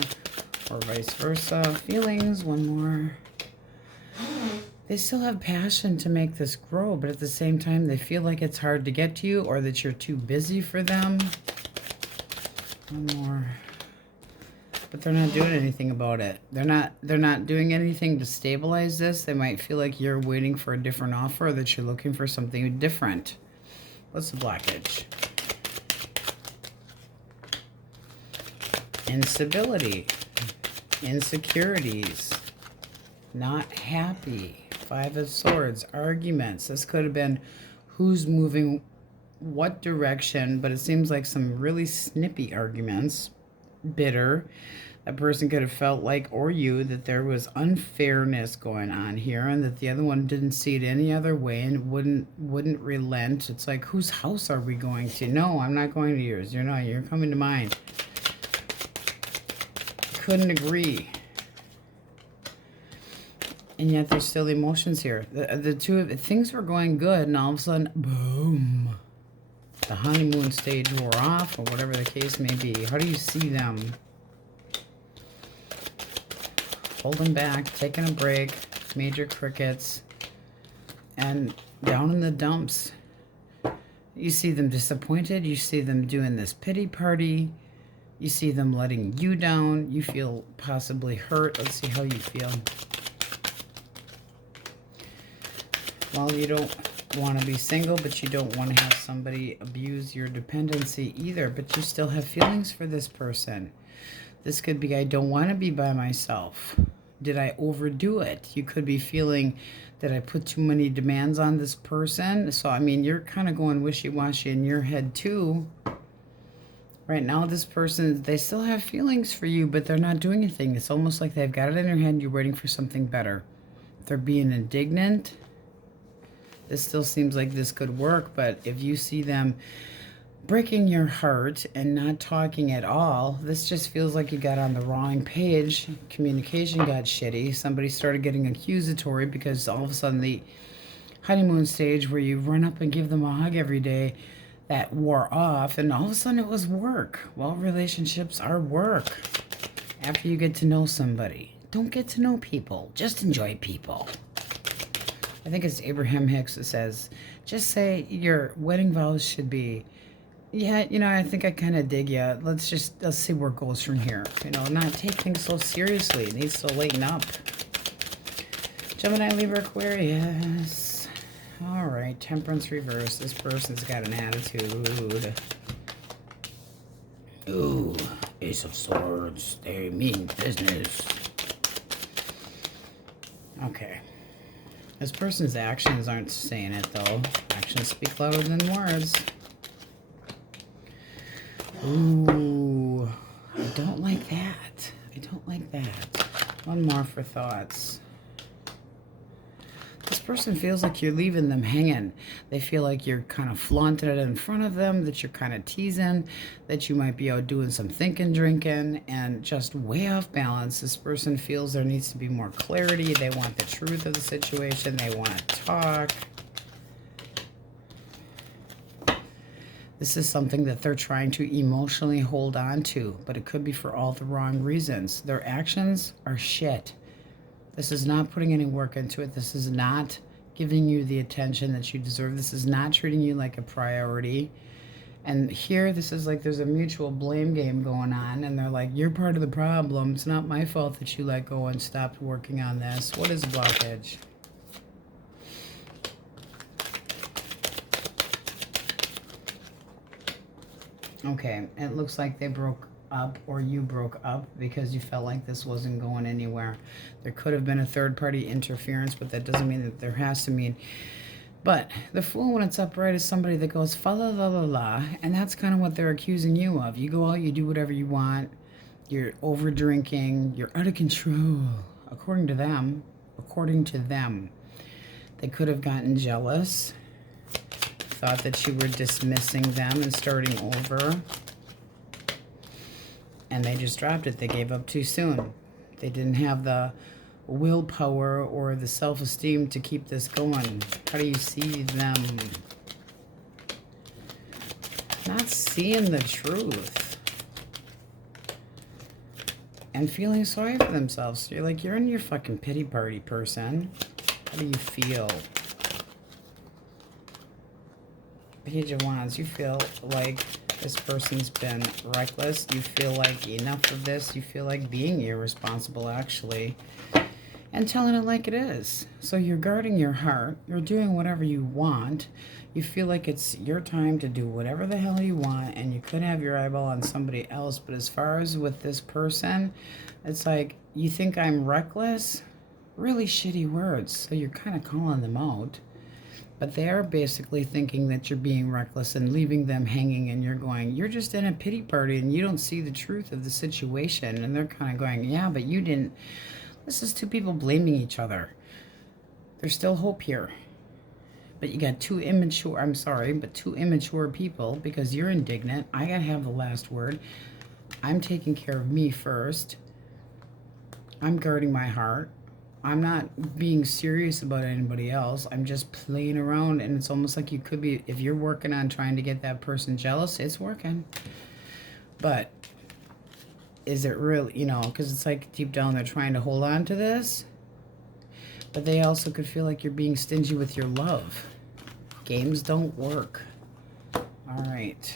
Or vice versa. Feelings, one more. They still have passion to make this grow, but at the same time, they feel like it's hard to get to you or that you're too busy for them. One more. But they're not doing anything about it. They're not doing anything to stabilize this. They might feel like you're waiting for a different offer, or that you're looking for something different. What's the blockage? Instability. Insecurities. Not happy. 5 of Swords. Arguments. This could have been who's moving what direction, but it seems like some really snippy arguments. Bitter. That person could have felt like, or you, that there was unfairness going on here, and that the other one didn't see it any other way and wouldn't relent. It's like, whose house are we going to? No, I'm not going to yours. You're coming to mine. Couldn't agree. And yet there's still emotions here. The 2 of things were going good, and all of a sudden, boom. The honeymoon stage wore off, or whatever the case may be. How do you see them? Holding back, taking a break, major crickets, and down in the dumps. You see them disappointed. You see them doing this pity party. You see them letting you down. You feel possibly hurt. Let's see how you feel. Well, you don't want to be single, but you don't want to have somebody abuse your dependency either. But you still have feelings for this person. This could be, I don't want to be by myself. Did I overdo it? You could be feeling that I put too many demands on this person. So, I mean, you're kind of going wishy-washy in your head too. Right now, this person, they still have feelings for you, but they're not doing anything. It's almost like they've got it in their head. You're waiting for something better. They're being indignant. This still seems like this could work, but if you see them breaking your heart and not talking at all, this just feels like you got on the wrong page. Communication got shitty. Somebody started getting accusatory because all of a sudden the honeymoon stage where you run up and give them a hug every day, that wore off, and all of a sudden it was work. Well, relationships are work. After you get to know somebody, don't get to know people, just enjoy people. I think it's Abraham Hicks that says, just say your wedding vows should be, yeah, I think I kind of dig you. Let's see where it goes from here. Not take things so seriously. It needs to lighten up. Gemini, Libra, Aquarius. All right, Temperance reverse. This person's got an attitude. Ooh, Ace of Swords. They mean business. Okay. This person's actions aren't saying it, though. Actions speak louder than words. Ooh, I don't like that. I don't like that. One more for thoughts. This person feels like you're leaving them hanging. They feel like you're kind of flaunting it in front of them, that you're kind of teasing, that you might be out doing some thinking, drinking, and just way off balance. This person feels there needs to be more clarity. They want the truth of the situation. They want to talk. This is something that they're trying to emotionally hold on to, but it could be for all the wrong reasons. Their actions are shit. This is not putting any work into it. This is not giving you the attention that you deserve. This is not treating you like a priority. And here, this is like there's a mutual blame game going on, and they're like, you're part of the problem. It's not my fault that you let go and stopped working on this. What is the blockage? Okay, it looks like they broke up, or you broke up because you felt like this wasn't going anywhere. There could have been a third-party interference, but that doesn't mean that there has to mean. But the Fool, when it's upright, is somebody that goes fa la la la la, and that's kind of what they're accusing you of. You go out, you do whatever you want, you're over drinking, you're out of control. According to them, they could have gotten jealous, thought that you were dismissing them and starting over, and they just dropped it. They gave up too soon. They didn't have the willpower or the self-esteem to keep this going. How do you see them? Not seeing the truth and feeling sorry for themselves. You're like, you're in your fucking pity party, person. How do you feel? Page of Wands, you feel like this person's been reckless. You feel like enough of this. You feel like being irresponsible, actually, and telling it like it is. So you're guarding your heart. You're doing whatever you want. You feel like it's your time to do whatever the hell you want, and you could have your eyeball on somebody else. But as far as with this person, it's like, you think I'm reckless? Really shitty words. So you're kind of calling them out. But they are basically thinking that you're being reckless and leaving them hanging, and you're going, you're just in a pity party and you don't see the truth of the situation. And they're kind of going, yeah, but you didn't. This is two people blaming each other. There's still hope here. But you got two immature people, because you're indignant. I gotta have the last word. I'm taking care of me first. I'm guarding my heart. I'm not being serious about anybody else. I'm just playing around, and it's almost like you could be, if you're working on trying to get that person jealous, it's working. But is it really, because it's like deep down they're trying to hold on to this, but they also could feel like you're being stingy with your love. Games don't work. All right.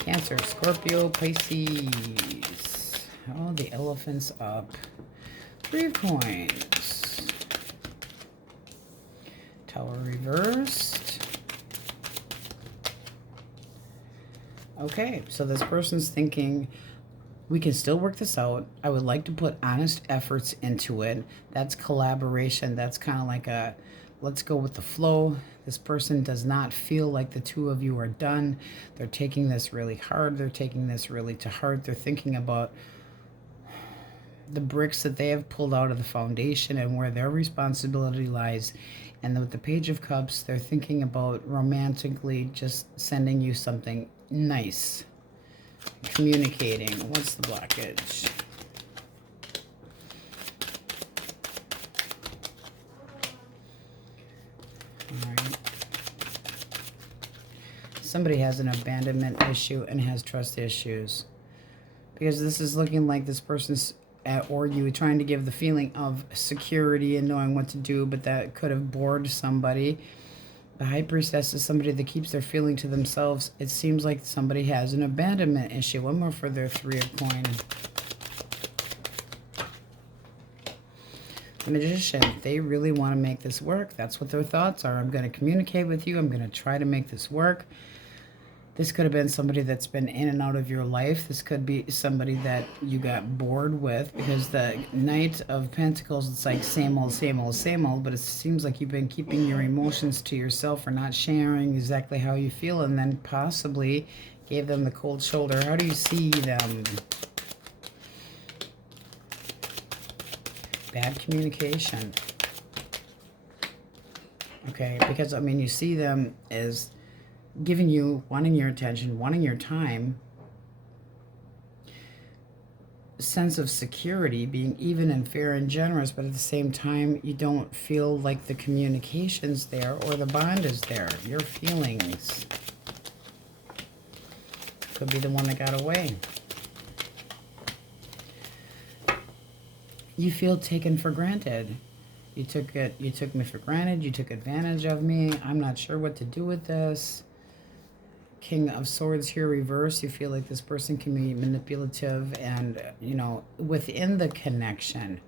Cancer, Scorpio, Pisces. Oh, the elephant's up. 3 of coins. Tower reversed. Okay, so this person's thinking, we can still work this out. I would like to put honest efforts into it. That's collaboration. That's kind of like a, let's go with the flow. This person does not feel like the two of you are done. They're taking this really hard. They're taking this really to heart. They're thinking about the bricks that they have pulled out of the foundation and where their responsibility lies. And with the Page of Cups, they're thinking about romantically just sending you something nice. Communicating. What's the blockage? All right. Somebody has an abandonment issue and has trust issues. Because this is looking like this person's or you trying to give the feeling of security and knowing what to do, but that could have bored somebody. The High Priestess is somebody that keeps their feeling to themselves. It seems like somebody has an abandonment issue. One more for their 3 of coins. The Magician, they really want to make this work. That's what their thoughts are. I'm going to communicate with you. I'm going to try to make this work. This could have been somebody that's been in and out of your life. This could be somebody that you got bored with, because the Knight of Pentacles, it's like same old, same old, same old, but it seems like you've been keeping your emotions to yourself or not sharing exactly how you feel, and then possibly gave them the cold shoulder. How do you see them? Bad communication. Okay, because, I mean, you see them as giving you, wanting your attention, wanting your time, sense of security, being even and fair and generous, but at the same time, you don't feel like the communication's there or the bond is there. Your feelings. Could be the one that got away. You feel taken for granted. You took me for granted. You took advantage of me. I'm not sure what to do with this. King of Swords here reversed. You feel like this person can be manipulative and, you know, within the connection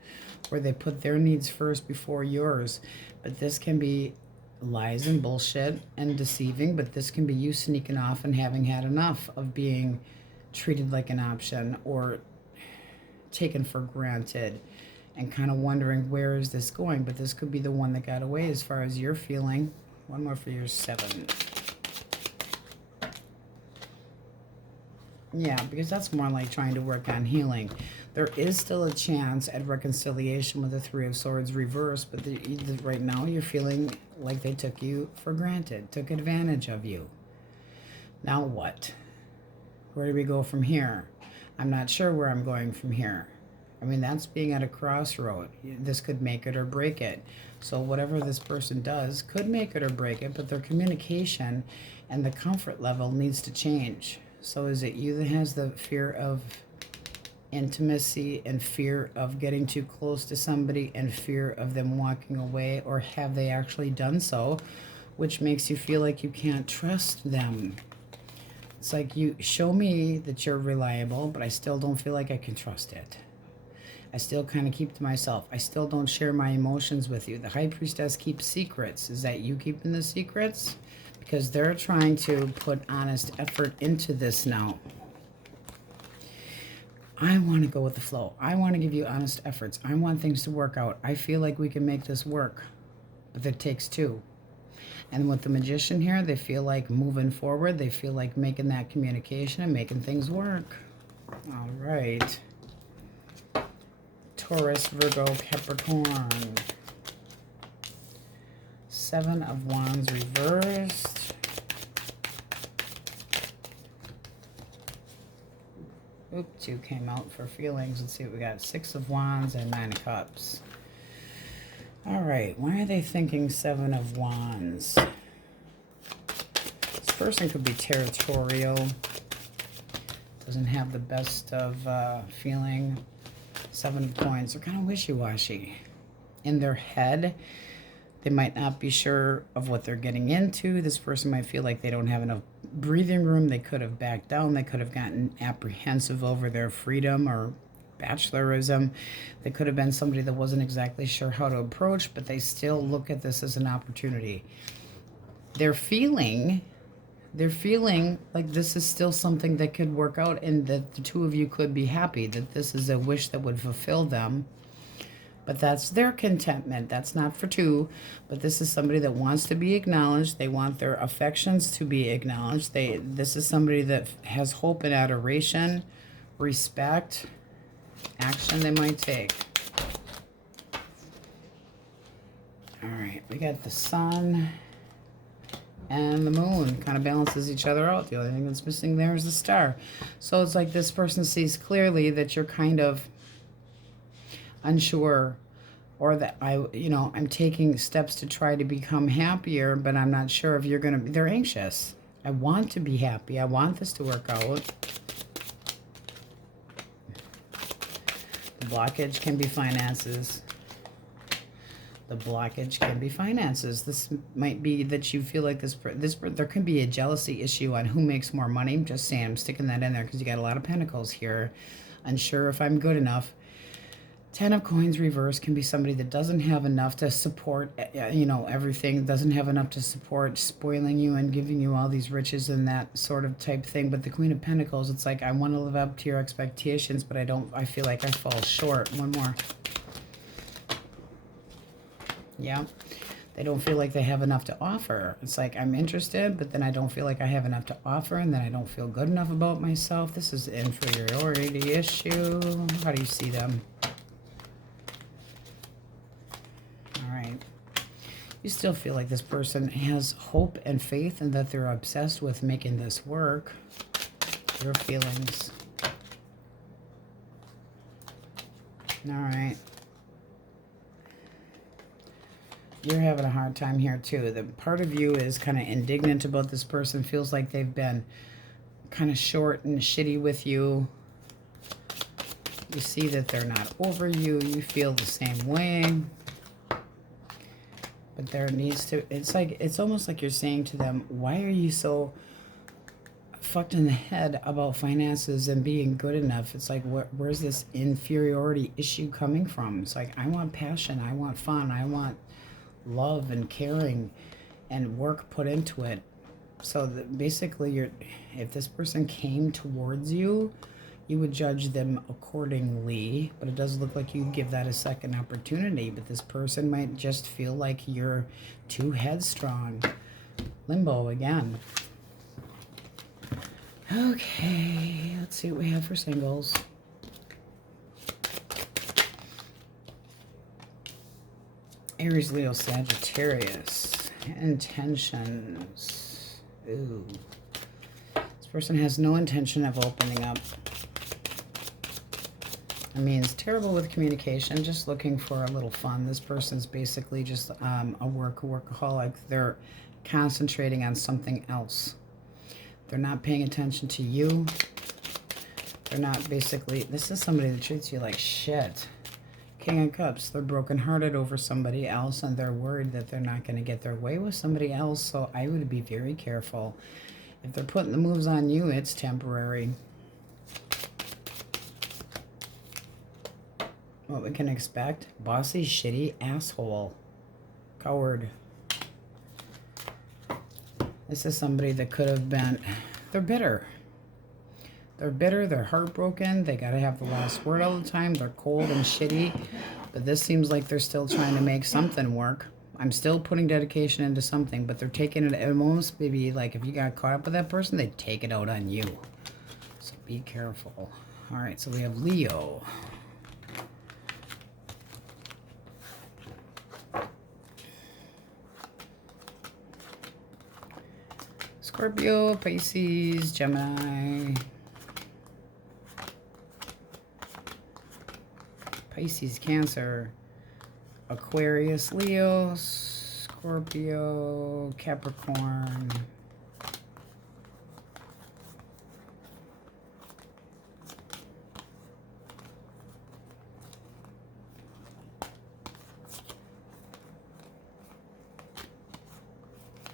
where they put their needs first before yours. But this can be lies and bullshit and deceiving, but this can be you sneaking off and having had enough of being treated like an option or taken for granted and kind of wondering where is this going. But this could be the one that got away as far as you're feeling. One more for your 7. Yeah, because that's more like trying to work on healing. There is still a chance at reconciliation with the 3 of Swords reversed, but right now you're feeling like they took you for granted, took advantage of you. Now what? Where do we go from here? I'm not sure where I'm going from here. I mean, that's being at a crossroad. This could make it or break it. So whatever this person does could make it or break it, but their communication and the comfort level needs to change. So is it you that has the fear of intimacy and fear of getting too close to somebody and fear of them walking away, or have they actually done so, which makes you feel like you can't trust them? It's like, you show me that you're reliable, but I still don't feel like I can trust it. I still kind of keep to myself. I still don't share my emotions with you. The High Priestess keeps secrets. Is that you keeping the secrets? Because they're trying to put honest effort into this now. I want to go with the flow. I want to give you honest efforts. I want things to work out. I feel like we can make this work, but it takes 2. And with the Magician here, they feel like moving forward. They feel like making that communication and making things work. All right. Taurus, Virgo, Capricorn. 7 of Wands reversed. Oop, 2 came out for feelings. Let's see what we got. 6 of Wands and 9 of Cups. All right, why are they thinking 7 of Wands? This person could be territorial. Doesn't have the best of feeling. 7 of Coins. They're kind of wishy-washy. In their head, they might not be sure of what they're getting into. This person might feel like they don't have enough breathing room. They could have backed down. They could have gotten apprehensive over their freedom or bachelorism. They could have been somebody that wasn't exactly sure how to approach, but they still look at this as an opportunity. They're feeling like this is still something that could work out and that the 2 of you could be happy, that this is a wish that would fulfill them. But that's their contentment. That's not for 2. But this is somebody that wants to be acknowledged. They want their affections to be acknowledged. This is somebody that has hope and adoration, respect, action they might take. All right, we got the Sun and the Moon. Kind of balances each other out. The only thing that's missing there is the Star. So it's like this person sees clearly that you're kind of unsure, or that I'm taking steps to try to become happier, but I'm not sure if you're going to. They're anxious. I want to be happy. I want this to work out. The blockage can be finances. The blockage can be finances. This might be that you feel like there could be a jealousy issue on who makes more money. I'm just saying, I'm sticking that in there because you got a lot of pentacles here. Unsure if I'm good enough. 10 of Coins reverse can be somebody that doesn't have enough to support, everything. Doesn't have enough to support spoiling you and giving you all these riches and that sort of type thing. But the Queen of Pentacles, it's like, I want to live up to your expectations, but I feel like I fall short. One more. Yeah. They don't feel like they have enough to offer. It's like, I'm interested, but then I don't feel like I have enough to offer, and then I don't feel good enough about myself. This is inferiority issue. How do you see them? You still feel like this person has hope and faith and that they're obsessed with making this work. Your feelings. All right. You're having a hard time here too. The part of you is kind of indignant about this person, feels like they've been kind of short and shitty with you. You see that they're not over you. You feel the same way. But there needs to, it's almost like you're saying to them, why are you so fucked in the head about finances and being good enough. It's like, where's this inferiority issue coming from? It's like, I want passion, I want fun, I want love and caring and work put into it. So basically, if this person came towards you, you would judge them accordingly, but it does look like you give that a second opportunity. But this person might just feel like you're too headstrong. Limbo again. Okay, let's see what we have for singles. Aries, Leo, Sagittarius. Intentions. Ooh. This person has no intention of opening up. I mean, it's terrible with communication, just looking for a little fun. This person's basically just a workaholic. They're concentrating on something else. They're not paying attention to you. They're not basically, this is somebody that treats you like shit. King of Cups, they're brokenhearted over somebody else, and they're worried that they're not going to get their way with somebody else, so I would be very careful. If they're putting the moves on you, it's temporary. What we can expect? Bossy, shitty, asshole. Coward. This is somebody that could have been, they're bitter. They're bitter, they're heartbroken, they gotta have the last word all the time, they're cold and shitty, but this seems like they're still trying to make something work. I'm still putting dedication into something, but they're taking it, almost maybe like if you got caught up with that person, they'd take it out on you. So be careful. All right, so we have Leo. Scorpio, Pisces, Gemini. Pisces, Cancer, Aquarius, Leo, Scorpio, Capricorn.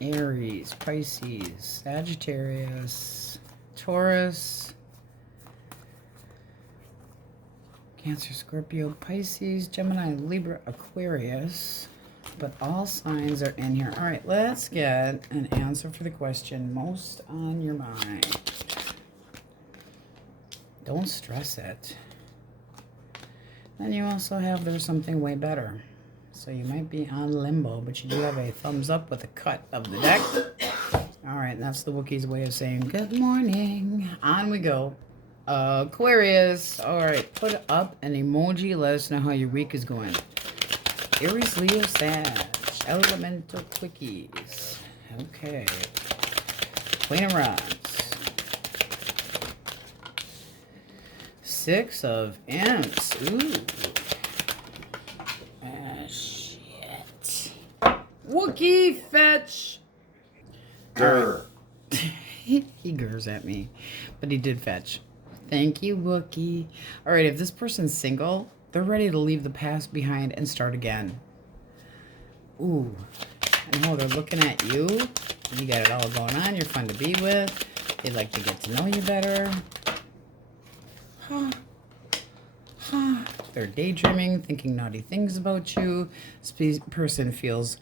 Aries, Pisces, Sagittarius, Taurus, Cancer, Scorpio, Pisces, Gemini, Libra, Aquarius. But all signs are in here. All right, let's get an answer for the question most on your mind. Don't stress it. Then you also have there's something way better. So you might be on limbo, but you do have a thumbs up with a cut of the deck. All right, and that's the Wookiee's way of saying good morning. On we go. Aquarius. All right, put up an emoji. Let us know how your week is going. Aries, Leo, Sag. Elemental Quickies. Okay. Queen of Rods. Six of Imps. Ooh. Shit. Wookiee, fetch. Grr. He gurs at me, but he did fetch. Thank you, Wookiee. All right, if this person's single, they're ready to leave the past behind and start again. Ooh. I know they're looking at you. You got it all going on. You're fun to be with. They'd like to get to know you better. They're daydreaming, thinking naughty things about you. This person feels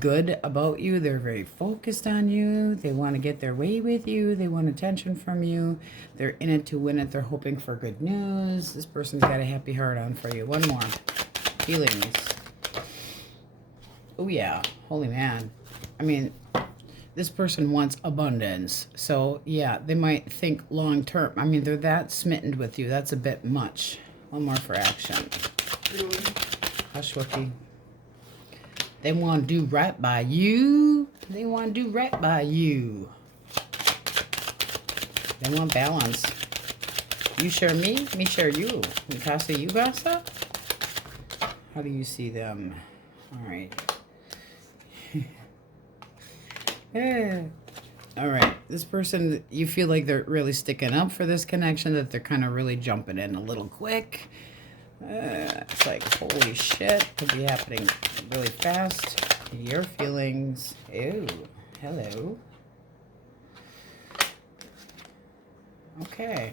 good about you. They're very focused on you. They want to get their way with you. They want attention from you. They're in it to win it. They're hoping for good news. This person's got a happy heart on for you. One more. Feelings. Oh yeah. Holy man. I mean, this person wants abundance. So yeah, they might think long term. I mean, they're that smitten with you. That's a bit much. One more for action. Hush, Wookie. They want to do right by you. They want to do right by you. They want balance. You share me share you. Mi casa, you casa? How do you see them? All right. Yeah. All right. This person, you feel like they're really sticking up for this connection, that they're kind of really jumping in a little quick. It's like, holy shit, could be happening really fast. Your feelings. Ew. Hello. Okay.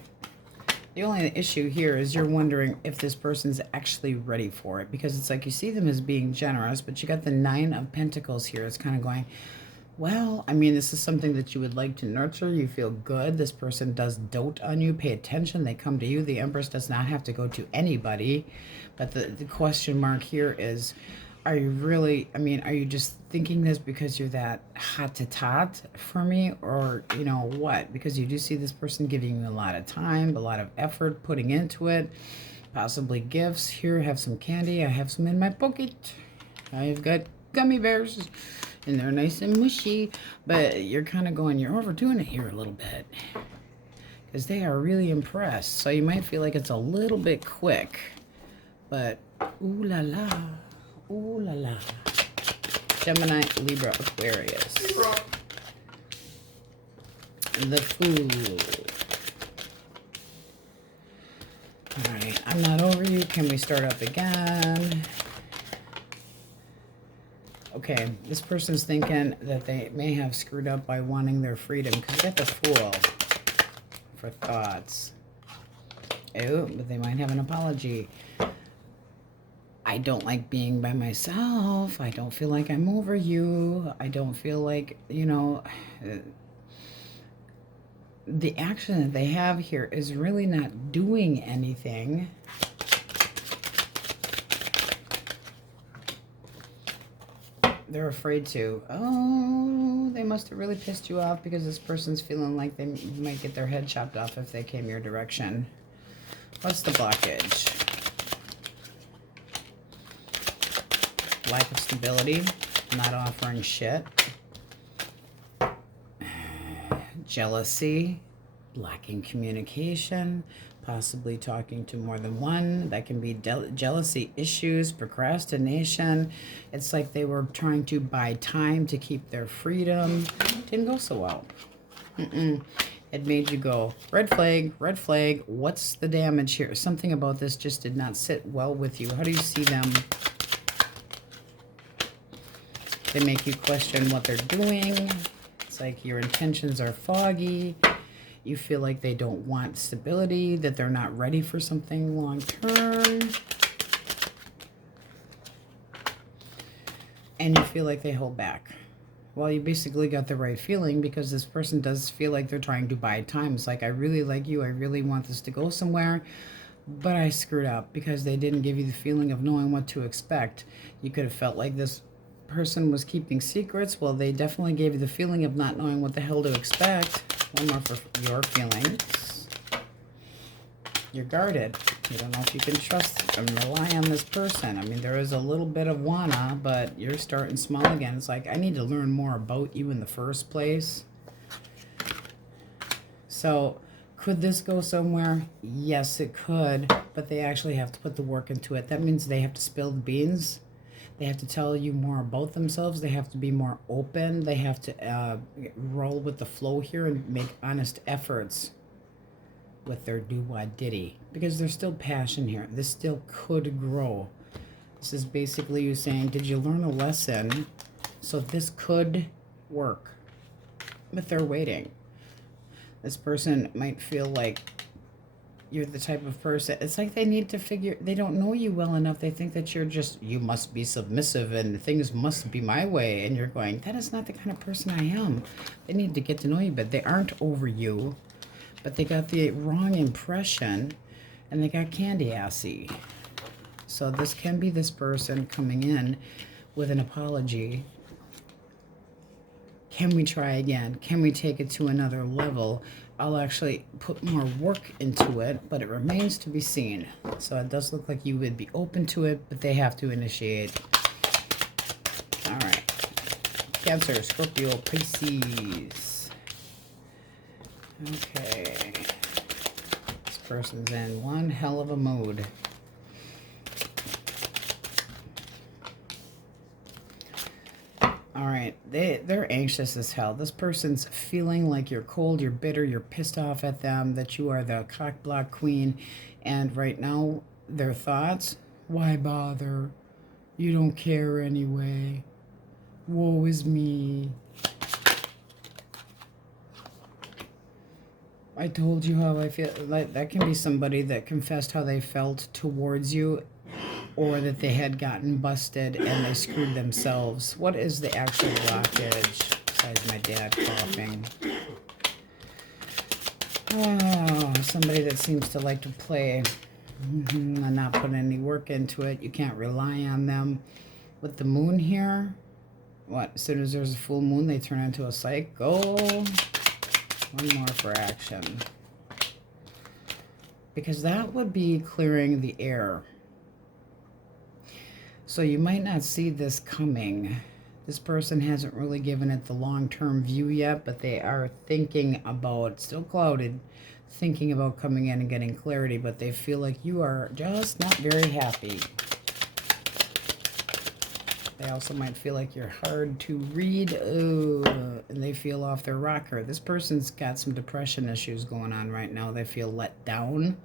The only issue here is you're wondering if this person's actually ready for it, because it's like you see them as being generous, but you got the 9 of Pentacles here. It's kind of going, well, I mean, this is something that you would like to nurture. You feel good. This person does dote on you. Pay attention. They come to you. The Empress does not have to go to anybody. But the question mark here is, are you really, I mean, are you just thinking this because you're that hot to tot for me? Or, you know, what? Because you do see this person giving you a lot of time, a lot of effort, putting into it. Possibly gifts. Here, I have some candy. I have some in my pocket. I've got gummy bears. And they're nice and mushy. But you're kind of going, you're overdoing it here a little bit. Because they are really impressed. So you might feel like it's a little bit quick. But, ooh la la. Ooh la la. Gemini, Libra, Aquarius. Libra. The Fool. Alright, I'm not over you. Can we start up again? Okay, this person's thinking that they may have screwed up by wanting their freedom. Because you got the Fool for thoughts. Oh, but they might have an apology. I don't like being by myself. I don't feel like I'm over you. I don't feel like, you know, the action that they have here is really not doing anything. They're afraid to. Oh, they must have really pissed you off because this person's feeling like they might get their head chopped off if they came your direction. What's the blockage? Lack of stability, not offering shit, jealousy, lacking communication, possibly talking to more than one. That can be jealousy issues, procrastination. It's like they were trying to buy time to keep their freedom. Didn't go so well. It made you go, red flag, what's the damage here? Something about this just did not sit well with you. How do you see them? They make you question what they're doing. It's like your intentions are foggy. You feel like they don't want stability, that they're not ready for something long term. And you feel like they hold back. Well, you basically got the right feeling because this person does feel like they're trying to buy time. It's like, I really like you. I really want this to go somewhere. But I screwed up because they didn't give you the feeling of knowing what to expect. You could have felt like this person was keeping secrets. Well, they definitely gave you the feeling of not knowing what the hell to expect. One more for your feelings. You're guarded. You don't know if you can trust and rely on this person. I mean, there is a little bit of wanna, but you're starting small again. It's like, I need to learn more about you in the first place. So, could this go somewhere? Yes, it could, but they actually have to put the work into it. That means they have to spill the beans. They have to tell you more about themselves. They have to be more open. They have to roll with the flow here and make honest efforts with their do-wah-diddy. Because there's still passion here. This still could grow. This is basically you saying, did you learn a lesson? So this could work. But they're waiting. This person might feel like you're the type of person, it's like they need to figure, they don't know you well enough. They think that you're just, you must be submissive and things must be my way. And you're going, that is not the kind of person I am. They need to get to know you, but they aren't over you. But they got the wrong impression and they got candy assy. So this can be this person coming in with an apology. Can we try again? Can we take it to another level? I'll actually put more work into it, but it remains to be seen. So it does look like you would be open to it, but they have to initiate. All right. Cancer, Scorpio, Pisces. Okay. This person's in one hell of a mood. All right, they're anxious as hell. This person's feeling like you're cold, you're bitter, you're pissed off at them, that you are the cock block queen. And right now, their thoughts, why bother? You don't care anyway. Woe is me. I told you how I feel. Like, that can be somebody that confessed how they felt towards you, or that they had gotten busted and they screwed themselves. What is the actual blockage? Besides my dad coughing. Oh, somebody that seems to like to play and not put any work into it. You can't rely on them. With the moon here, what? As soon as there's a full moon, they turn into a psycho. One more for action. Because that would be clearing the air. So you might not see this coming. This person hasn't really given it the long-term view yet, but they are thinking about, still clouded, thinking about coming in and getting clarity, but they feel like you are just not very happy. They also might feel like you're hard to read, and they feel off their rocker. This person's got some depression issues going on right now. They feel let down,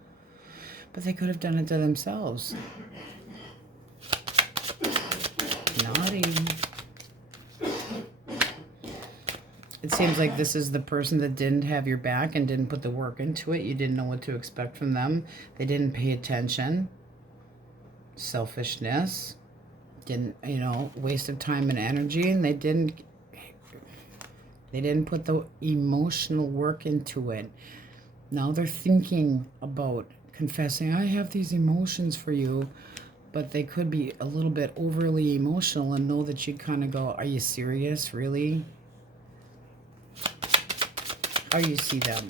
but they could have done it to themselves. Naughty. It seems like this is the person that didn't have your back and didn't put the work into it. You didn't know what to expect from them. They didn't pay attention. Selfishness. Didn't, you know, waste of time and energy, and they didn't put the emotional work into it. Now they're thinking about confessing, I have these emotions for you, but they could be a little bit overly emotional and know that you'd kind of go, are you serious, really? How do you see them?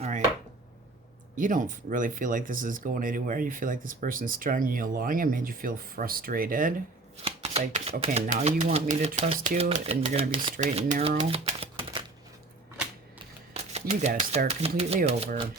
All right. You don't really feel like this is going anywhere. You feel like this person's stringing you along and made you feel frustrated. It's like, okay, now you want me to trust you and you're going to be straight and narrow. You got to start completely over.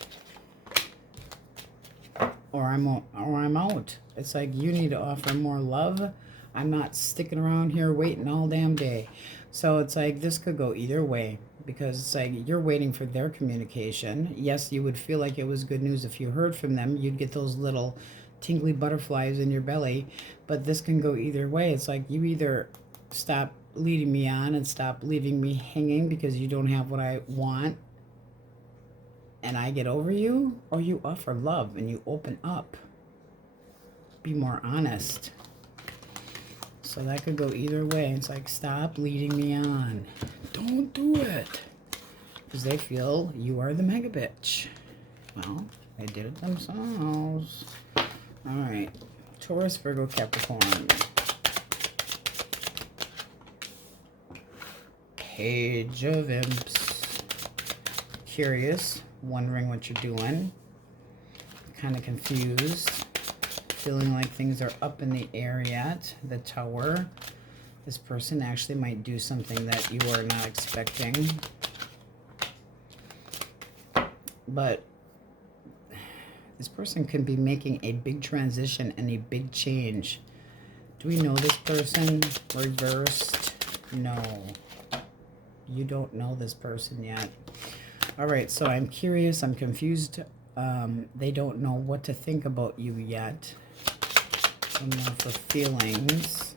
Or I'm out. It's like, you need to offer more love. I'm not sticking around here waiting all damn day. So it's like, this could go either way. Because it's like, you're waiting for their communication. Yes, you would feel like it was good news if you heard from them. You'd get those little tingly butterflies in your belly. But this can go either way. It's like, you either stop leading me on and stop leaving me hanging because you don't have what I want and I get over you, or you offer love and you open up. Be more honest. So that could go either way. It's like, stop leading me on. Don't do it. Because they feel you are the mega bitch. Well, they did it themselves. All right. Taurus, Virgo, Capricorn. Page of Imps. Curious. Wondering what you're doing. Kind of confused. Feeling like things are up in the air yet. The Tower. This person actually might do something that you are not expecting. But this person could be making a big transition and a big change. Do we know this person? Reversed? No. You don't know this person yet. All right, so I'm curious. I'm confused. They don't know what to think about you yet. Some more for feelings.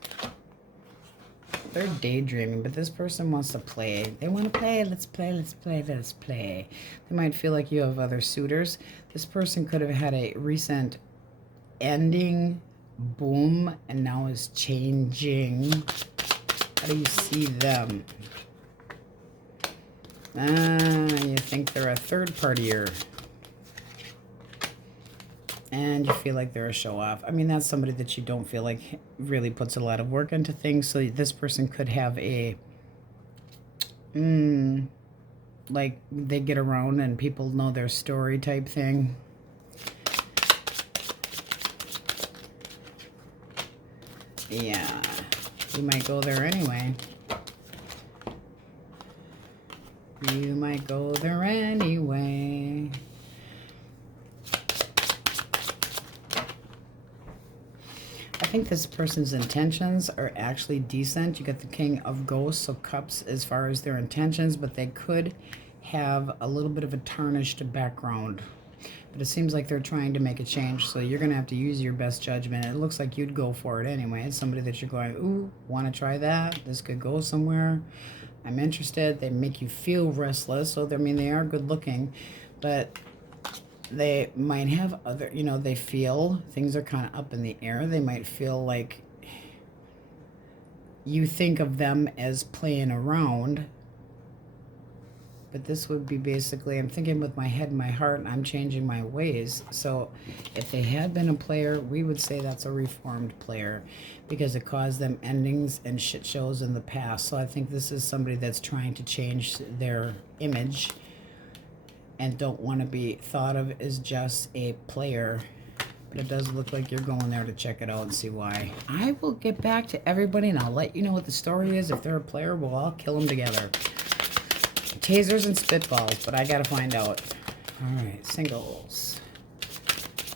They're daydreaming, but this person wants to play. They want to play. Let's play, let's play, let's play. They might feel like you have other suitors. This person could have had a recent ending, boom, and now is changing. How do you see them? You think they're a third partier. And you feel like they're a show-off. I mean, that's somebody that you don't feel like really puts a lot of work into things. So this person could have a, like, they get around and people know their story type thing. Yeah, you might go there anyway. You might go there anyway. I think this person's intentions are actually decent. You got the King of Ghosts, so cups as far as their intentions, but they could have a little bit of a tarnished background. But it seems like they're trying to make a change, so you're going to have to use your best judgment. It looks like you'd go for it anyway. It's somebody that you're going, ooh, want to try that? This could go somewhere. I'm interested. They make you feel restless. So, I mean, they are good looking, but they might have other, you know, they feel things are kind of up in the air. They might feel like you think of them as playing around. But this would be basically, I'm thinking with my head and my heart, and I'm changing my ways. So if they had been a player, we would say that's a reformed player because it caused them endings and shit shows in the past. So I think this is somebody that's trying to change their image and don't want to be thought of as just a player. But it does look like you're going there to check it out and see why. I will get back to everybody and I'll let you know what the story is. If they're a player, we'll all kill them together. Tasers and spitballs, but I gotta find out. Alright, singles.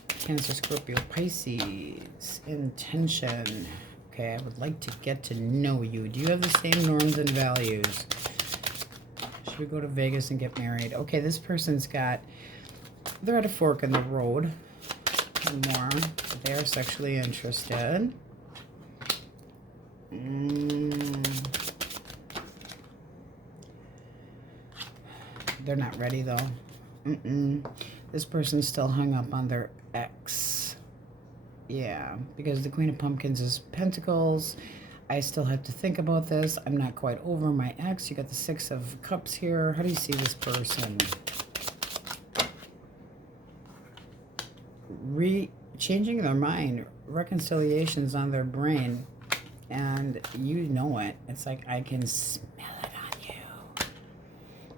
Cancer, Scorpio, Pisces. Intention. Okay, I would like to get to know you. Do you have the same norms and values? Should we go to Vegas and get married? Okay, this person's got... They're at a fork in the road. One more. They are sexually interested. They're not ready though. This person's still hung up on their ex. Yeah, because the Queen of Pumpkins is Pentacles. I still have to think about this. I'm not quite over my ex. You got the Six of Cups here. How do you see this person? Changing their mind. Reconciliations on their brain. And you know it. It's like I can smell it on you.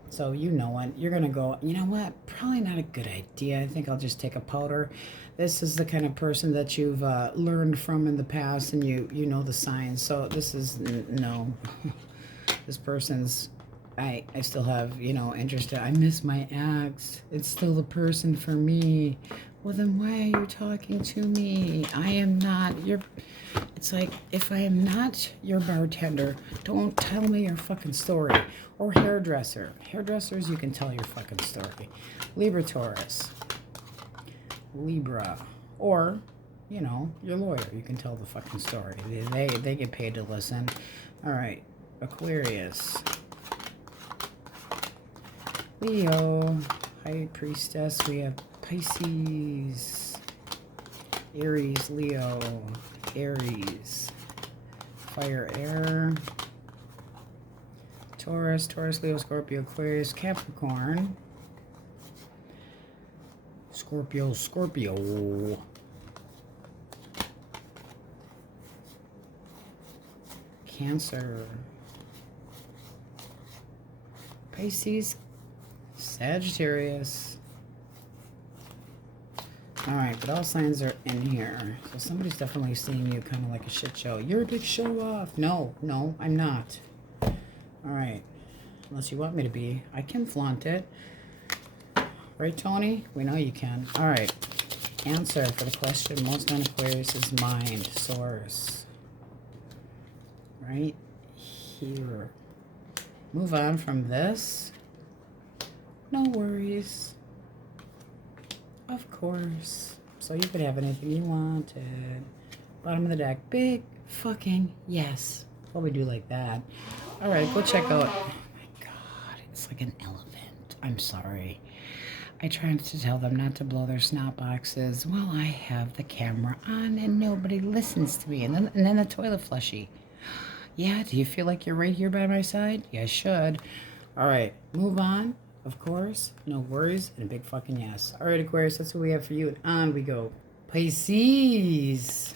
So you know it. You're going to go, you know what? Probably not a good idea. I think I'll just take a powder. This is the kind of person that you've learned from in the past and you know the signs. So this is, no. This person's, I still have, you know, interest. I miss my ex. It's still the person for me. Well, then why are you talking to me? I am not your... It's like, if I am not your bartender, don't tell me your fucking story. Or hairdresser. Hairdressers, you can tell your fucking story. Libra, Taurus. Libra. Or, you know, your lawyer. You can tell the fucking story. They get paid to listen. All right. Aquarius. Leo. High Priestess. We have Pisces. Aries, Leo. Aries. Fire, air. Taurus, Leo, Scorpio, Aquarius, Capricorn. Scorpio. Cancer. Pisces, Sagittarius. Alright, but all signs are in here. So somebody's definitely seeing you kind of like a shit show. You're a big show off. No, I'm not. Alright. Unless you want me to be. I can flaunt it. Right, Tony? We know you can. Alright. Answer for the question most on Aquarius is mind. Source. Right here. Move on from this. No worries. Of course. So you could have anything you wanted. Bottom of the deck. Big fucking yes. Well, we do like that. Alright, go check out. Oh my god. It's like an elephant. I'm sorry. I tried to tell them not to blow their snot boxes. Well, I have the camera on and nobody listens to me. And then the toilet flushy. Yeah, do you feel like you're right here by my side? You should. Alright, move on. Of course, no worries, and a big fucking yes. All right, Aquarius, that's what we have for you. And on we go. Pisces.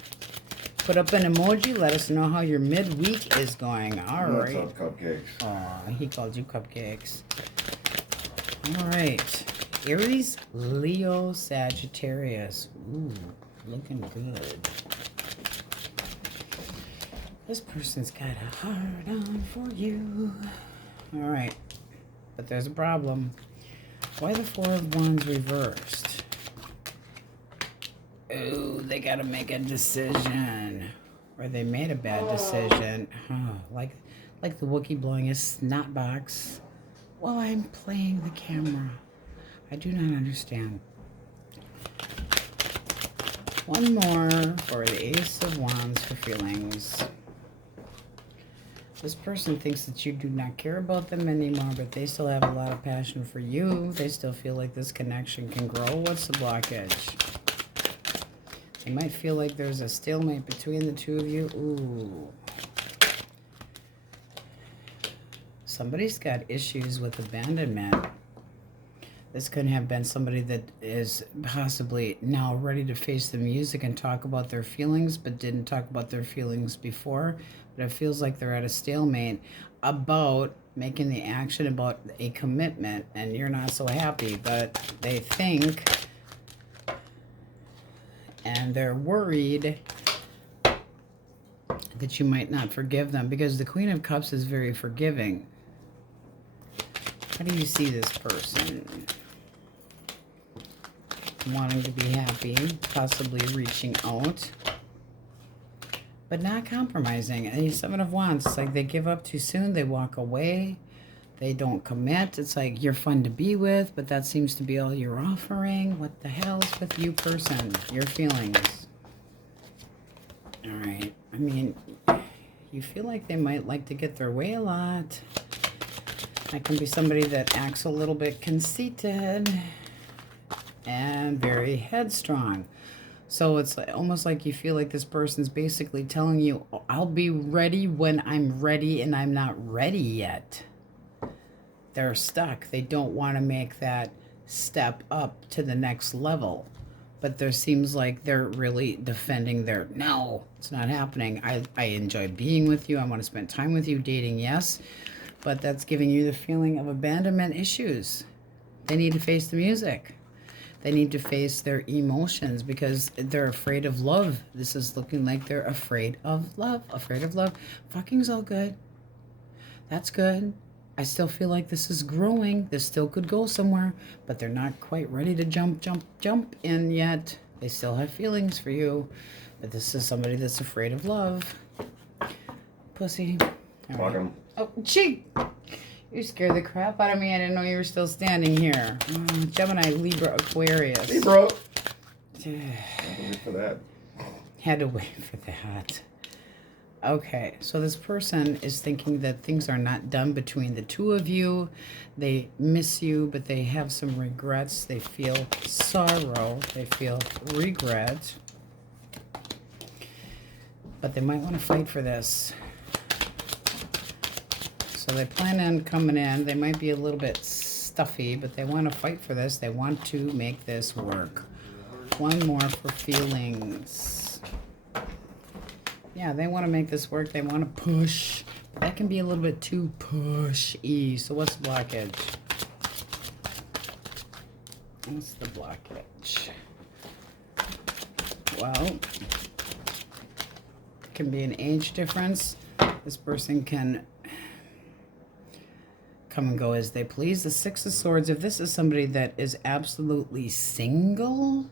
Put up an emoji. Let us know how your midweek is going. All right. What's up, cupcakes? Oh, he called you cupcakes. All right. Aries, Leo, Sagittarius. Ooh, looking good. This person's got a heart on for you. All right. But there's a problem. Why the Four of Wands reversed? Oh, they gotta make a decision. Or they made a bad decision. Oh, like the Wookiee blowing his snot box while I'm playing the camera. I do not understand. One more for the Ace of Wands for feelings. This person thinks that you do not care about them anymore, but they still have a lot of passion for you. They still feel like this connection can grow. What's the blockage? They might feel like there's a stalemate between the two of you. Ooh. Somebody's got issues with abandonment. This could have been somebody that is possibly now ready to face the music and talk about their feelings, but didn't talk about their feelings before. But it feels like they're at a stalemate about making the action about a commitment, and you're not so happy, but they think and they're worried that you might not forgive them, because the Queen of Cups is very forgiving. How do you see this person? Wanting to be happy, possibly reaching out, but not compromising. And the Seven of Wands, it's like they give up too soon, they walk away, they don't commit. It's like you're fun to be with, but that seems to be all you're offering. What the hell is with you, person? Your feelings. All right. I mean, you feel like they might like to get their way a lot. That can be somebody that acts a little bit conceited and very headstrong. So it's almost like you feel like this person's basically telling you, I'll be ready when I'm ready, and I'm not ready yet. They're stuck. They don't want to make that step up to the next level. But there seems like they're really defending their, no, it's not happening. I enjoy being with you. I want to spend time with you. Dating, yes. But that's giving you the feeling of abandonment issues. They need to face the music. They need to face their emotions because they're afraid of love. This is looking like they're afraid of love. Afraid of love. Fucking's all good. That's good. I still feel like this is growing. This still could go somewhere, but they're not quite ready to jump in yet. They still have feelings for you, but this is somebody that's afraid of love. Pussy. All right. Welcome. Oh, gee. You scared the crap out of me. I didn't know you were still standing here. Gemini, Libra, Aquarius. Libra. Wait for that. Had to wait for that. Okay, so this person is thinking that things are not done between the two of you. They miss you, but they have some regrets. They feel sorrow. They feel regret. But they might want to fight for this. So they plan on coming in. They might be a little bit stuffy, but they want to fight for this. They want to make this work. One more for feelings. Yeah, they want to make this work. They want to push. But that can be a little bit too pushy. So what's the blockage? What's the blockage? Well, it can be an age difference. This person can come and go as they please. The Six of Swords, if this is somebody that is absolutely single,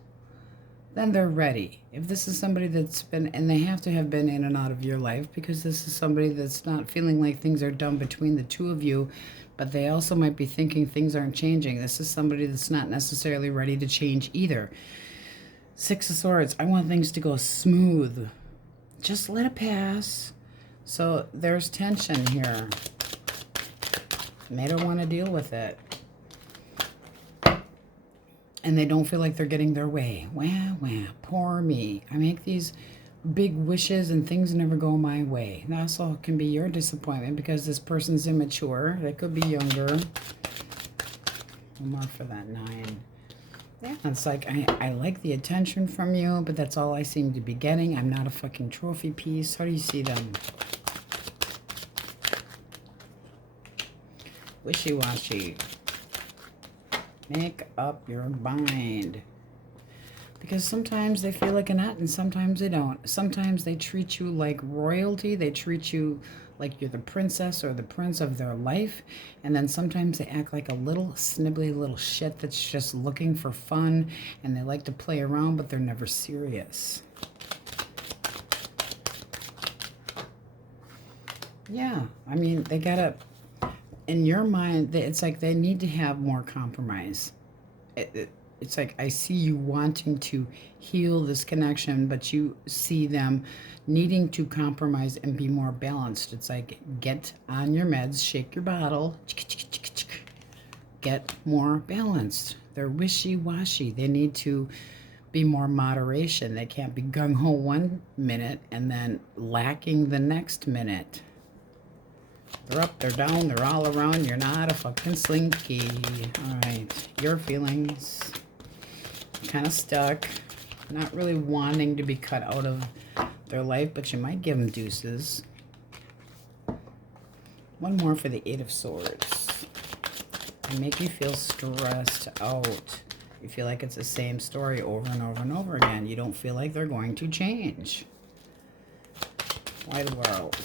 then they're ready. If this is somebody that's been, and they have to have been in and out of your life, because this is somebody that's not feeling like things are done between the two of you, but they also might be thinking things aren't changing. This is somebody that's not necessarily ready to change either. Six of Swords, I want things to go smooth. Just let it pass. So there's tension here. And they don't want to deal with it. And they don't feel like they're getting their way. Wah, wah, poor me. I make these big wishes and things never go my way. That also can be your disappointment because this person's immature. They could be younger. One more for that 9. Yeah, it's like, I like the attention from you, but that's all I seem to be getting. I'm not a fucking trophy piece. How do you see them? Wishy-washy. Make up your mind. Because sometimes they feel like a nut and sometimes they don't. Sometimes they treat you like royalty. They treat you like you're the princess or the prince of their life. And then sometimes they act like a little snibbly little shit that's just looking for fun. And they like to play around, but they're never serious. Yeah, I mean, they gotta... In your mind, it's like they need to have more compromise. it's like I see you wanting to heal this connection, but you see them needing to compromise and be more balanced. It's like, get on your meds, shake your bottle, get more balanced. They're wishy-washy. They need to be more moderation. They can't be gung-ho 1 minute and then lacking the next minute. They're up, they're down, they're all around. You're not a fucking slinky. All right, your feelings. Kind of stuck. Not really wanting to be cut out of their life, but you might give them deuces. One more for the 8 of Swords. They make you feel stressed out. You feel like it's the same story over and over and over again. You don't feel like they're going to change. Why the world?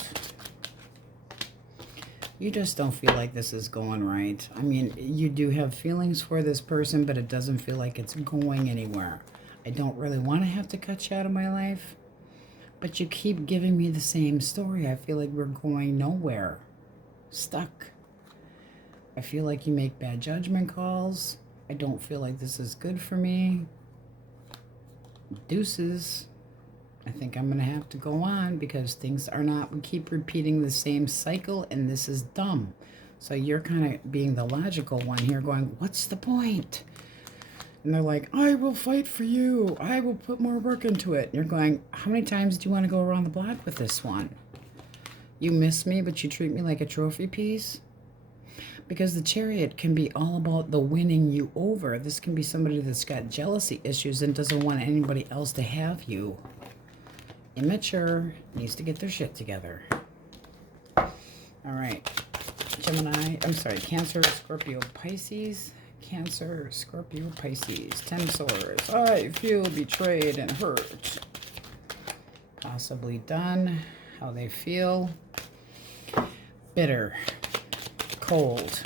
You just don't feel like this is going right. I mean, you do have feelings for this person, but it doesn't feel like it's going anywhere. I don't really want to have to cut you out of my life, but you keep giving me the same story. I feel like we're going nowhere. Stuck. I feel like you make bad judgment calls. I don't feel like this is good for me. Deuces. I think I'm going to have to go on because things are not, we keep repeating the same cycle and this is dumb. So you're kind of being the logical one here going, what's the point? And they're like, I will fight for you. I will put more work into it. And you're going, how many times do you want to go around the block with this one? You miss me, but you treat me like a trophy piece? Because the Chariot can be all about the winning you over. This can be somebody that's got jealousy issues and doesn't want anybody else to have you. Immature, needs to get their shit together. All right, Gemini, I'm sorry, Cancer, Scorpio, Pisces. Cancer, Scorpio, Pisces. 10 of Swords. I feel betrayed and hurt. Possibly done. How they feel. Bitter. Cold.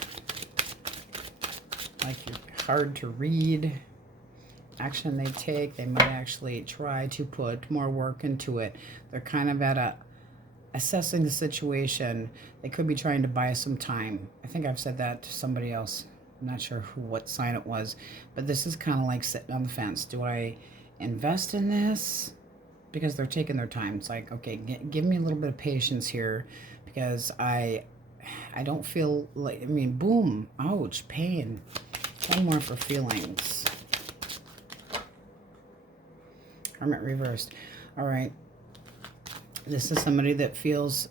Like you're hard to read. Action they take, they might actually try to put more work into it. They're kind of at assessing the situation. They could be trying to buy some time. I think I've said that to somebody else. I'm not sure what sign it was, but this is kind of like sitting on the fence. Do I invest in this? Because they're taking their time. It's like, okay, give me a little bit of patience here, because I don't feel like, I mean, boom, ouch, pain. One more for feelings. Hermit reversed. All right. This is somebody that feels,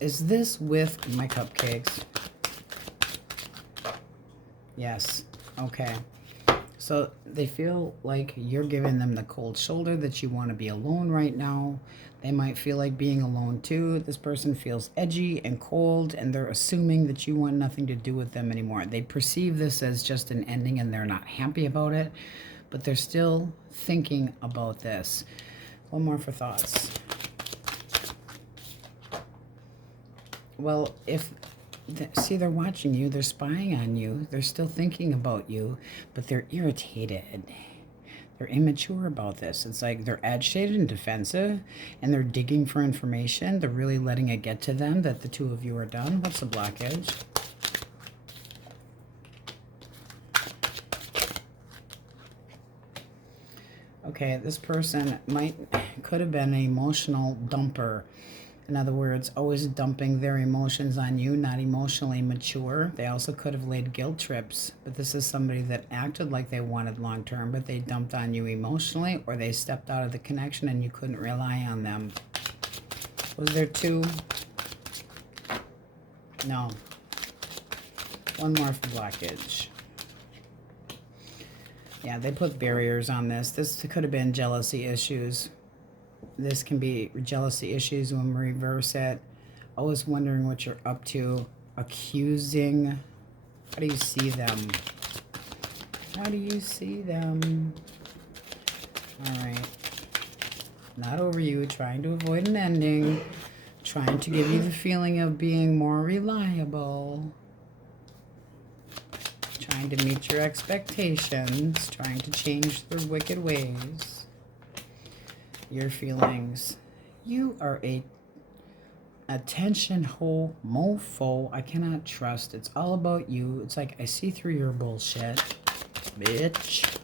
is this with my cupcakes? Yes. Okay. So they feel like you're giving them the cold shoulder, that you want to be alone right now. They might feel like being alone too. This person feels edgy and cold, and they're assuming that you want nothing to do with them anymore. They perceive this as just an ending and they're not happy about it, but they're still thinking about this. One more for thoughts. Well, see, they're watching you, they're spying on you, they're still thinking about you, but they're irritated. They're immature about this. It's like they're agitated and defensive, and they're digging for information. They're really letting it get to them that the two of you are done. What's the blockage? Okay, this person could have been an emotional dumper. In other words, always dumping their emotions on you, not emotionally mature. They also could have laid guilt trips, but this is somebody that acted like they wanted long term, but they dumped on you emotionally, or they stepped out of the connection and you couldn't rely on them. Was there two? No. One more for blockage. Yeah, they put barriers on this. This could have been jealousy issues. This can be jealousy issues when we reverse it. Always wondering what you're up to. Accusing. How do you see them? How do you see them? All right. Not over you. Trying to avoid an ending. Trying to give you the feeling of being more reliable. Trying to meet your expectations. Trying to change their wicked ways. Your feelings. You are a attention ho mofo. I cannot trust. It's all about you. It's like I see through your bullshit, bitch.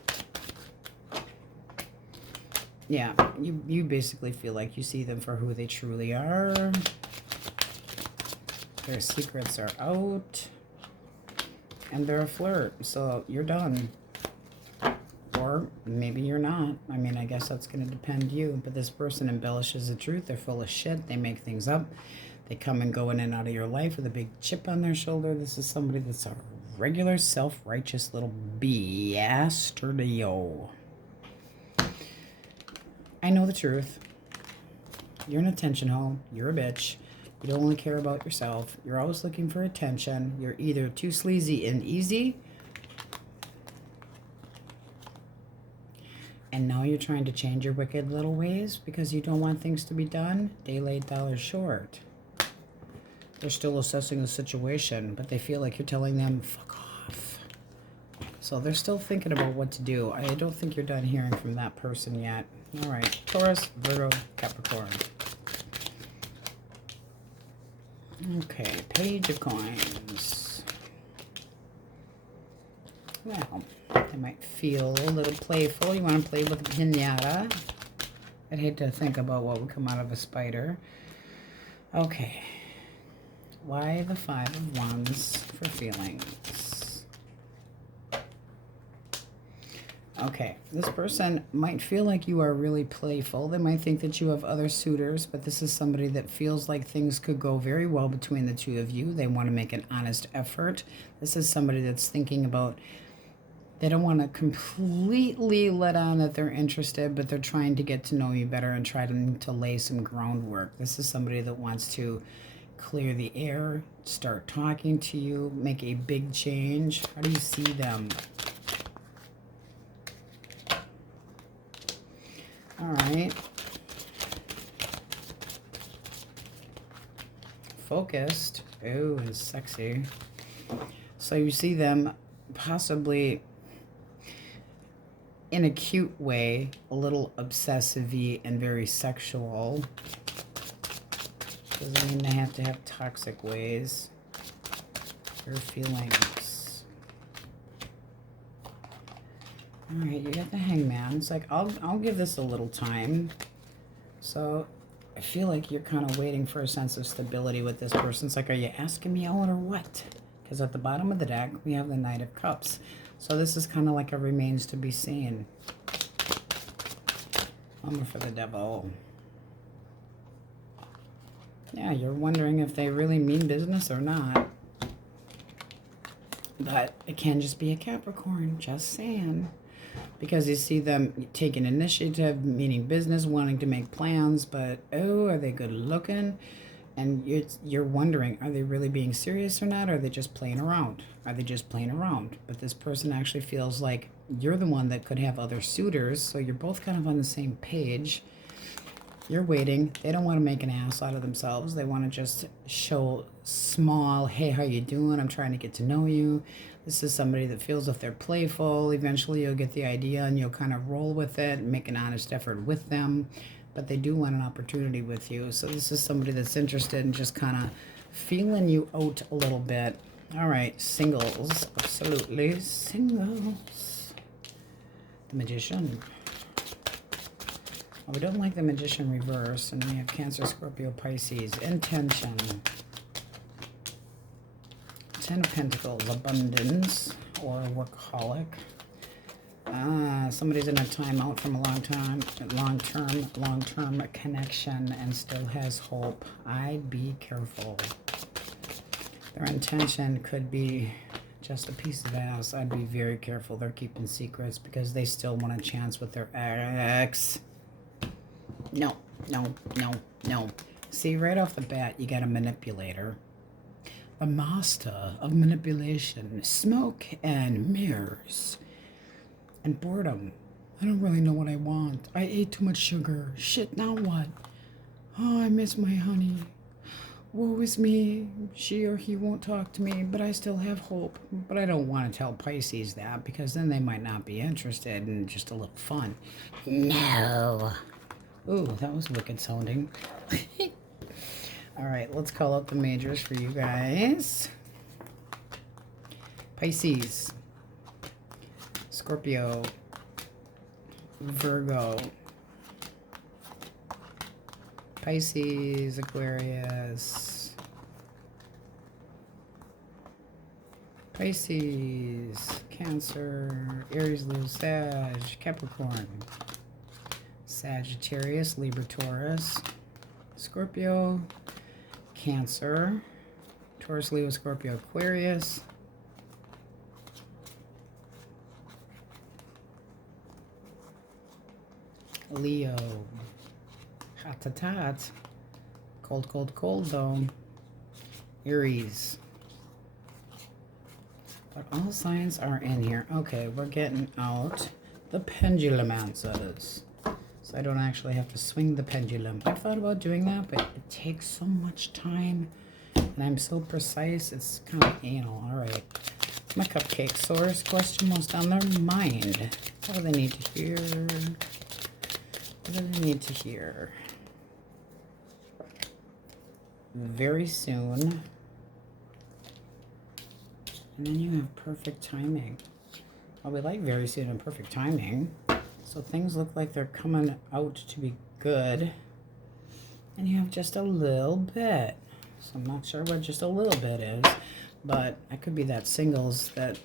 Yeah, you basically feel like you see them for who they truly are. Their secrets are out. And they're a flirt, so you're done. Or maybe you're not. I mean, I guess that's going to depend you. But this person embellishes the truth. They're full of shit. They make things up. They come and go in and out of your life with a big chip on their shoulder. This is somebody that's a regular, self-righteous little bastardio. I know the truth. You're an attention hoe. You're a bitch. You don't only care about yourself. You're always looking for attention. You're either too sleazy and easy, and now you're trying to change your wicked little ways because you don't want things to be done. Day late, dollars short. They're still assessing the situation, but they feel like you're telling them, fuck off. So they're still thinking about what to do. I don't think you're done hearing from that person yet. All right, Taurus, Virgo, Capricorn. Okay, Page of Coins. Well, they might feel a little playful. You want to play with a pinata. I'd hate to think about what would come out of a spider. Okay. Why the Five of Wands for feelings? Okay, this person might feel like you are really playful. They might think that you have other suitors, but this is somebody that feels like things could go very well between the two of you. They want to make an honest effort. This is somebody that's thinking about, they don't want to completely let on that they're interested, but they're trying to get to know you better and try to lay some groundwork. This is somebody that wants to clear the air, start talking to you, make a big change. How do you see them? All right. Focused. Ooh, and sexy. So you see them possibly in a cute way, a little obsessive-y and very sexual. Doesn't mean they have to have toxic ways. Your feelings. All right, you got the Hangman. It's like, I'll give this a little time. So I feel like you're kind of waiting for a sense of stability with this person. It's like, are you asking me out or what? Because at the bottom of the deck, we have the Knight of Cups. So this is kind of like a remains to be seen. One for the Devil. Yeah, you're wondering if they really mean business or not. But it can just be a Capricorn, just saying. Because you see them taking initiative, meaning business, wanting to make plans, but oh, are they good looking? And you're wondering, are they really being serious or not? Or are they just playing around? Are they just playing around? But this person actually feels like you're the one that could have other suitors, so you're both kind of on the same page. You're waiting. They don't want to make an ass out of themselves. They want to just show small, hey, how you doing? I'm trying to get to know you. This is somebody that feels if they're playful, eventually you'll get the idea and you'll kind of roll with it and make an honest effort with them. But they do want an opportunity with you. So this is somebody that's interested in just kind of feeling you out a little bit. All right, singles. Absolutely. Singles. The Magician. Well, we don't like the Magician reverse, and we have Cancer, Scorpio, Pisces. Intention. Ten of Pentacles, abundance, or workaholic. Somebody's in a timeout from a long-term connection and still has hope. I'd be careful. Their intention could be just a piece of ass. I'd be very careful. They're keeping secrets because they still want a chance with their ex. No, no, no, no. See, right off the bat, you got a manipulator. A master of manipulation. Smoke and mirrors. And boredom. I don't really know what I want. I ate too much sugar. Shit, now what? Oh, I miss my honey. Woe is me. She or he won't talk to me, but I still have hope. But I don't want to tell Pisces that because then they might not be interested in just a little fun. No. Ooh, that was wicked sounding. All right, let's call out the majors for you guys. Pisces, Scorpio, Virgo, Pisces, Aquarius. Pisces, Cancer, Aries, Leo, Sag, Capricorn. Sagittarius, Libra, Taurus. Scorpio, Cancer. Taurus, Leo, Scorpio, Aquarius. Leo. Hot to tot. Cold, cold, cold though. Aries. But all signs are in here. Okay, we're getting out the pendulum answers. So I don't actually have to swing the pendulum. I thought about doing that, but it takes so much time. And I'm so precise, it's kind of anal. All right. My cupcake source question most on their mind. What do they need to hear? What do they need to hear? Very soon. And then you have perfect timing. Well, we like very soon and perfect timing. So things look like they're coming out to be good. And you have just a little bit. So I'm not sure what just a little bit is. But I could be that singles, that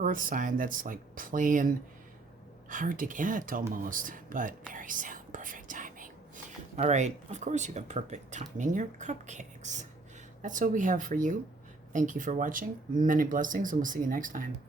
earth sign that's like playing hard to get almost. But very soon, perfect timing. All right, of course you got perfect timing. Your cupcakes. That's what we have for you. Thank you for watching. Many blessings, and we'll see you next time.